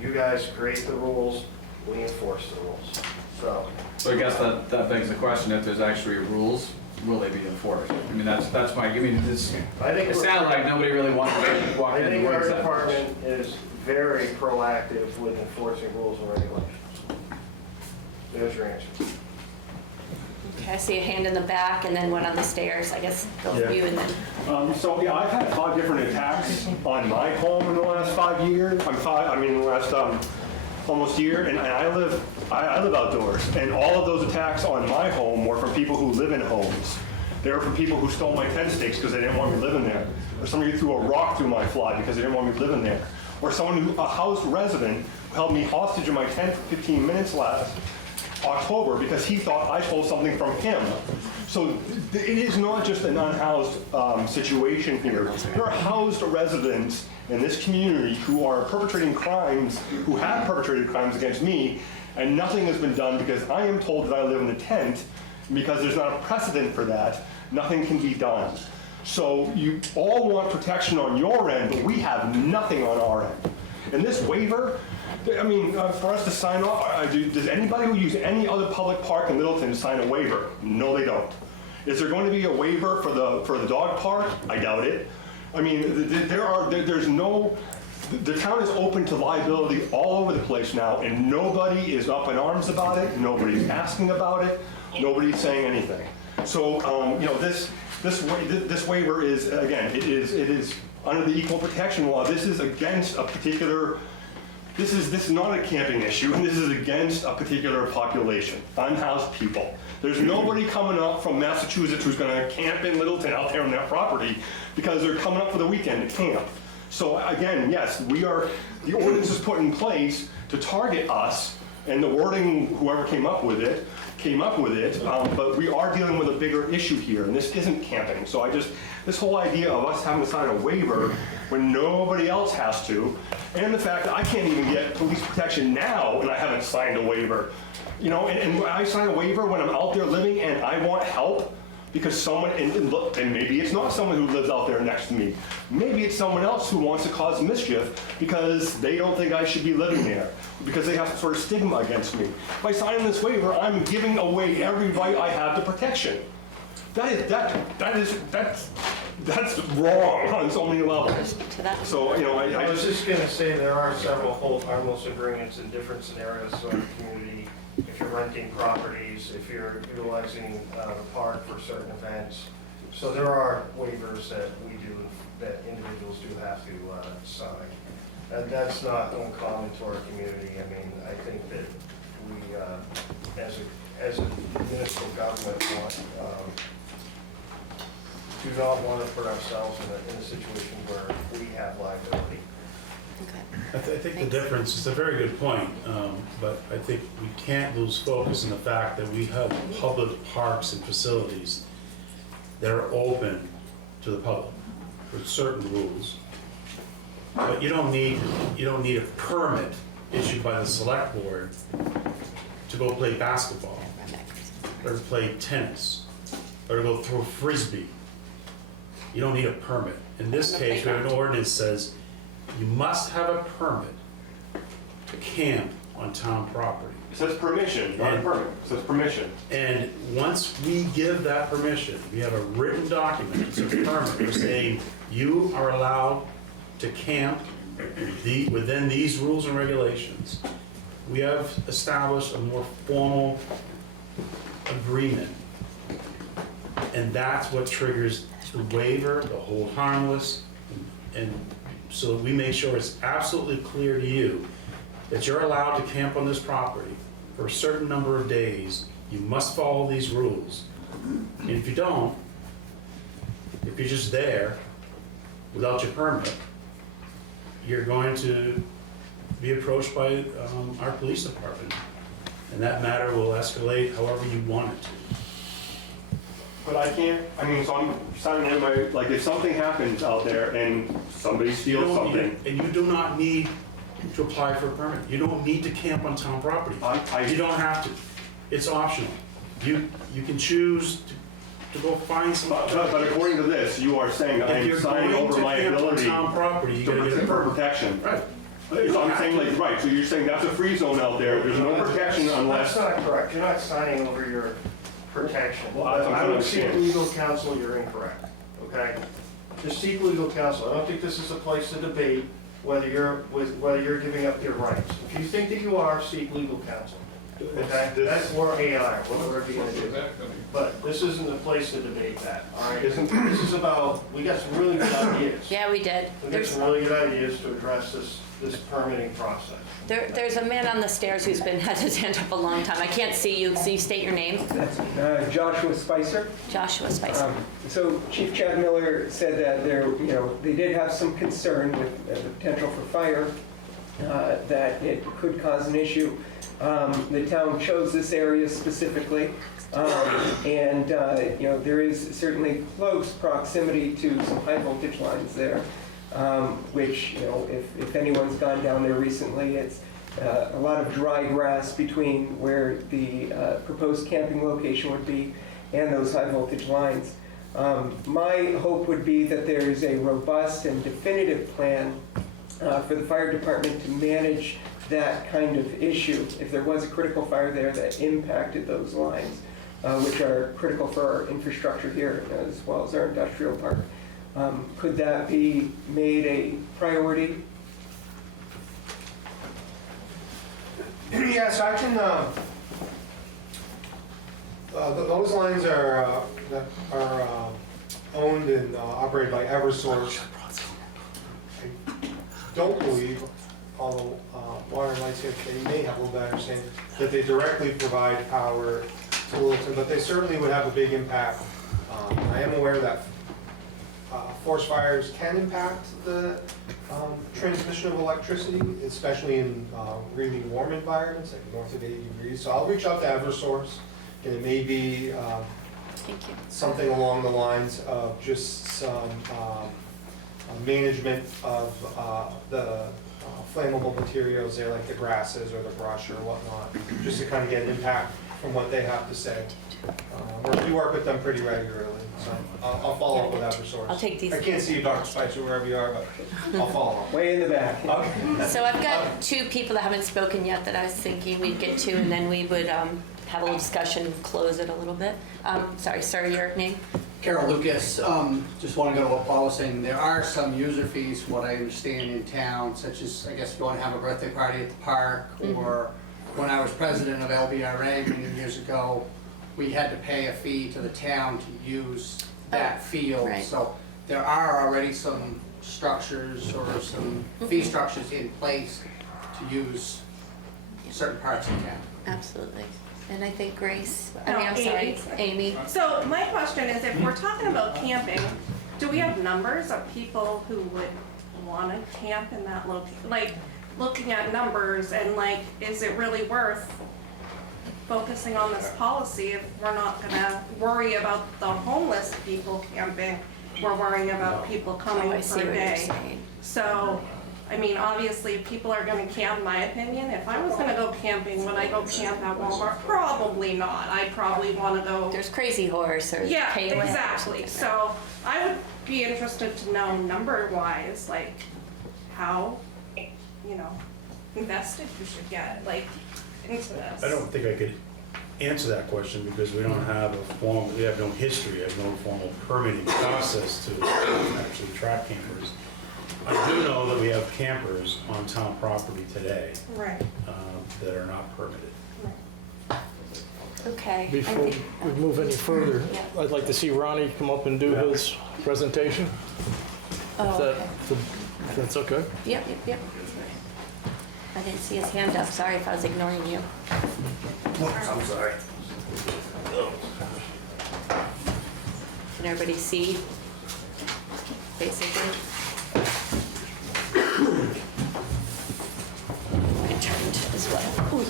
You guys create the rules. We enforce the rules. So I guess that begs the question, if there's actually rules, will they be enforced? I mean, that's my, I mean, this, it sounded like nobody really wanted to walk in I and think our work that. department is very proactive with enforcing rules and regulations. There's your answer. Okay, I see a hand in the back and then one on the stairs. I guess go for you and then. So yeah, I've had 5 different attacks on my home in the last 5 years. The last almost year, and I live outdoors. And all of those attacks on my home were from people who live in homes. They were from people who stole my tent stakes because they didn't want me living there. Or somebody who threw a rock through my fly because they didn't want me living there. Or a house resident who held me hostage in my tent for 15 minutes last October because he thought I stole something from him. So it is not just an unhoused situation here. There are housed residents in this community who are perpetrating crimes, who have perpetrated crimes against me, and nothing has been done because I am told that I live in a tent. Because there's not a precedent for that, nothing can be done. So you all want protection on your end, but we have nothing on our end. And this waiver, I mean, for us to sign off, does anybody who uses any other public park in Littleton sign a waiver? No, they don't. Is there going to be a waiver for the dog park? I doubt it. I mean, there's no, the town is open to liability all over the place now, and nobody is up in arms about it, nobody's asking about it, nobody's saying anything. So, this waiver is, again, it is under the equal protection law. This is against a particular, this is not a camping issue, and this is against a particular population, unhoused people. There's nobody coming up from Massachusetts who's gonna camp in Littleton out there on that property because they're coming up for the weekend to camp. So again, yes, the ordinance is put in place to target us, and the wording, whoever came up with it, but we are dealing with a bigger issue here, and this isn't camping. So this whole idea of us having to sign a waiver when nobody else has to, and the fact that I can't even get police protection now and I haven't signed a waiver. You know, and I sign a waiver when I'm out there living and I want help because someone, and maybe it's not someone who lives out there next to me. Maybe it's someone else who wants to cause mischief because they don't think I should be living there, because they have some sort of stigma against me. By signing this waiver, I'm giving away every right I have to protection. That's wrong on so many levels. So, you know, I was just gonna say there are several hold harmless agreements in different scenarios in the community. If you're renting properties, if you're utilizing the park for certain events. So there are waivers that that individuals do have to sign. And that's not uncommon to our community. I mean, I think that we, as a municipal government, do not want to put ourselves in a situation where we have liability. I think the difference is a very good point, but I think we can't lose focus on the fact that we have public parks and facilities that are open to the public with certain rules. But you don't need a permit issued by the select board to go play basketball, or to play tennis, or to go throw a frisbee. You don't need a permit. In this case, we have an ordinance that says you must have a permit to camp on town property. It says permission, not a permit. It says permission. And once we give that permission, we have a written document, it's a permit, we're saying you are allowed to camp within these rules and regulations. We have established a more formal agreement. And that's what triggers the waiver, the hold harmless, and so we make sure it's absolutely clear to you that you're allowed to camp on this property for a certain number of days. You must follow these rules. And if you don't, if you're just there, without your permit, you're going to be approached by our police department. And that matter will escalate however you want it to. But I can't, I mean, so I'm signing in my, like, if something happens out there and somebody steals something. And you do not need to apply for a permit. You don't need to camp on town property. You don't have to. It's optional. You can choose to go find some. But according to this, you are saying I am signing over my ability town property, you gotta get a for permit. protection. Right. So I'm saying, like, right, so you're saying that's a free zone out there, there's no protection unless. That's not correct, you're not signing over your protection. Well, that's what I I'm would seek saying. legal counsel, you're incorrect, okay? Just seek legal counsel, I don't think this is a place to debate whether you're giving up your rights. If you think that you are, seek legal counsel, okay? That's or AI, whatever you're gonna do. But this isn't the place to debate that, all right? This is about, we got some really good ideas. Yeah, we did. We got some really good ideas to address this permitting process. There's a man on the stairs who's had his hand up a long time. I can't see you. Can you state your name? Joshua Spicer. Joshua Spicer. So Chief Chad Miller said that they did have some concern with the potential for fire, that it could cause an issue. The town chose this area specifically, and there is certainly close proximity to some high voltage lines there. Which, if anyone's gone down there recently, it's a lot of dry grass between where the proposed camping location would be and those high voltage lines. My hope would be that there is a robust and definitive plan for the fire department to manage that kind of issue if there was a critical fire there that impacted those lines, which are critical for our infrastructure here as well as our industrial park. Could that be made a priority? Yes, I can, those lines are owned and operated by Eversource. I don't believe, although Water and Light Commission may have a little better understanding, that they directly provide power to Littleton, but they certainly would have a big impact. I am aware that forest fires can impact the transmission of electricity, especially in really warm environments, like north of 80 degrees. So I'll reach out to Eversource, and it may be something along the lines of just some management of the flammable materials there, like the grasses or the brush or whatnot, just to kind of get an impact from what they have to say. We work with them pretty regularly, so I'll follow up with Eversource. I'll take these. I can't see you, Dr. Spicer, wherever you are, but I'll follow up. Way in the back. Okay. So I've got two people that haven't spoken yet that I was thinking we'd get to, and then we would have a little discussion, close it a little bit. Sorry, sir, your name? Carol Lucas, just want to go to what Paul was saying. There are some user fees, from what I understand, in town, such as, I guess, if you want to have a birthday party at the park, or when I was president of LBRA many years ago, we had to pay a fee to the town to use that field. right. So there are already some structures or some fee structures in place to use certain parts of town. Absolutely. And I think Grace, No, I'm sorry, Amy. So my question is, if we're talking about camping, do we have numbers of people who would want to camp in that location? Like, looking at numbers and like, is it really worth focusing on this policy if we're not gonna worry about the homeless people camping? We're worrying about people coming I see for a what you're day. saying. So, I mean, obviously, people are gonna camp, my opinion. If I was gonna go camping, would I go camp at Walmart? Probably not. I'd probably wanna go. There's Crazy Horse or Yeah, KOA or exactly. something. So I would be interested to know number-wise, like, how, invested you should get, like, into this. I don't think I could answer that question because we don't have we have no history, have no formal permitting process to actually trap campers. I do know that we have campers on town property today Right. that are not permitted. Okay. Before we move any further, Yeah. I'd like to see Ronnie come up and do his presentation. Oh, okay. If that's okay. Yep. I didn't see his hand up. Sorry if I was ignoring you. I'm sorry. Can everybody see? basically. I turned as well. Ooh.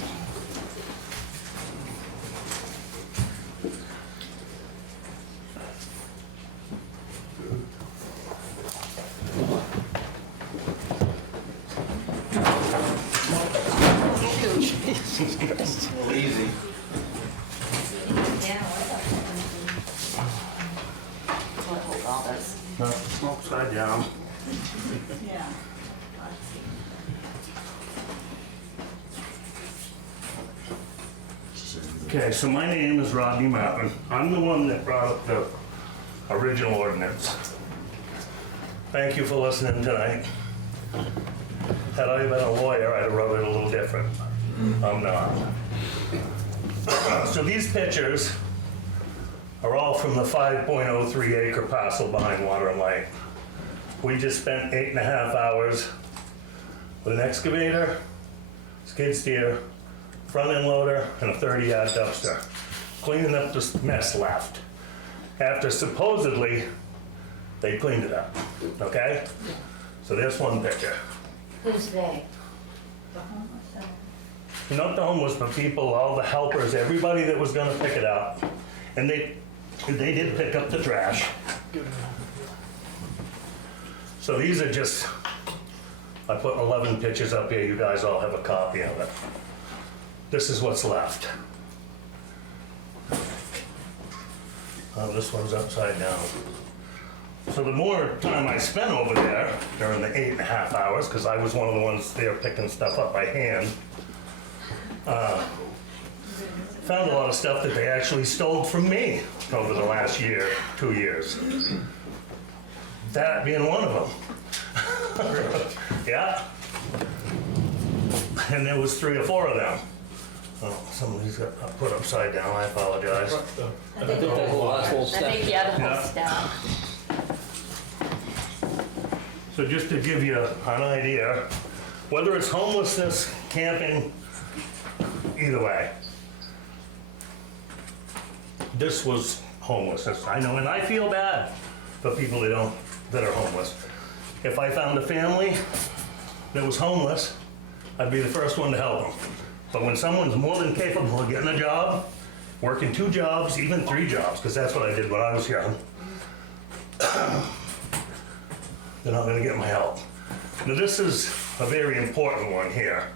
Easy. Hold all this. Upside down. Yeah. Okay, so my name is Rodney Martin. I'm the one that brought up the original ordinance. Thank you for listening tonight. Had I been a lawyer, I'd have wrote it a little different. I'm not. So these pictures are all from the 5.03 acre parcel behind Water and Light. We just spent 8.5 hours with an excavator, skid steer, front end loader, and a 30-yard dumpster, cleaning up this mess left. After supposedly, they cleaned it up, okay? So there's one picture. Who's they? Not the homeless, but people, all the helpers, everybody that was gonna pick it up. And they did pick up the trash. So these are just, I put 11 pictures up here, you guys all have a copy of it. This is what's left. This one's upside down. So the more time I spent over there during the 8.5 hours, because I was one of the ones there picking stuff up by hand, found a lot of stuff that they actually stole from me over the last year, 2 years. That being one of them. Yeah. And there was 3 or 4 of them. Oh, some of these got put upside down, I apologize. I think the whole stack. So just to give you an idea, whether it's homelessness, camping, either way, this was homelessness. I know, and I feel bad for people that are homeless. If I found a family that was homeless, I'd be the first one to help them. But when someone's more than capable of getting a job, working 2 jobs, even 3 jobs, because that's what I did when I was young, they're not gonna get my help. Now this is a very important one here,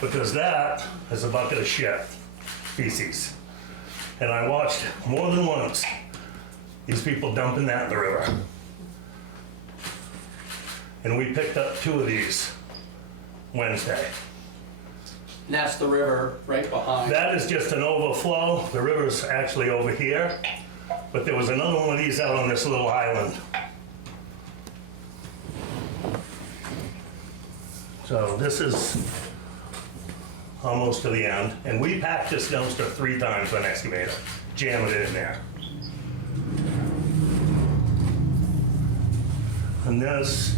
because that is a bucket of shit, feces. And I watched more than once these people dumping that in the river. And we picked up 2 of these Wednesday. And that's the river right behind. That is just an overflow. The river's actually over here, but there was another one of these out on this little island. So this is almost to the end, and we packed this dumpster 3 times with an excavator, jamming it in there. And this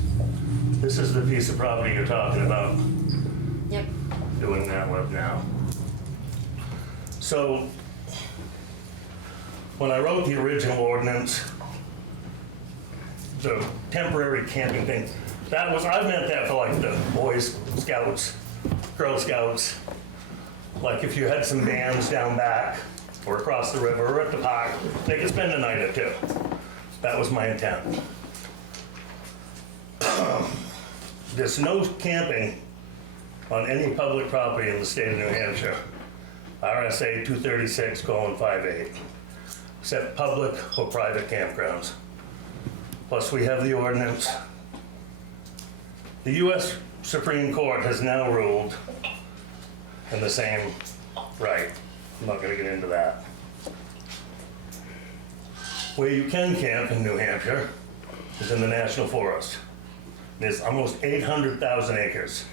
is the piece of property you're talking about. Yep. Doing that with now. So when I wrote the original ordinance, the temporary camping thing, that was, I meant that for like the Boys Scouts, Girl Scouts. Like if you had some bands down back or across the river or at the park, they could spend a night or 2. That was my intent. There's no camping on any public property in the state of New Hampshire, RSA 236:58, except public or private campgrounds. Plus, we have the ordinance. The U.S. Supreme Court has now ruled in the same right. I'm not going to get into that. Where you can camp in New Hampshire is in the National Forest. There's almost 800,000 acres.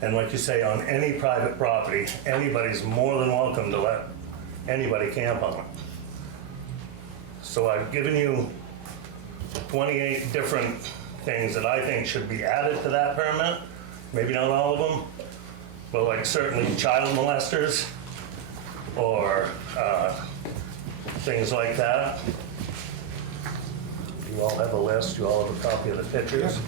And like you say, on any private property, anybody's more than welcome to let anybody camp on it. So I've given you 28 different things that I think should be added to that permit. Maybe not all of them, but like certainly child molesters or things like that. You all have a list, you all have a copy of the pictures.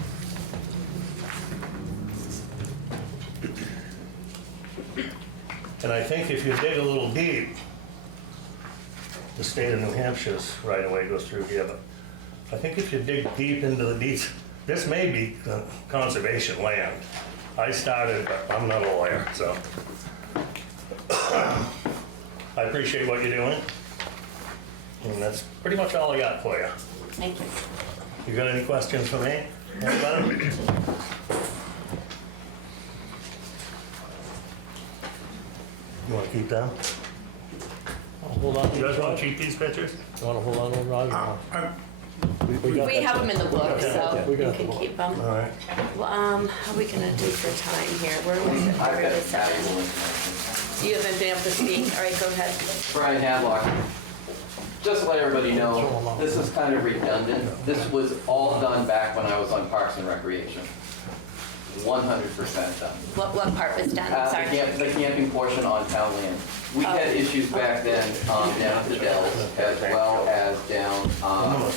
And I think if you dig a little deep, the state of New Hampshire's right away goes through here, but I think if you dig deep into the deeds, this may be conservation land. I started, but I'm not a lawyer, so. I appreciate what you're doing. And that's pretty much all I got for you. Thank you. You got any questions for me? Anybody? You want to keep them? Hold on. You guys want to keep these pictures? You want to hold on to them, Roger? We have them in the book, so we you got can them. keep them. All right. Well, how are we gonna do for time here? Where was it? Where is it? You haven't been able to speak. All right, go ahead. Brian Hadlock. Just to let everybody know, this is kind of redundant. This was all done back when I was on Parks and Recreation. 100% done. What part was done? Sorry. The camping portion on town land. We had issues back then down at the Dells, as well as down up on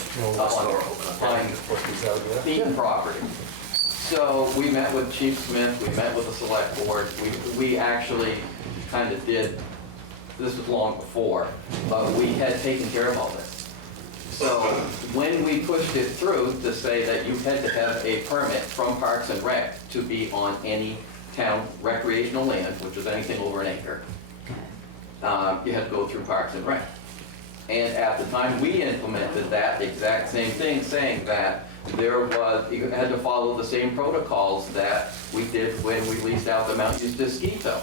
Pine Beaton property. So we met with Chief Smith, we met with the select board. We actually kind of did, this was long before, but we had taken care of all this. So when we pushed it through to say that you had to have a permit from Parks and Rec to be on any town recreational land, which was anything over an acre, you had to go through Parks and Rec. And at the time, we implemented that exact same thing, saying that you had to follow the same protocols that we did when we leased out the Mount Eustis ski tow.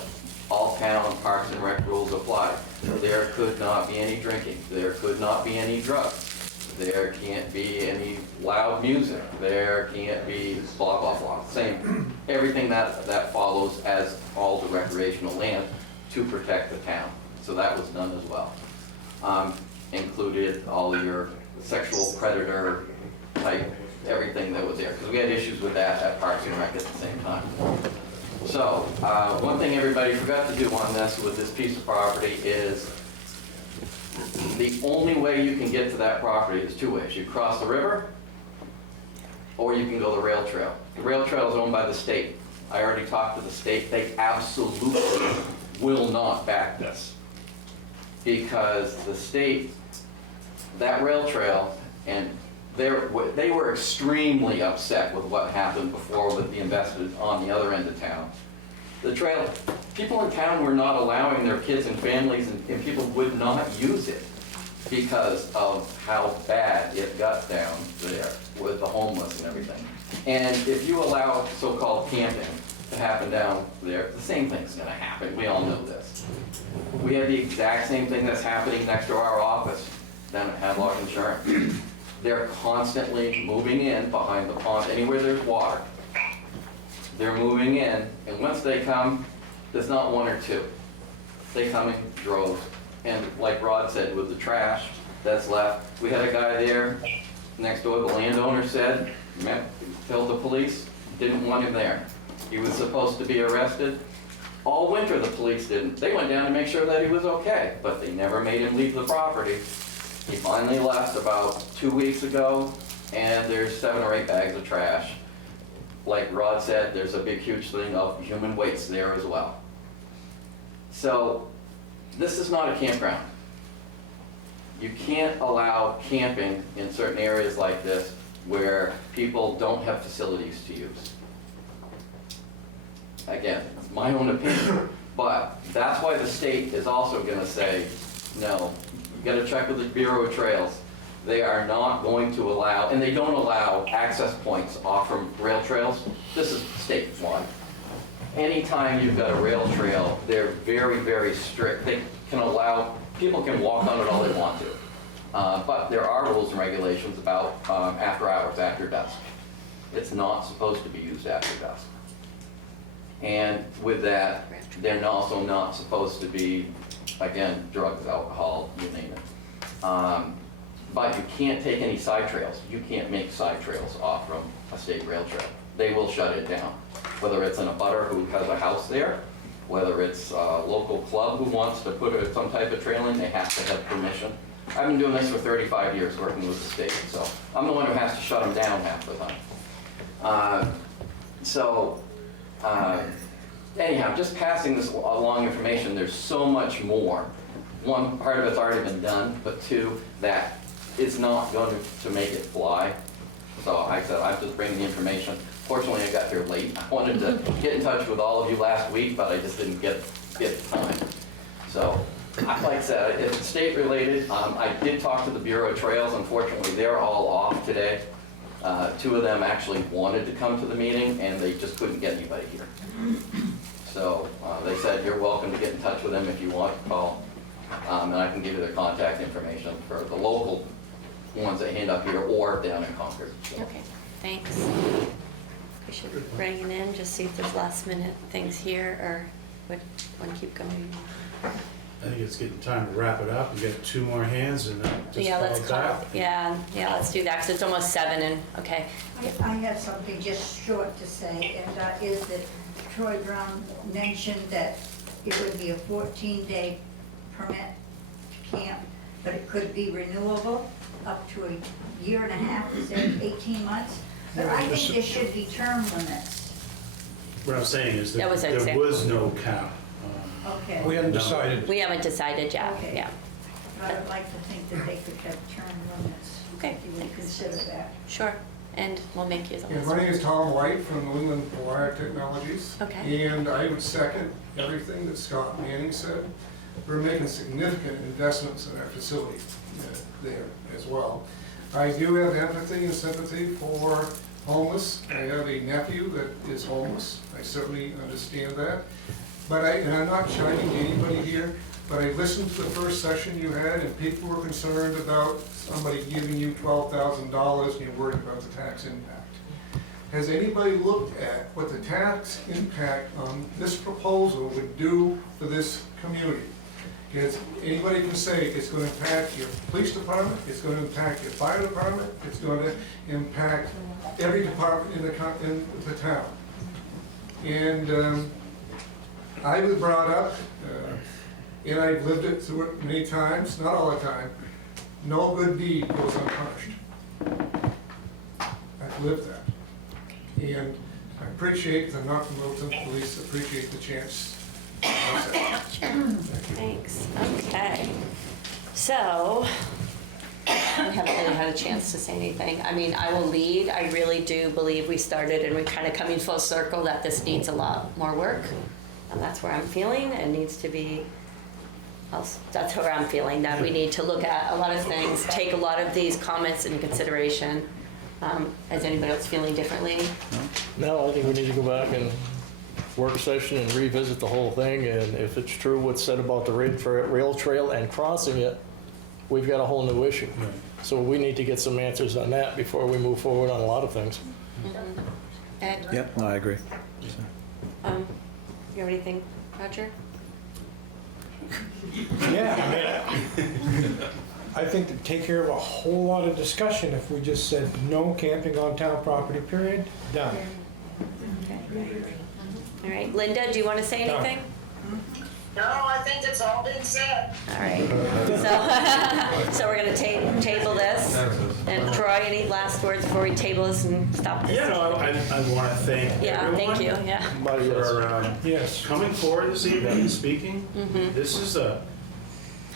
All town Parks and Rec rules applied. There could not be any drinking. There could not be any drugs. There can't be any loud music. There can't be blah, blah, blah. Same, everything that follows as all the recreational land to protect the town. So that was done as well. Included all of your sexual predator type, everything that was there. Because we had issues with that at Parks and Rec at the same time. So, one thing everybody forgot to do on this with this piece of property is the only way you can get to that property is two ways. You cross the river, or you can go the rail trail. The rail trail is owned by the state. I already talked to the state. They absolutely will not back this. Because the state, that rail trail, and they were extremely upset with what happened before with the investment on the other end of town. The trail, people in town were not allowing their kids and families, and people would not use it because of how bad it got down there with the homeless and everything. And if you allow so-called camping to happen down there, the same thing's gonna happen. We all know this. We have the exact same thing that's happening next to our office down at Hadlock Insurance. They're constantly moving in behind the pond, anywhere there's water. They're moving in, and once they come, there's not one or two. They come in droves. And like Rod said, with the trash that's left, we had a guy there next door, the landowner said, told the police, didn't want him there. He was supposed to be arrested. All winter, the police didn't. They went down to make sure that he was okay, but they never made him leave the property. He finally left about 2 weeks ago, and there's 7 or 8 bags of trash. Like Rod said, there's a big, huge thing of human waste there as well. So, this is not a campground. You can't allow camping in certain areas like this where people don't have facilities to use. Again, it's my own opinion, but that's why the state is also gonna say, no, you gotta check with the Bureau of Trails. They are not going to allow, and they don't allow access points off from rail trails. This is statewide. Anytime you've got a rail trail, they're very, very strict. They can allow, people can walk on it all they want to. But there are rules and regulations about after hours, after dusk. It's not supposed to be used after dusk. And with that, they're also not supposed to be, again, drugs, alcohol, you name it. But you can't take any side trails. You can't make side trails off from a state rail trail. They will shut it down. Whether it's an abutter who has a house there, whether it's a local club who wants to put some type of trail in, they have to have permission. I've been doing this for 35 years, working with the state, so I'm the one who has to shut them down half the time. Anyhow, just passing this along information, there's so much more. One, part of it's already been done, but two, that it's not going to make it fly. So I said, I'm just bringing the information. Fortunately, I got here late. I wanted to get in touch with all of you last week, but I just didn't get the time. So, like I said, it's state related. I did talk to the Bureau of Trails. Unfortunately, they're all off today. Two of them actually wanted to come to the meeting, and they just couldn't get anybody here. So they said, you're welcome to get in touch with them if you want to call. And I can give you their contact information for the local ones that hand up here or down in Concord. Okay, thanks. We should bring it in, just see if there's last minute things here, or would want to keep going? I think it's getting time to wrap it up. We got 2 more hands and just Yeah, let's call it call, that. yeah, let's do that, because it's almost 7 and, okay. I have something just short to say, and that is that Troy Brown mentioned that it would be a 14-day permit to camp, but it could be renewable up to a year and a half, say 18 months. But I think there should be term limits. What I'm saying is That that was there was no cap. Okay. We haven't decided. We haven't decided yet, Okay. yeah. But I'd like to think that they could have term limits. Okay. If you would consider that. Sure, and we'll make you the Yeah, list. my name is Tom White from New England Wire Technologies. Okay. And I would second everything that Scott Manning said. We're making significant investments in our facility there as well. I do have empathy and sympathy for homeless. I have a nephew that is homeless. I certainly understand that. But and I'm not shining to anybody here, but I listened to the first session you had, and people were concerned about somebody giving you $12,000 and you're worried about the tax impact. Has anybody looked at what the tax impact on this proposal would do for this community? Because anybody can say it's going to impact your police department, it's going to impact your fire department, it's going to impact every department in the town. And I was brought up, and I've lived it through it many times, not all the time, no good deed goes unpunished. I've lived that. And I appreciate, because I'm not from Littleton Police, appreciate the chance. Thanks, okay. So, we haven't really had a chance to say anything. I mean, I will lead. I really do believe we started and we're kind of coming full circle that this needs a lot more work. And that's where I'm feeling it needs to be, that's where I'm feeling that we need to look at a lot of things, take a lot of these comments into consideration. Is anybody else feeling differently? No, I think we need to go back and work session and revisit the whole thing, and if it's true what's said about the rail trail and crossing it, we've got a whole new issue. So we need to get some answers on that before we move forward on a lot of things. Ed? Yep, no, I agree. You have anything, Roger? Yeah, I think to take care of a whole lot of discussion if we just said no camping on town property, period, done. All right, Linda, do you want to say anything? No, I think it's all been said. All right, so we're gonna table this. And Troy, any last words before we table this and stop this? Yeah, no, I want to thank everyone. Thank you, yeah. For coming forward this evening and speaking. This is a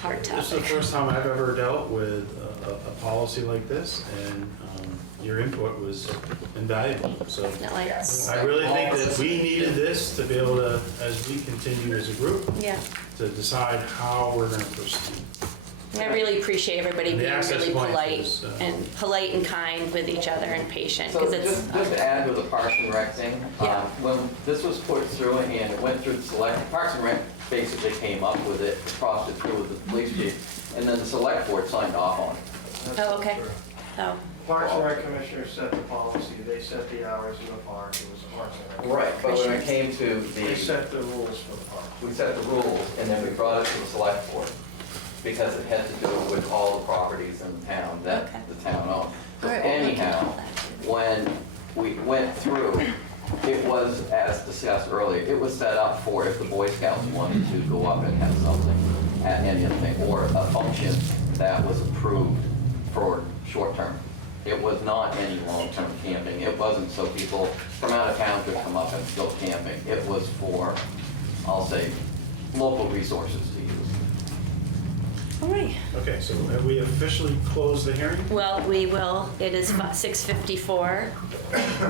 hard topic. This is the first time I've ever dealt with a policy like this, and your input was invaluable. So Definitely. I really think that we needed this to be able to, as we continue as a group, to decide how we're going to proceed. I really appreciate everybody And the being access really point polite is, and kind with each other and patient, So because it's. just to add with the Parks and Rec thing, when this was put through and it went through the select, Parks and Rec basically came up with it, crossed it through with the police chief, and then the select board signed off on it. Oh, okay. Oh. Parks and Rec Commissioners set the policy, they set the hours in the park, it was the Parks and Rec. Right, but when it came to They the, set the rules for the park. we set the rules and then we brought it to the select board because it had to do with all the properties in the town that the town owned. So anyhow, when we went through, it was, as discussed earlier, it was set up for if the Boy Scouts wanted to go up and have something at any of the thing, or a function that was approved for short-term. It was not any long-term camping. It wasn't so people from out of town could come up and go camping. It was for, I'll say, local resources to use. All right. Okay, so have we officially closed the hearing? Well, we will. It is 6:54.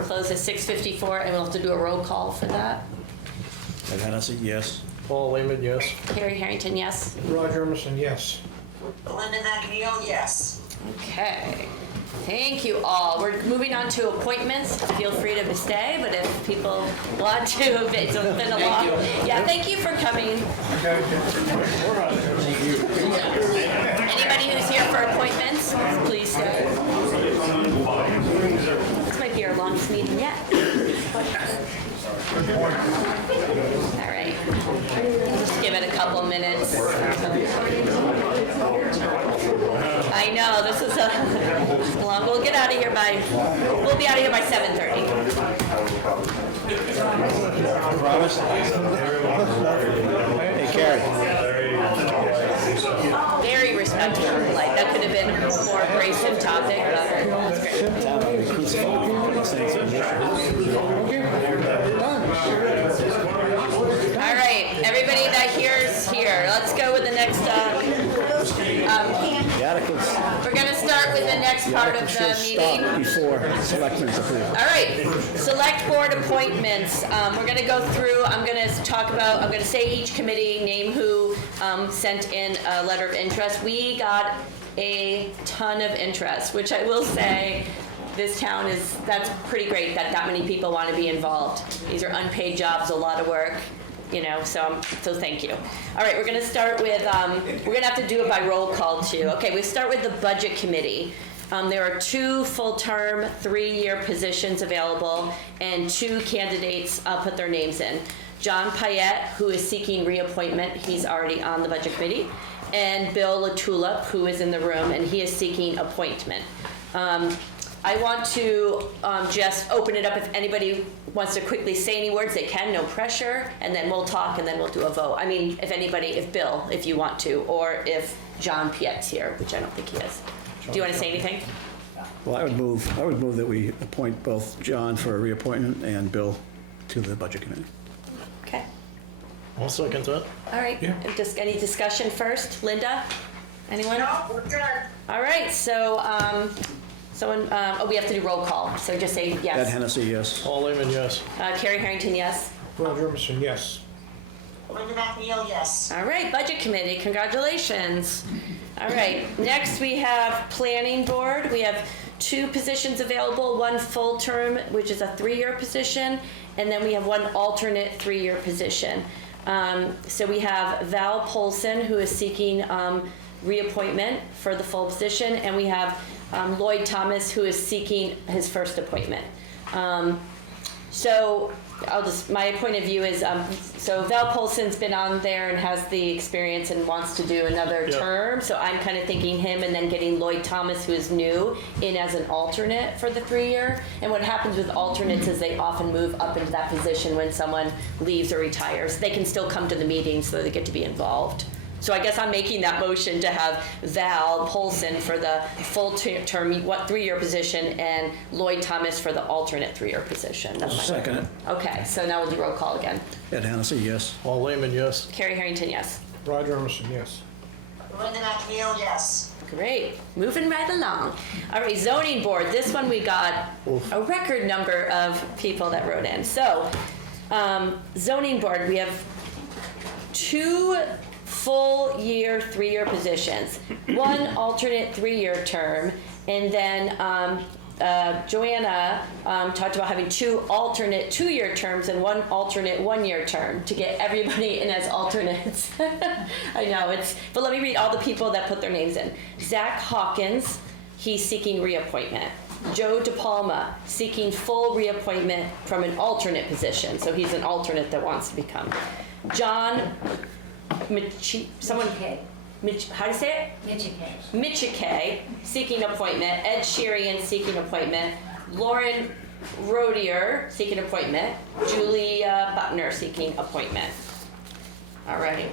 Close at 6:54, and we'll have to do a roll call for that. Ed Hennessy, yes. Paul Lehman, yes. Carrie Harrington, yes. Roger Emerson, yes. Linda McNeil, yes. Okay. Thank you all. We're moving on to appointments. Feel free to stay, but if people want to, it's been a long. Yeah, thank you for coming. Anybody who's here for appointments, please stay. This might be our longest meeting yet. All right. Just give it a couple minutes. I know, this is a long, we'll get out of here we'll be out of here by 7:30. Promise? Hey, Carrie. Very respectful, like, that could have been a more abrasive topic, but that's great. All right, everybody that here's here. Let's go with the next, we're gonna start with the next part of the meeting. Before Selectmen's approved. All right, select board appointments. We're gonna go through, I'm gonna say each committee, name who sent in a letter of interest. We got a ton of interest, which I will say, this town that's pretty great that many people want to be involved. These are unpaid jobs, a lot of work. So thank you. All right, we're going to start with, we're going to have to do it by roll call too. Okay, we start with the budget committee. There are 2 full-term, 3-year positions available, and 2 candidates put their names in. John Payette, who is seeking reappointment, he's already on the budget committee, and Bill LaTulip, who is in the room, and he is seeking appointment. I want to just open it up. If anybody wants to quickly say any words, they can, no pressure, and then we'll talk, and then we'll do a vote. I mean, if Bill, if you want to, or if John Piet's here, which I don't think he is. Do you want to say anything? Well, I would move that we appoint both John for a reappointment and Bill to the budget committee. Okay. I'll second that. All right. Yeah. Just any discussion first? Linda? Anyone? No, we're good. All right. So, we have to do roll call. So just say Ed yes. Hennessy, yes. Paul Lehman, yes. Carrie Harrington, yes. Roger Emerson, yes. Linda McNeil, yes. All right, budget committee, congratulations. All right, next we have planning board. We have 2 positions available, 1 full term, which is a 3-year position, and then we have 1 alternate 3-year position. So we have Val Polson, who is seeking reappointment for the full position, and we have Lloyd Thomas, who is seeking his first appointment. So my point of view is, so Val Polson's been on there and has the experience and wants to do another term. So I'm kind of thinking him, and then getting Lloyd Thomas, who is new, in as an alternate for the 3-year. And what happens with alternates is they often move up into that position when someone leaves or retires. They can still come to the meetings, so they get to be involved. So I guess I'm making that motion to have Val Polson for the full term, 3-year position, and Lloyd Thomas for the alternate 3-year position. That's my Second it. Okay, so now we'll do roll call again. Ed Hennessy, yes. Paul Lehman, yes. Carrie Harrington, yes. Roger Emerson, yes. Linda McNeil, yes. Great, moving right along. All right, zoning board. This one we got a record number of people that wrote in. So, zoning board, we have 2 full year 3-year positions, 1 alternate 3-year term, and then Joanna talked about having 2 alternate 2-year terms and 1 alternate 1-year term to get everybody in as alternates. I know but let me read all the people that put their names in. Zach Hawkins, he's seeking reappointment. Joe DePalma, seeking full reappointment from an alternate position, so he's an alternate that wants to become. John how do you say it? Michike, seeking appointment. Ed Sherian, seeking appointment. Lauren Rodier, seeking appointment. Julia Butner, seeking appointment. All right.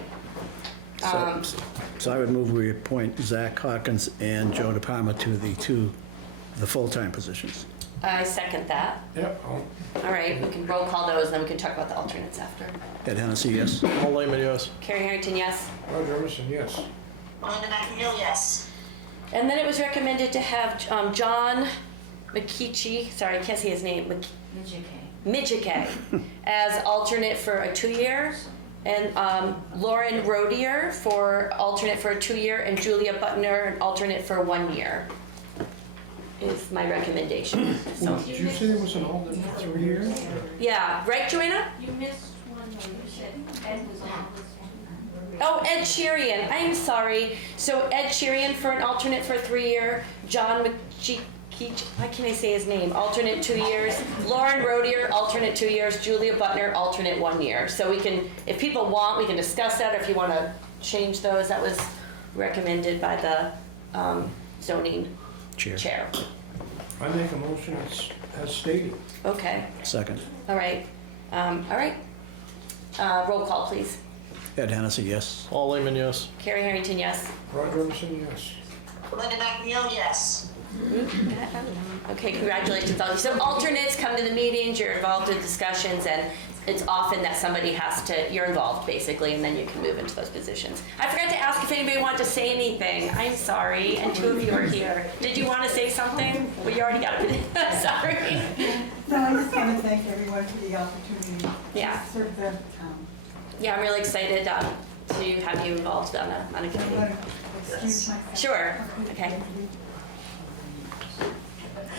So I would move we appoint Zach Hawkins and Joe DePalma to the full-time positions. I second that. Yep, All right, we can roll call those, and then we can talk about the alternates after. Ed Hennessy, yes. Paul Lehman, yes. Carrie Harrington, yes. Roger Emerson, yes. Linda McNeil, yes. And then it was recommended to have John McKeechee, sorry, I can't say his name, Midgeke, as alternate for a 2-year, and Lauren Rodier for alternate for a 2-year, and Julia Butner, an alternate for 1 year, is my recommendation. So, Did you say there was an alternate for 3 years? yeah, right, Joanna? You missed one, though. You said Ed was on this one. Oh, Ed Sheerian, I'm sorry. So Ed Sheerian for an alternate for a 3-year, John McKeechee, why can't I say his name? Alternate 2 years. Lauren Rodier, alternate 2 years. Julia Butner, alternate 1 year. So we can, if people want, we can discuss that, or if you want to change those. That was recommended by the zoning chair. I make a motion as stated. Okay, Second. all right. Roll call, please. Ed Hennessy, yes. Paul Lehman, yes. Carrie Harrington, yes. Roger Emerson, yes. Linda McNeil, yes. Okay, congratulations all. So alternates come to the meetings, you're involved in discussions, and it's often that somebody has to, you're involved basically, and then you can move into those positions. I forgot to ask if anybody wanted to say anything. I'm sorry, and 2 of you are here. Did you want to say something? Well, you already got it. Sorry. No, I just want to thank everyone for the opportunity Yeah. to serve the town. Yeah, I'm really excited to have you involved on a committee. Excuse myself. Sure, okay.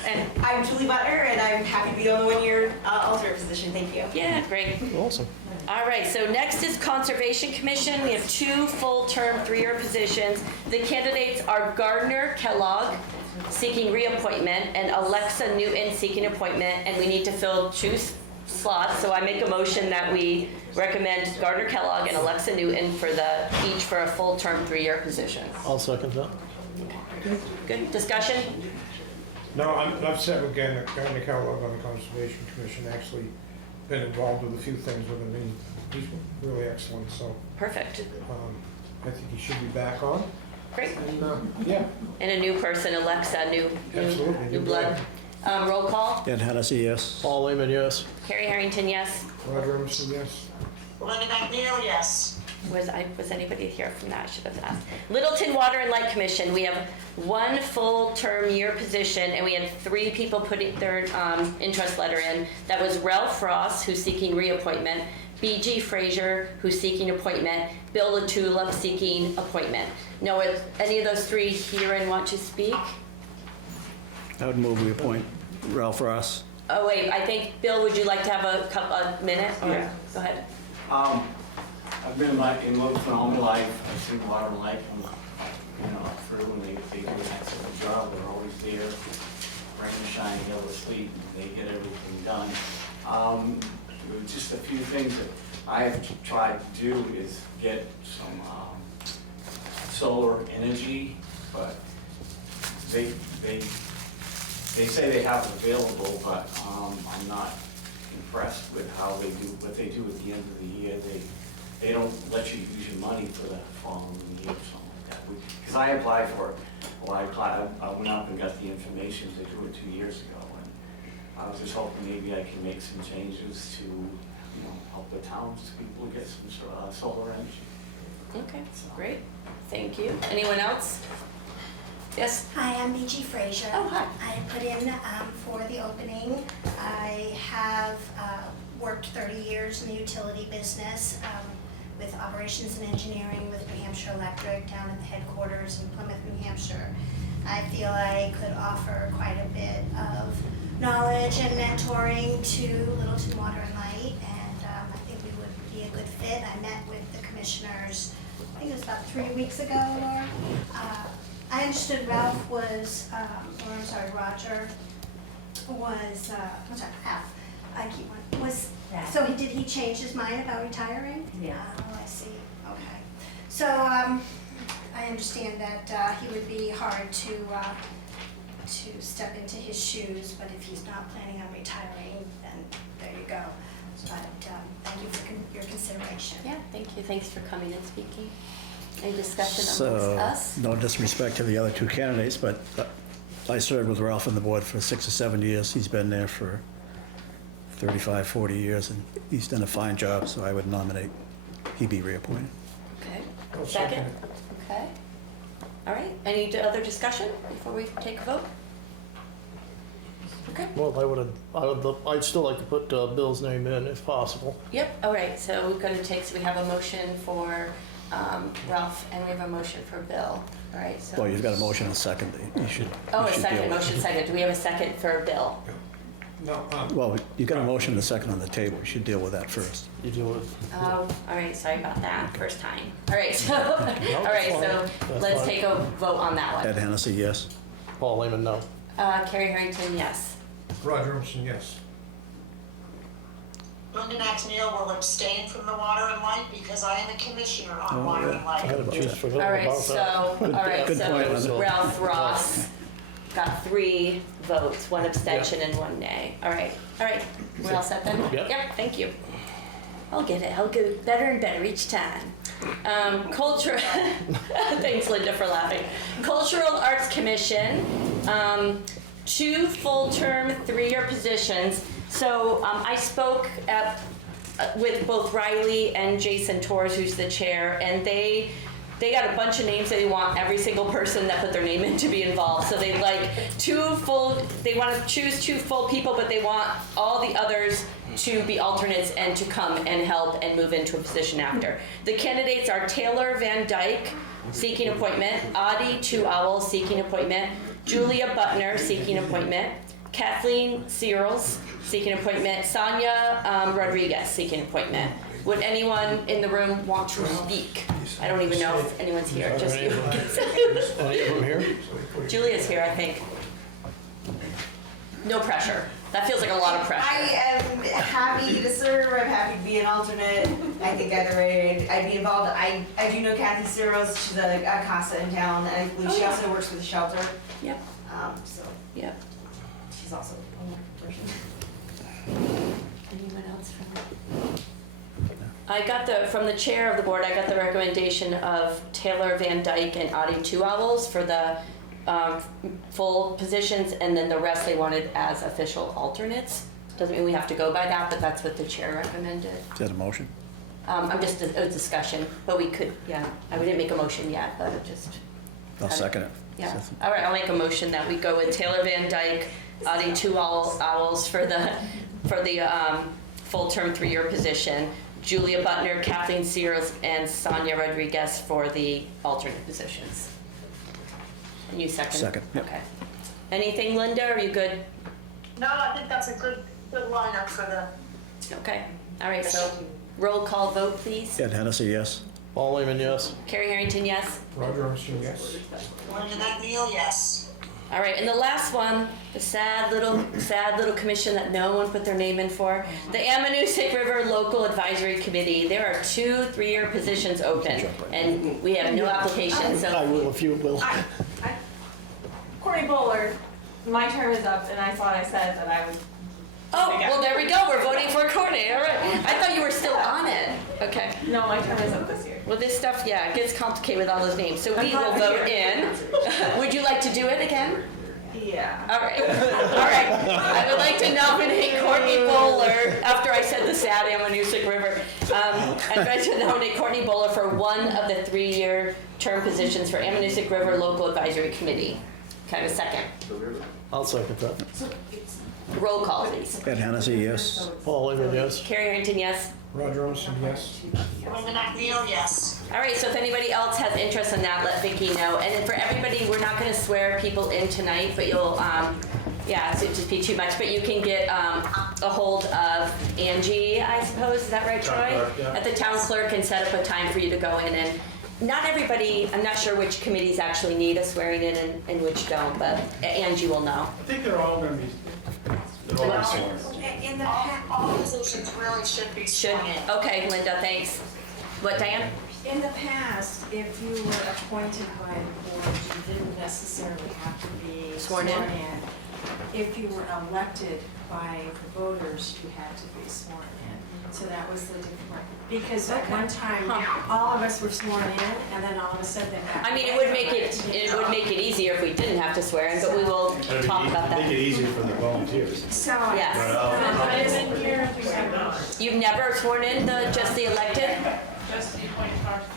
And I'm Julie Butner, and I'm happy to be on the 1-year alternate position. Thank you. yeah, great. Awesome. All right, so next is Conservation Commission. We have 2 full-term 3-year positions. The candidates are Gardner Kellogg, seeking reappointment, and Alexa Newton, seeking appointment, and we need to fill 2 slots. So I make a motion that we recommend Gardner Kellogg and Alexa Newton for each for a full-term 3-year position. I'll second that. Good, discussion? No, I've sat with Gardner Kellogg on the Conservation Commission, actually been involved with a few things with him, and he's really excellent, so Perfect. I think he should be back on. Great. And, yeah, And a new person, Alexa, absolutely. new blood. Roll call. Ed Hennessy, yes. Paul Lehman, yes. Carrie Harrington, yes. Roger Emerson, yes. Linda McNeil, yes. Was anybody here from that? I should have asked. Littleton Water and Light Commission, we have 1 full-term year position, and we had 3 people putting their interest letter in. That was Ralph Ross, who's seeking reappointment, B.G. Frazier, who's seeking appointment, Bill LaTulip, seeking appointment. Now, is any of those 3 here and want to speak? I would move we appoint Ralph Ross. Oh, wait, I think, Bill, would you like to have a minute? Yeah. Go ahead. I've been in Littleton all my life. I've seen the water and light come, through, and they do an excellent job. They're always there, rain or shine, hail or sleet, they get everything done. Just a few things that I have tried to do is get some solar energy, but they say they have it available, but I'm not impressed with how they do what they do at the end of the year. They don't let you use your money for the following year or something like that. Because I applied for it. Well, I went up and got the information. They do it 2 years ago, and I was just hoping maybe I can make some changes to, help the townspeople get some solar energy. Okay, great. Thank you. Anyone else? Yes? Hi, I'm B.G. Frazier. Oh, hi. I put in for the opening. I have worked 30 years in the utility business with operations and engineering with New Hampshire Electric down at the headquarters in Plymouth, New Hampshire. I feel I could offer quite a bit of knowledge and mentoring to Littleton Water and Light, and I think we would be a good fit. I met with the commissioners, I think it was about 3 weeks ago, Laura. I understood Ralph was, Roger was, so did he change his mind about retiring? Yeah. Oh, I see, okay. So, I understand that he would be hard to step into his shoes, but if he's not planning on retiring, then there you go. But thank you for your consideration. Yeah, thank you. Thanks for coming and speaking. Any discussion So, amongst us? no disrespect to the other two candidates, but I served with Ralph on the board for 6 or 7 years. He's been there for 35, 40 years, and he's done a fine job, so I would nominate he be reappointed. Okay. I'll Second? second it. Okay. All right, any other discussion before we take a vote? Okay. Well, I'd still like to put Bill's name in if possible. Yep, all right, so we're gonna take, so we have a motion for Ralph, and we have a motion for Bill, all right, so. Well, you've got a motion and a second. You should. Oh, you a should second, deal with motion it. second, do we have a second for Bill? No, Well, you've got a motion and a second on the table. You should deal with that first. You deal with. All right, sorry about that, first time. All right, so, all right, so That's let's fine. take a vote on that Ed one. Hennessy, yes. Paul Lehman, no. Carrie Harrington, yes. Roger Emerson, yes. Linda McNeil will abstain from the water and light because I am a commissioner on Oh, water yeah. and I light. had just forgotten All right, about so, that. all right, Good point, so Linda. Ralph Ross got 3 votes, 1 abstention and 1 nay. All right, we're all set then? Yep. Yep, thank you. I'll get it, I'll get better and better each time. Culture, thanks Linda for laughing. Cultural Arts Commission, 2 full-term, 3-year positions. So I spoke with both Riley and Jason Torres, who's the chair, and they got a bunch of names that they want every single person that put their name in to be involved. So they like they want to choose 2 full people, but they want all the others to be alternates and to come and help and move into a position after. The candidates are Taylor Van Dyke, seeking appointment, Audie Two Owls, seeking appointment, Julia Butner, seeking appointment, Kathleen Searles, seeking appointment, Sonia Rodriguez, seeking appointment. Would anyone in the room want to speak? I don't even know if anyone's here, just you. Any of them here? Julia's here, I think. No pressure. That feels like a lot of pressure. I am happy to serve. I'm happy to be an alternate. I think either way I'd be involved. I do know Kathy Searles. She's a CASA in town, and I believe she also works for the shelter. Yep. So Yep. she's also a wonderful person. Anyone else from the chair of the board, I got the recommendation of Taylor Van Dyke and Audie Two Owls for the full positions, and then the rest they wanted as official alternates. Doesn't mean we have to go by that, but that's what the chair recommended. Is that a motion? I'm just a discussion, but we could, yeah. We didn't make a motion yet, but it just. I'll second it. Yeah. All right, I'll make a motion that we go with Taylor Van Dyke, Audie Two Owls for the full-term 3-year position, Julia Butner, Kathleen Searles, and Sonia Rodriguez for the alternate positions. And you second? Second, yep. Okay. Anything, Linda? Are you good? No, I think that's a good lineup for the. Okay. All right. So roll call vote, please. Ed Hennessy, yes. Paul Lehman, yes. Carrie Harrington, yes. Roger Emerson, yes. Linda McNeil, yes. All right, and the last one, the sad little commission that no one put their name in for, the Ammonoosuc River Local Advisory Committee. There are 2 3-year positions open, and we have no applications. I So will if you will. Courtney Bowler, my term is up, and I thought I said that I would. oh, well, there we go. We're voting for Courtney. All right. I thought you were still on it. Okay. No, my term is up this year. Well, this stuff, yeah, it gets complicated with all those names. So we will vote in. Would you like to do it again? Yeah. All right. All right. I would like to nominate Courtney Bowler, after I said the sad Ammonoosuc River. I'd like to nominate Courtney Bowler for one of the 3-year term positions for Ammonoosuc River Local Advisory Committee. Can I have a second? I'll second that. Roll call, please. Ed Hennessy, yes. Paul Lehman, yes. Carrie Harrington, yes. Roger Emerson, yes. Linda McNeil, yes. All right, so if anybody else has interest in that, let Vicki know. And then for everybody, we're not going to swear people in tonight, but you'll, so it'd just be too much. But you can get a hold of Angie, I suppose. Is that right, Troy? Town clerk, yeah. At the town clerk, and set up a time for you to go in. And not everybody, I'm not sure which committees actually need a swearing in and which don't, but Angie will know. I think they're all gonna be, they're all sworn. In the all positions really should be Should. sworn in. Okay, Linda, thanks. What, Diane? In the past, if you were appointed by the board, you didn't necessarily have to be Sworn in? If you were elected by the voters, you had to be sworn in. So that was the difference. Because at one time, all of us were sworn in, and then all of a sudden they got. I mean, it would make it easier if we didn't have to swear in, but we will talk about Make it that. easier for the volunteers. So. Yes. I've been here, You've never sworn in just the elected? Just the appointed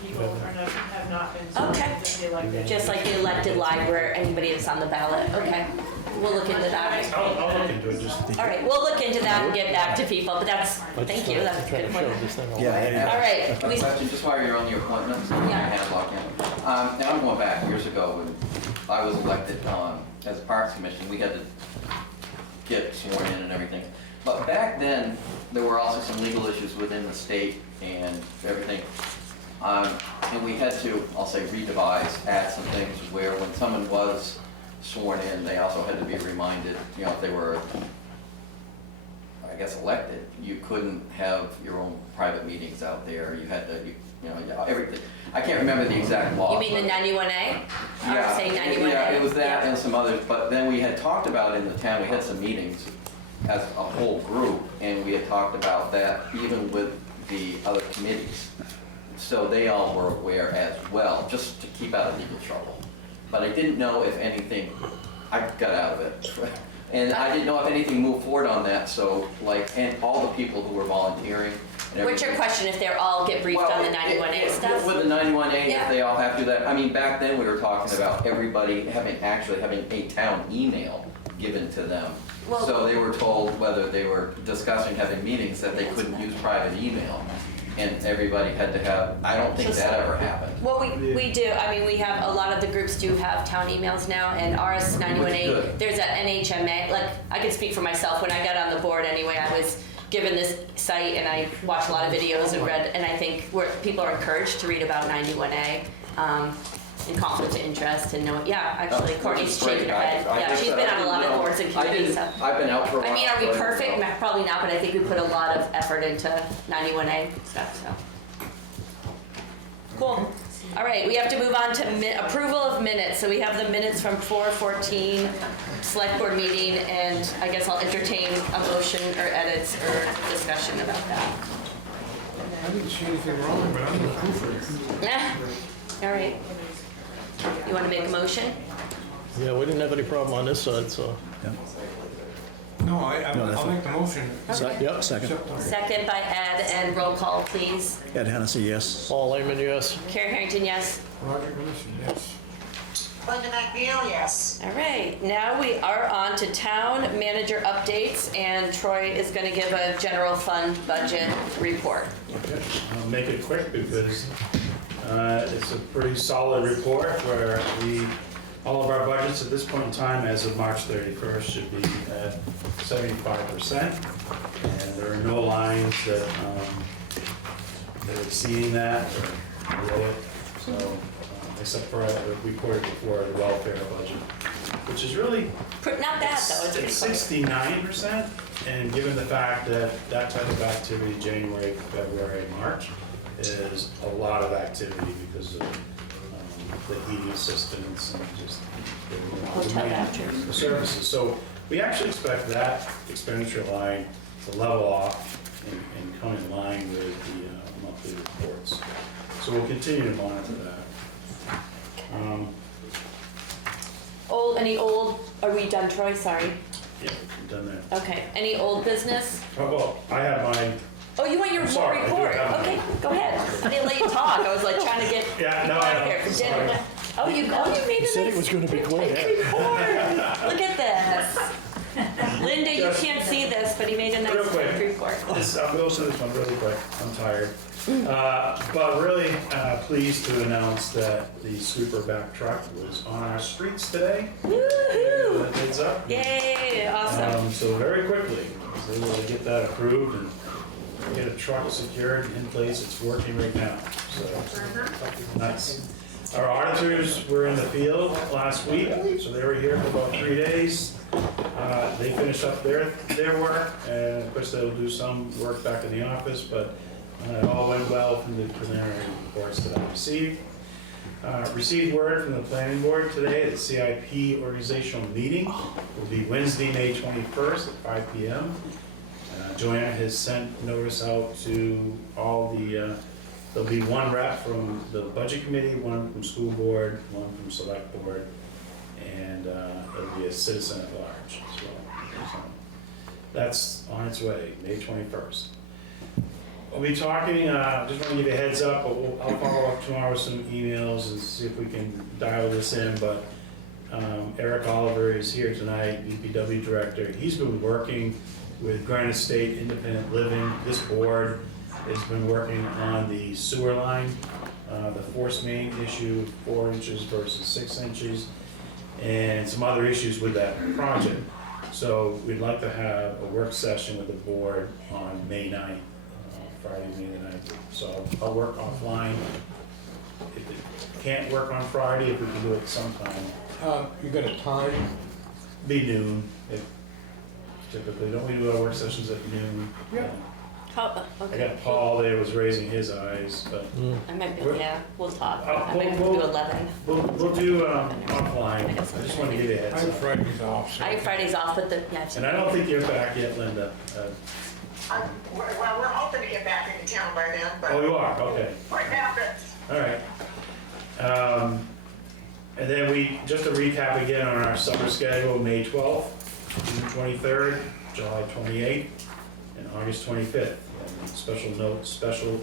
people have not been sworn in, Okay. just the elected. Just like the elected library, anybody that's on the ballot, okay. We'll look into that. I'll look into it, just. All right, we'll look into that and get back to people, but that's, thank you, that's a good point. All right. A question, just while you're on the appointments, your hand locked in. Now I'm going back years ago when I was elected as Parks Commission, we had to get sworn in and everything. But back then, there were also some legal issues within the state and everything. And we had to, I'll say, redevise, add some things where when someone was sworn in, they also had to be reminded, if they were, I guess, elected, you couldn't have your own private meetings out there. You had to, everything. I can't remember the exact law. You mean the 91A? Yeah, Say 91A? yeah, it was that Yeah. and some others, but then we had talked about in the town, we had some meetings as a whole group, and we had talked about that even with the other committees. So they all were aware as well, just to keep out of legal trouble. But I didn't know if anything, I got out of it. And I didn't know if anything moved forward on that, so and all the people who were volunteering and What's your question, if they're all get briefed on the 91A stuff? With the 91A, Yeah. if they all have to do that, I mean, back then we were talking about everybody having a town email given to them. Well- So they were told whether they were discussing having meetings that they couldn't use private email. And everybody had to have, I don't think that ever happened. Well, we do, I mean, we have, a lot of the groups do have town emails now, and ours 91A, Good. there's a NHMA, like, I can speak for myself, when I got on the board anyway, I was given this site and I watched a lot of videos and read, and I think people are encouraged to read about 91A, and conflict of interest and know, actually, Courtney's shaking her head. Yeah, she's been on a lot of boards and committees, so. I've been out for a while. I mean, are we but- perfect? Probably not, but I think we put a lot of effort into 91A stuff, so. Cool. All right, we have to move on to approval of minutes. So we have the minutes from 4/14 select board meeting, and I guess I'll entertain a motion or edits or discussion about that. I didn't see anything wrong, but I'm the proofreader. Yeah. All right. You want to make a motion? Yeah, we didn't have any problem on this side, so. No, I'll make the motion. Yep, second. Second by Ed, and roll call, please. Ed Hennessy, yes. Paul Lehman, yes. Carrie Harrington, yes. Roger Wilson, yes. Linda McNeil, yes. All right, now we are on to town manager updates, and Troy is going to give a general fund budget report. Okay, I'll make it quick because it's a pretty solid report where all of our budgets at this point in time, as of March 31st, should be at 75%. And there are no lines that are exceeding that or below it. So, except for we reported before the welfare budget, which is really Not bad, though. It's pretty it's close. 69%, and given the fact that that type of activity, January, February, March, is a lot of activity because of the heating assistance and just Hotel vouchers. the services. So we actually expect that expenditure line to level off and come in line with the monthly reports. So we'll continue to monitor that. Are we done, Troy? Sorry. Yeah, we've done that. Okay, any old business? How about, I have mine. Oh, you want your I'm sorry, I do report? have Okay, go ahead. I didn't let you talk. I was like trying to get Yeah, no, out I of here know. for Sorry. dinner. Oh, you made You said a it was gonna be nice quick. report. Look at this. Linda, you Just- can't see this, but he made a nice Real quick. report. I'll go through this one really quick. I'm tired. But really pleased to announce that the sweeper back truck was on our streets today. Woohoo! Heads up. Yay, awesome. So very quickly, I was able to get that approved and get a truck secured in place. It's working right now. So nice. Our auditors were in the field last week, so they were here for about 3 days. They finished up their work, and of course they'll do some work back in the office, but it all went well from the preliminary reports that I received. Received word from the planning board today that CIP organizational meeting will be Wednesday, May 21st at 5 p.m. Joanna has sent notice out to all the, there'll be one rep from the budget committee, one from school board, one from select board, and it'll be a citizen at large as well. So that's on its way, May 21st. We'll be talking, just want to give you a heads up, but I'll follow up tomorrow with some emails and see if we can dial this in, but Eric Oliver is here tonight, DPW Director. He's been working with Granite State Independent Living. This board has been working on the sewer line, the force main issue, 4 inches versus 6 inches, and some other issues with that project. So we'd like to have a work session with the board on May 9th, Friday, May the 9th. So I'll work offline. If it can't work on Friday, if we can do it sometime. You got a time? Be noon. Typically, don't we do our work sessions at noon? Yeah. Oh, I okay. got Paul there was raising his eyes, but I might be, yeah, we'll talk. Oh, I might do 11. we'll do offline. I just want to give you a I heads have up. Fridays off. so- I have Fridays off, but the, yeah. And I don't think you're back yet, Linda. Well, we're hoping to get back into town by then, but Oh, you are? Okay. what happens? All right. And then just to recap again on our summer schedule, May 12th, June 23rd, July 28th, and August 25th. And special notes, special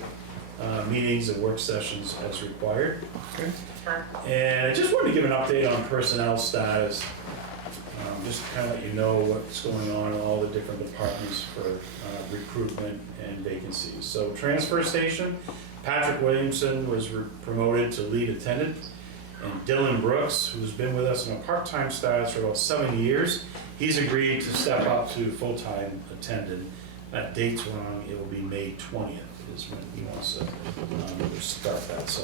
meetings and work sessions as required. Okay. And I just wanted to give an update on personnel status, just to kind of let you know what's going on in all the different departments for recruitment and vacancies. So transfer station, Patrick Williamson was promoted to lead attendant, and Dylan Brooks, who's been with us in a part-time status for about 7 years, he's agreed to step up to full-time attendant. That date's wrong, it will be May 20th is when he wants to start that. So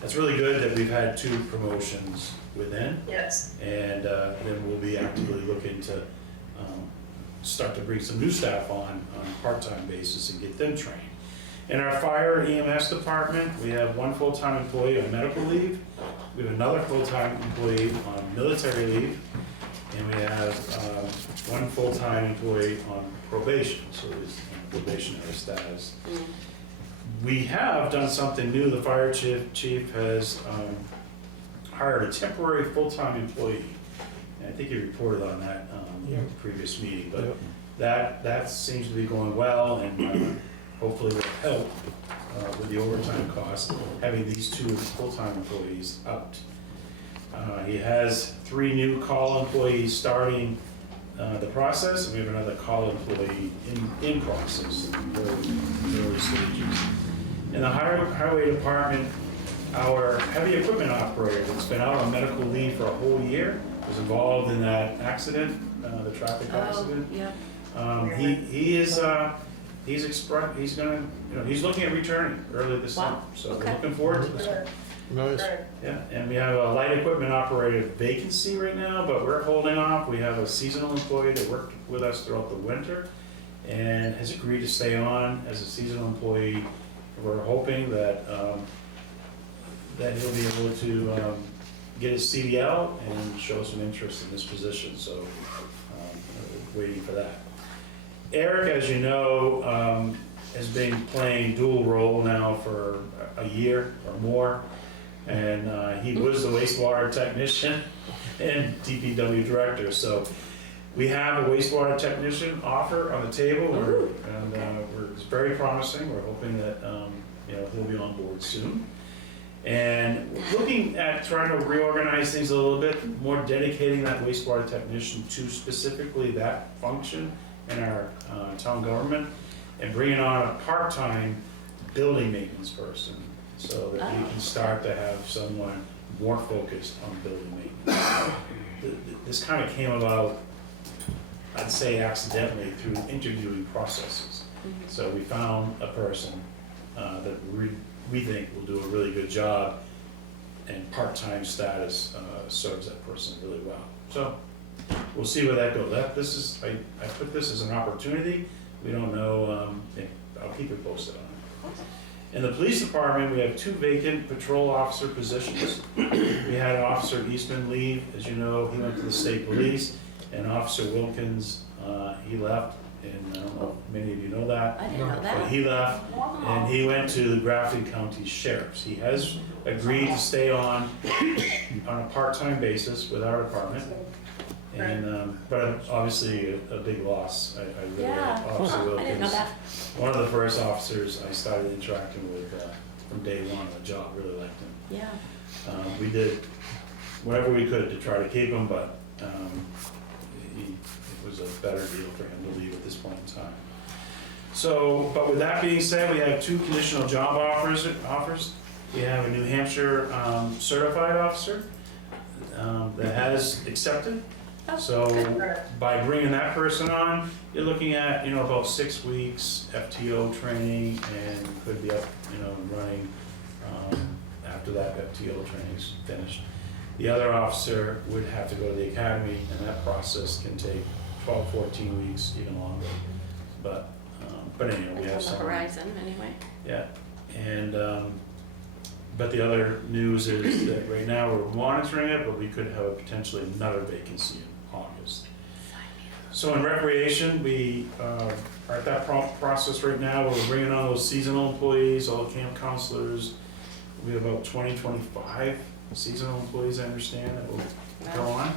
that's really good that we've had 2 promotions within. Yes. And then we'll be actively looking to start to bring some new staff on a part-time basis and get them trained. In our fire EMS department, we have 1 full-time employee on medical leave. We have another full-time employee on military leave. And we have 1 full-time employee on probation, so he's on probationary status. We have done something new. The fire chief has hired a temporary full-time employee. And I think he reported on that in the previous meeting, but that seems to be going well, and hopefully will help with the overtime costs, having these 2 full-time employees out. He has 3 new call employees starting the process, and we have another call employee in process, early stages. In the highway department, our heavy equipment operator that's been out on medical leave for a whole year was involved in that accident, the traffic accident. Yeah. He's looking at returning early this summer, so we're looking forward to this. Nice. Yeah, and we have a light equipment operator vacancy right now, but we're holding off. We have a seasonal employee that worked with us throughout the winter and has agreed to stay on as a seasonal employee. We're hoping that he'll be able to get his CDL and show some interest in this position, so waiting for that. Eric, as you know, has been playing dual role now for a year or more. And he was the wastewater technician and DPW director. So we have a wastewater technician offer on the table, it's very promising. We're hoping that he'll be on board soon. And looking at trying to reorganize things a little bit, more dedicating that wastewater technician to specifically that function in our town government, and bringing on a part-time building maintenance person, so that we can start to have someone more focused on building maintenance. This kind of came about, I'd say accidentally, through interviewing processes. So we found a person that we think will do a really good job, and part-time status serves that person really well. So we'll see where that goes. I put this as an opportunity. We don't know, I'll keep it posted on it. In the police department, we have 2 vacant patrol officer positions. We had Officer Eastman leave, as you know, he went to the state police, and Officer Wilkins, he left and I don't know if many of you know that. I didn't know But that. he left, and he went to the Grafton County Sheriff's. He has agreed to stay on a part-time basis with our department. And, but obviously a big loss. I really Yeah. obviously will, I didn't know because that. one of the first officers I started interacting with from day one of the job, really liked him. Yeah. We did whatever we could to try to keep him, but it was a better deal for him to leave at this point in time. So, but with that being said, we have 2 conditional job offers. We have a New Hampshire certified officer that has accepted. So by bringing that person on, you're looking at, about 6 weeks FTO training, and could be up, and running after that FTO training's finished. The other officer would have to go to the academy, and that process can take 12, 14 weeks, even longer. But anyway, we have That's on some. the horizon, anyway. Yeah, and, but the other news is that right now we're monitoring it, but we could have potentially another vacancy in August. So in recreation, we are at that process right now, where we're bringing on those seasonal employees, all the camp counselors. We have about 20, 25 seasonal employees, I understand, that will go on.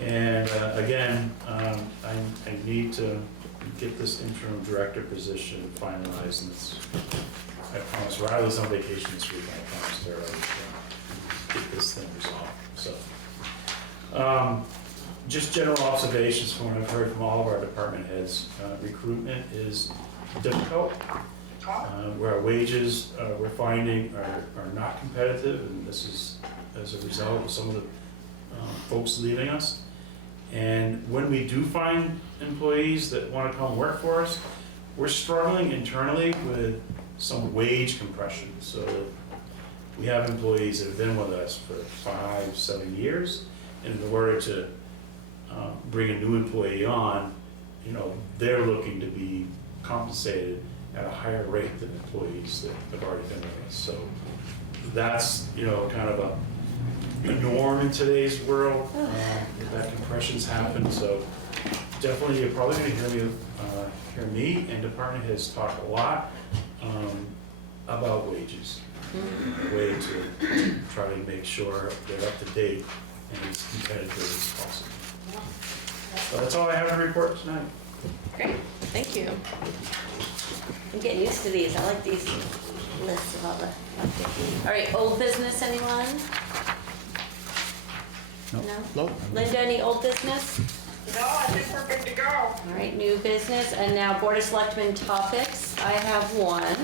And again, I need to get this interim director position finalized, and I promised Riley's on vacation this week, and I promised her I would get this thing resolved, so. Just general observations from what I've heard from all of our department heads. Recruitment is difficult, where our wages, we're finding are not competitive, and this is as a result of some of the folks leaving us. And when we do find employees that want to come work for us, we're struggling internally with some wage compression. So we have employees that have been with us for 5, 7 years, and in order to bring a new employee on, they're looking to be compensated at a higher rate than employees that have already been with us. So that's, kind of a norm in today's world, that compressions happen. So definitely, you're probably going to hear me and department heads talk a lot about wages, a way to try to make sure they're up to date and as competitive as possible. So that's all I have to report tonight. Great, thank you. I'm getting used to these. I like these lists of all the updates. All right, old business, anyone? No? Nope. Linda, any old business? No, I think we're good to go. All right, new business, and now Board of Selectmen topics. I have one.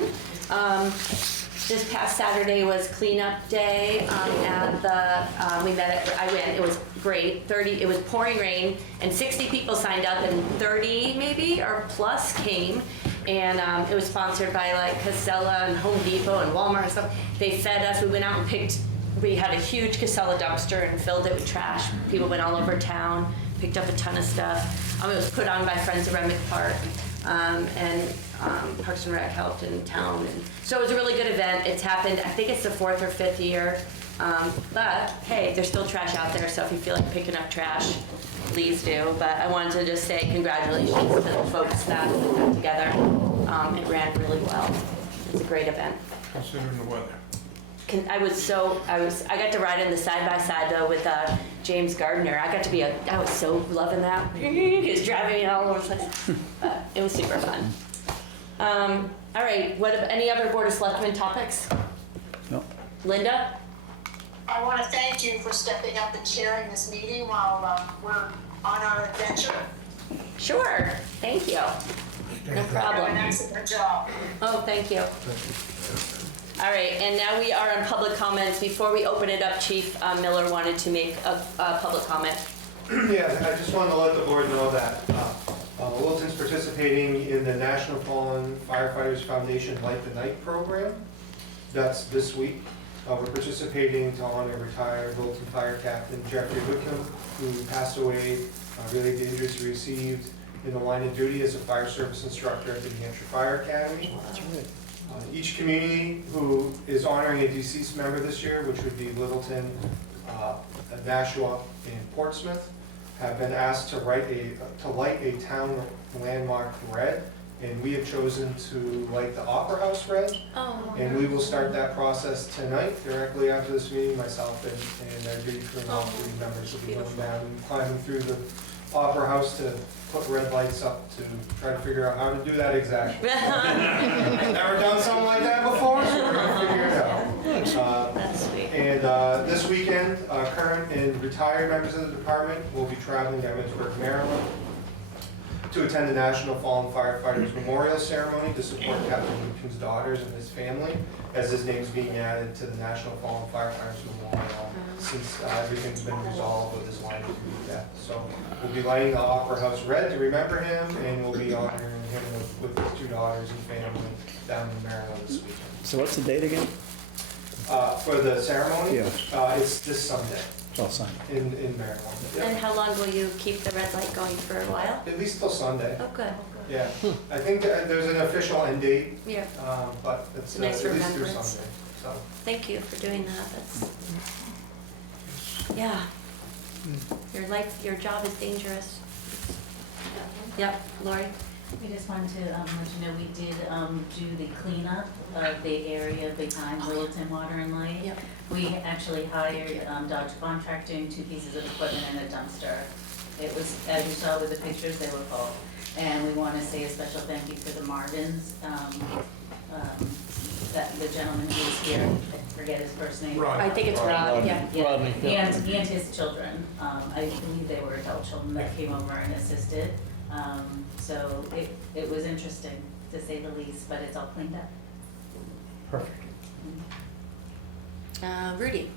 This past Saturday was cleanup day at the, we met at, I went, it was great, it was pouring rain, and 60 people signed up, and 30 maybe, or plus came, and it was sponsored by like Casella and Home Depot and Walmart and stuff. They fed us, we went out and we had a huge Casella dumpster and filled it with trash. People went all over town, picked up a ton of stuff. It was put on by Friends of Remick Park, and Parks and Rec helped in town. And so it was a really good event. It's happened, I think it's the 4th or 5th year. But hey, there's still trash out there, so if you feel like picking up trash, please do. But I wanted to just say congratulations to the folks that put that together. It ran really well. It's a great event. Considering the weather. I got to ride in the side-by-side though with James Gardner. I was so loving that. He was driving me all over the place. It was super fun. All right, any other Board of Selectmen topics? No. Linda? I want to thank you for stepping up and chairing this meeting while we're on our adventure. Sure, thank you. No problem. You're doing an excellent job. Oh, thank you. All right, and now we are on public comments. Before we open it up, Chief Miller wanted to make a public comment. Yeah, I just wanted to let the board know that Littleton's participating in the National Fallen Firefighters Foundation Light the Night program. That's this week. We're participating to honor retired Littleton Fire Captain Jeffrey Whitcomb, who passed away related to injuries he received in the line of duty as a fire service instructor at the New Hampshire Fire Academy. That's right. Each community who is honoring a deceased member this year, which would be Littleton, Nashua, and Portsmouth, have been asked to light a town landmark red, and we have chosen to light the Opera House red. Oh. And we will start that process tonight, directly after this meeting. Myself and our duty crew and all three members will be going down and climbing through the Opera House to put red lights up to try to figure out how to do that exactly. Never done something like that before, so we're gonna figure it out. That's sweet. And this weekend, current and retired members of the department will be traveling to Emmitsburg, Maryland, to attend the National Fallen Firefighters Memorial Ceremony to support Captain Lucan's daughters and his family, as his name's being added to the National Fallen Firefighters Memorial since everything's been resolved with his line of duty death. So we'll be lighting the Opera House red to remember him, and we'll be honoring him with his two daughters and family down in Maryland this weekend. So what's the date again? For the ceremony? Yeah. It's this Sunday Oh, Sunday. in Maryland. Yep. And how long will you keep the red light going for a while? At least till Sunday. Oh, good. Yeah, I think that there's an official end date, Yeah. but it's A nice at least through remembrance. Sunday, so. Thank you for doing that. That's, yeah. Your job is dangerous. Yep, Lori? We just wanted to let you know, we did do the cleanup of the area behind Littleton Water and Light. Yep. We actually hired Dodge Contracting, 2 pieces of equipment and a dumpster. It was, as you saw with the pictures, they were full. And we want to say a special thank you for the Martins, that the gentleman who was here, I forget his first name. Rod. I think it's Rod, yeah. Rodney, yeah. And his children. I believe they were adult children that came over and assisted. So it was interesting, to say the least, but it's all cleaned up. Perfect. Rudy?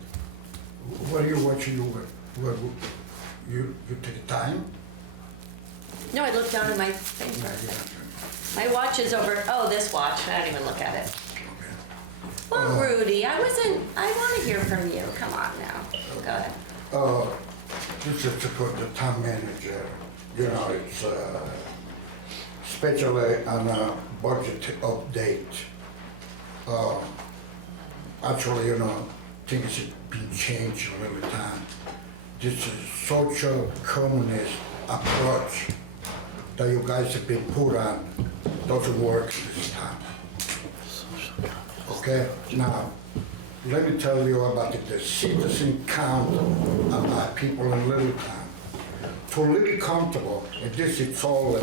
What are you watching? You take time? No, I looked down at my thing for a second. My watch is over, oh, this watch, I don't even look at it. Well, Rudy, I want to hear from you. Come on now. Go ahead. This is for the town manager. You know, it's especially on a budget update. Actually, you know, things have been changed a little time. This is social communist approach that you guys have been put on doesn't work this time. Okay, now, let me tell you about the citizen count about people in Littleton. To live comfortable, and this is all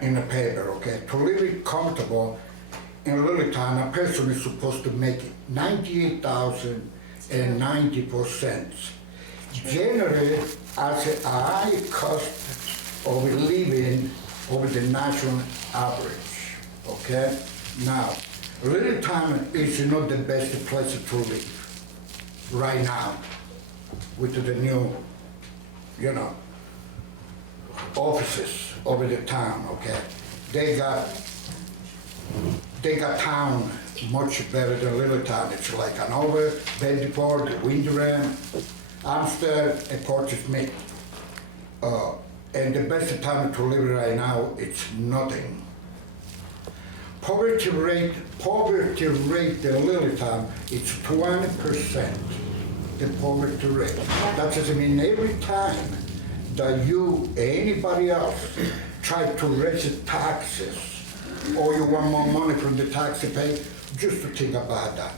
in the paper, okay? To live comfortable in Littleton, a person is supposed to make $98,090. Generally, as a high cost of living over the national average, okay? Now, Littleton is not the best place to live right now with the new, you know, offices over the town, okay? They got town much better than Littleton. It's like Hanover, Bedford, Windham, Amsterdam, and Portsmouth. And the best time to live right now, it's nothing. Poverty rate in Littleton is 20%, the poverty rate. That doesn't mean every time that you, anybody else, try to raise taxes, or you want more money from the tax pay, just to think about that.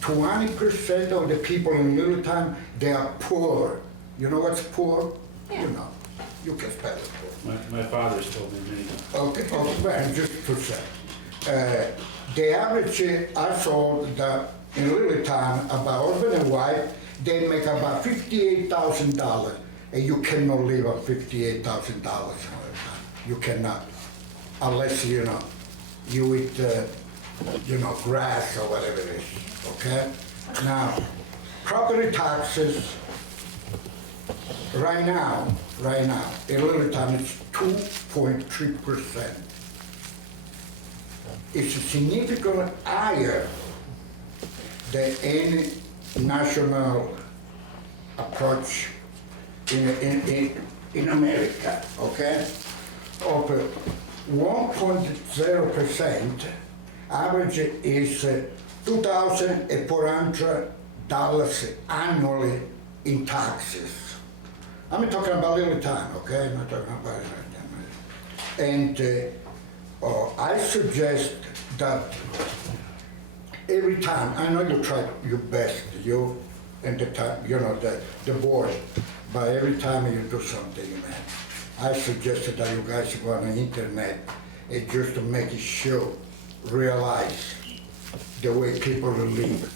20% of the people in Littleton, they are poor. You know what's poor? Yeah. You know, you can spell it. My father's told me many times. Okay, well, just to say. The average household that in Littleton, about husband and wife, they make about $58,000, and you cannot live on $58,000 in Littleton. You cannot, unless you know you eat grass or whatever it is. Okay. Now, property taxes right now in Littleton is 2.3%. It's significantly higher than any national approach in America, okay? Of 1.0%, average is $2,400 annually in taxes. I'm talking about Littleton, okay? I'm not talking about and I suggest that every time, I know you try your best, you and the time, you know, the board, but every time you do something, man, I suggested that you guys go on the internet and just to make it show, realize the way people live.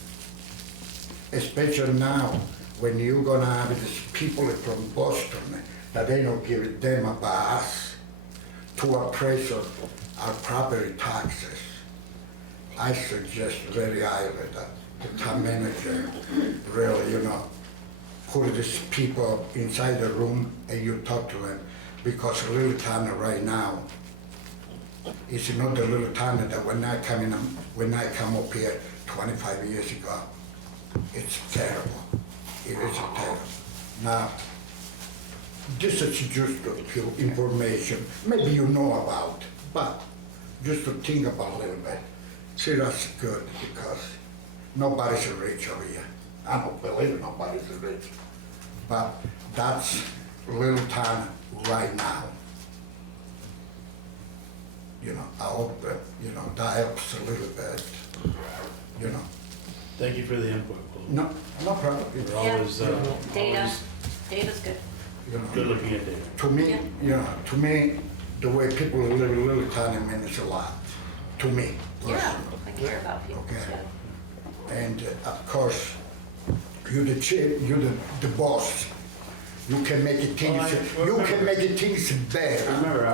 Especially now, when you're gonna have these people from Boston that they don't give a damn about us to appraise our property taxes. I suggest very highly that the town manager really, you know, put these people inside the room and you talk to them, because Littleton right now is not the Littleton that when I come up here 25 years ago. It's terrible. It is terrible. Now, this is just a few information, maybe you know about, but just to think about a little bit. See, that's good, because nobody's rich over here. I don't believe nobody's rich. But that's Littleton right now. You know, I hope that, you know, that helps a little bit, you know. Thank you for the input, Paul. No problem. We're always, Data. Data's good. You know, good looking at data. to me, you know, to me, the way people live in Littleton means a lot. To me, Yeah, personally. I care about people Okay. too. And of course, you're the chief, you're the boss. You can make it things, things better. Remember,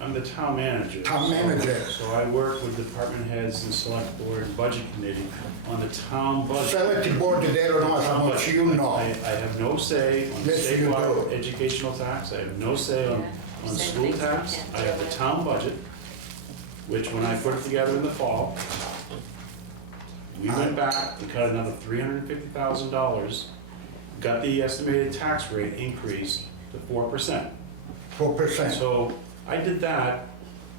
I'm the town manager. Town manager. So I work with department heads and select board and budget committee on the town budget. Selectboard board, they don't know how much you know. I have no say on Yes, you do. statewide educational tax, I have no say on Same school things we tax. can't I have the town budget, which when I put it together in the fall, we went back and cut another $350,000, got the estimated tax rate increase to 4%. 4%. So I did that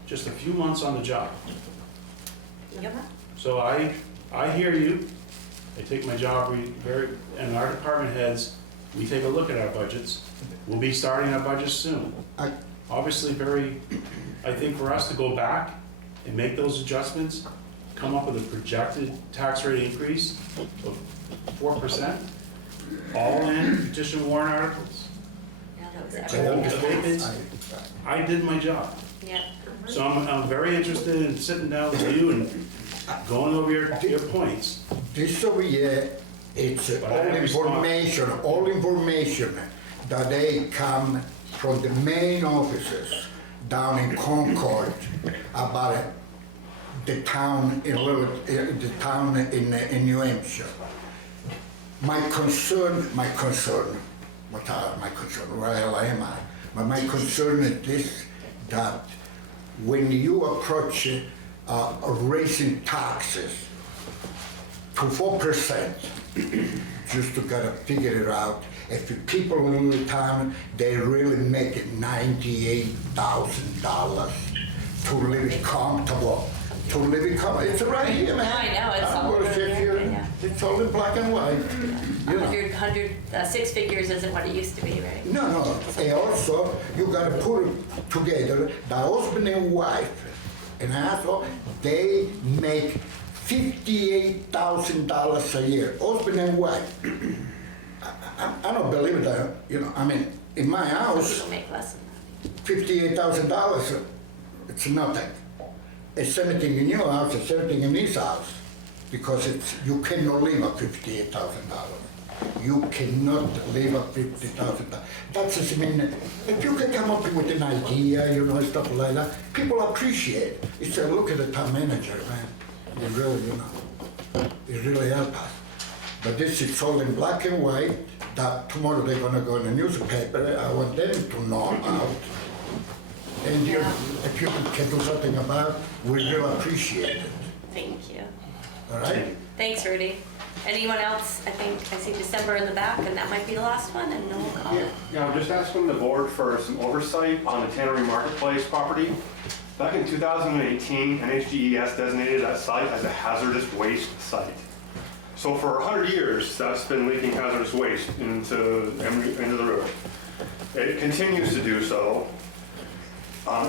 just a few months on the job. Yep. So I hear you. I take my job and our department heads, we take a look at our budgets. We'll be starting our budgets soon. Obviously I think for us to go back and make those adjustments, come up with a projected tax rate increase of 4%, all in petition warrant articles. Yeah, that was The whole everything. statements. I did my job. Yeah. So I'm very interested in sitting down with you and going over your points. This over here, it's But I have all information that they come from the main offices down in Concord about the town in New Hampshire. My concern, where the hell am I? But my concern is this, that when you approach raising taxes to 4%, just to gotta figure it out, if the people in the town, they really make it $98,000 to live comfortable. It's right here, man. No, I know, it's I'm all gonna over sit here, America, it's all in black and white. You know. 100, six figures isn't what it used to be, right? No. And also, you gotta put it together, the husband and wife, and also, they make $58,000 a year, husband and wife. I don't believe that, you know, I mean, in my house, People make less than $58,000, it's nothing. It's everything in your house, it's everything in his house, because you cannot live at $58,000. You cannot live at $50,000. That's just, I mean, if you can come up with an idea, you know, stuff like that, people appreciate it. It's a look at the town manager, man. It really, you know, it really helps us. But this is all in black and white, that tomorrow they're gonna go in the newspaper. I want them to know about. And you, if you can do something about it, we will appreciate it. Thank you. All right? Thanks, Rudy. Anyone else? I think I see December in the back, and that might be the last one, and then we'll call it. Yeah, I'm just asking the board for some oversight on the Tannery Marketplace property. Back in 2018, NHDES designated that site as a hazardous waste site. So for 100 years, that's been leaking hazardous waste into the river. It continues to do so.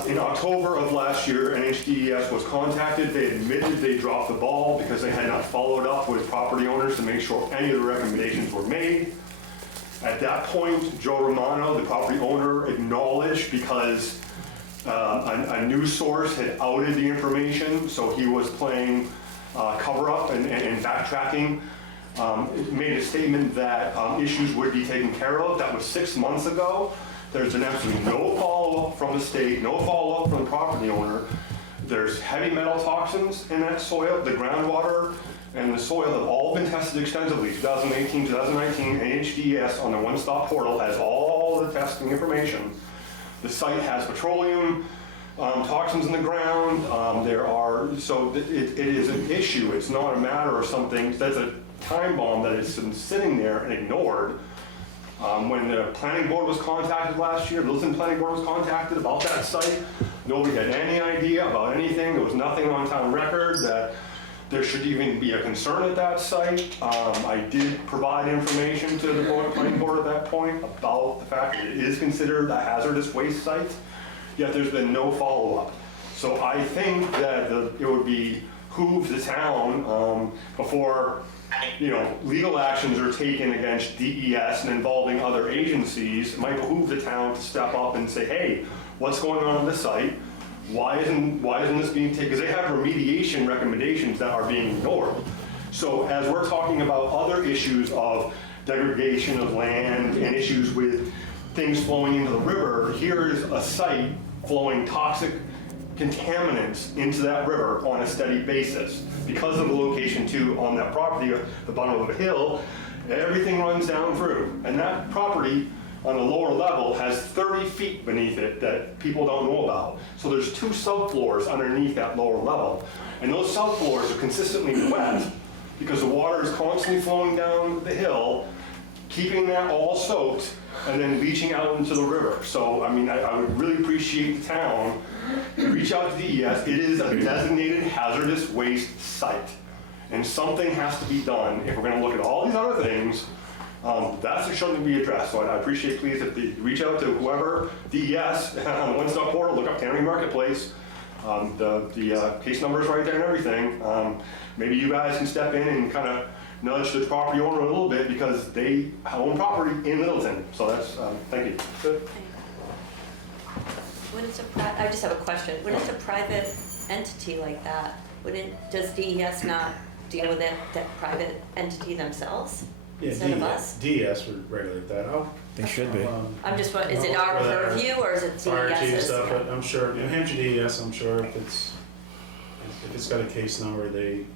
In October of last year, NHDES was contacted. They admitted they dropped the ball because they had not followed up with property owners to make sure any of the recommendations were made. At that point, Joe Romano, the property owner, acknowledged because a news source had outed the information, so he was playing cover-up and backtracking. Made a statement that issues would be taken care of. That was 6 months ago. There's been absolutely no follow-up from the state, no follow-up from the property owner. There's heavy metal toxins in that soil. The groundwater and the soil have all been tested extensively. 2018, 2019, NHDES on the one-stop portal has all the testing information. The site has petroleum toxins in the ground. So it is an issue. It's not a matter of something, that's a time bomb that has been sitting there and ignored. When the planning board was contacted last year, the Littleton Planning Board was contacted about that site. Nobody had any idea about anything. There was nothing on town record that there should even be a concern at that site. I did provide information to the planning board at that point about the fact that it is considered a hazardous waste site, yet there's been no follow-up. So I think that it would behoove the town before legal actions are taken against DES and involving other agencies. It might behoove the town to step up and say, hey, what's going on this site? Why isn't this being taken? Because they have remediation recommendations that are being ignored. So as we're talking about other issues of degradation of land and issues with things flowing into the river, here's a site flowing toxic contaminants into that river on a steady basis. Because of the location too on that property, the bottom of a hill, everything runs down through. And that property on the lower level has 30 feet beneath it that people don't know about. So there's 2 subfloors underneath that lower level. And those subfloors are consistently wet because the water is constantly flowing down the hill, keeping that all soaked, and then leaching out into the river. So, I mean, I would really appreciate the town to reach out to DES. It is a designated hazardous waste site. And something has to be done if we're gonna look at all these other things. That's something to be addressed. So I appreciate, please, if you reach out to whoever, DES, on the one-stop portal, look up Tannery Marketplace. The case number is right there and everything. Maybe you guys can step in and kind of nudge the property owner a little bit because they own property in Littleton. So that's, thank you. Good. When it's I just have a question. When it's a private entity like that, does DES not deal with that private entity themselves instead of us? DES would regulate that. They should be. I'm just, is it our purview or is it Fire chief DES's? stuff, but I'm sure, New Hampshire DES, I'm sure if it's got a case number,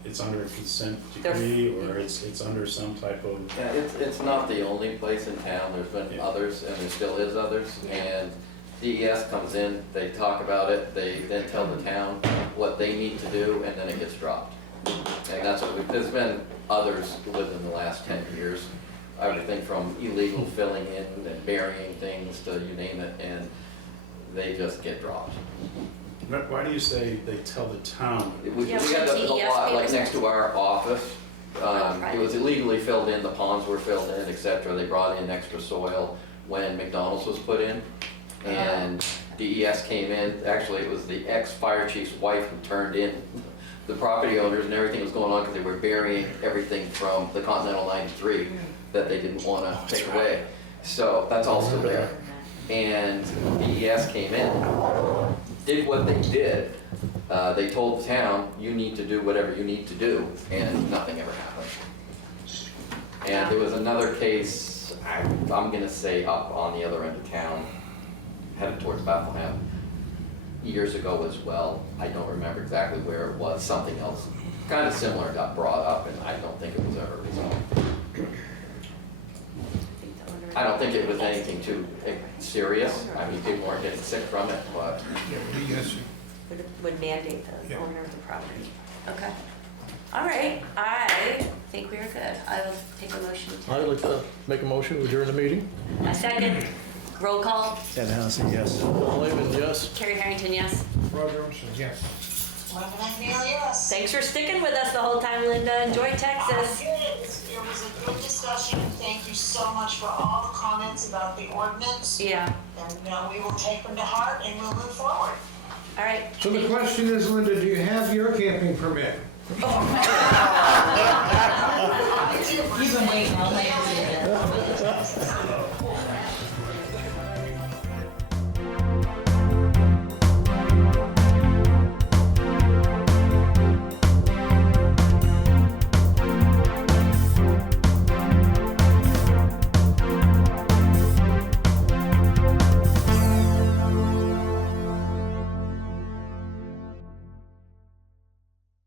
it's under a consent decree or it's under some type of. Yeah, it's not the only place in town. There's been others, and there still is others. And DES comes in, they talk about it, they then tell the town what they need to do, and then it gets dropped. And that's what there's been others within the last 10 years. Everything from illegal filling in and burying things to you name it, and they just get dropped. Why do you say they tell the town? We got the lot like next to our office. It was illegally filled in, the ponds were filled in, etc. They brought in extra soil when McDonald's was put in. And DES came in, actually it was the ex-fire chief's wife who turned in the property owners, and everything was going on because they were burying everything from the Continental 93 that they didn't want to take away. So that's all still there. And DES came in, did what they did. They told the town, you need to do whatever you need to do, and nothing ever happened. And there was another case, I'm gonna say up on the other end of town, headed towards Bethlehem, years ago as well. I don't remember exactly where it was, something else kind of similar got brought up, and I don't think it was ever resolved. I don't think it was anything too serious. I mean, people weren't getting sick from it, but. Would mandate the owner of the property. Okay. All right, I think we're good. I will take a motion. I'd like to make a motion to adjourn the meeting. A second. Roll call. Ted Hanson, yes. Lehman, yes. Carrie Harrington, yes. Roger, yes. Living in Neil, yes. Thanks for sticking with us the whole time, Linda. Enjoy Texas. It was a good discussion. Thank you so much for all the comments about the ordinance. Yeah. And we will take them to heart and we'll move forward. All right. So the question is, Linda, do you have your camping permit? You've been waiting all night to see that.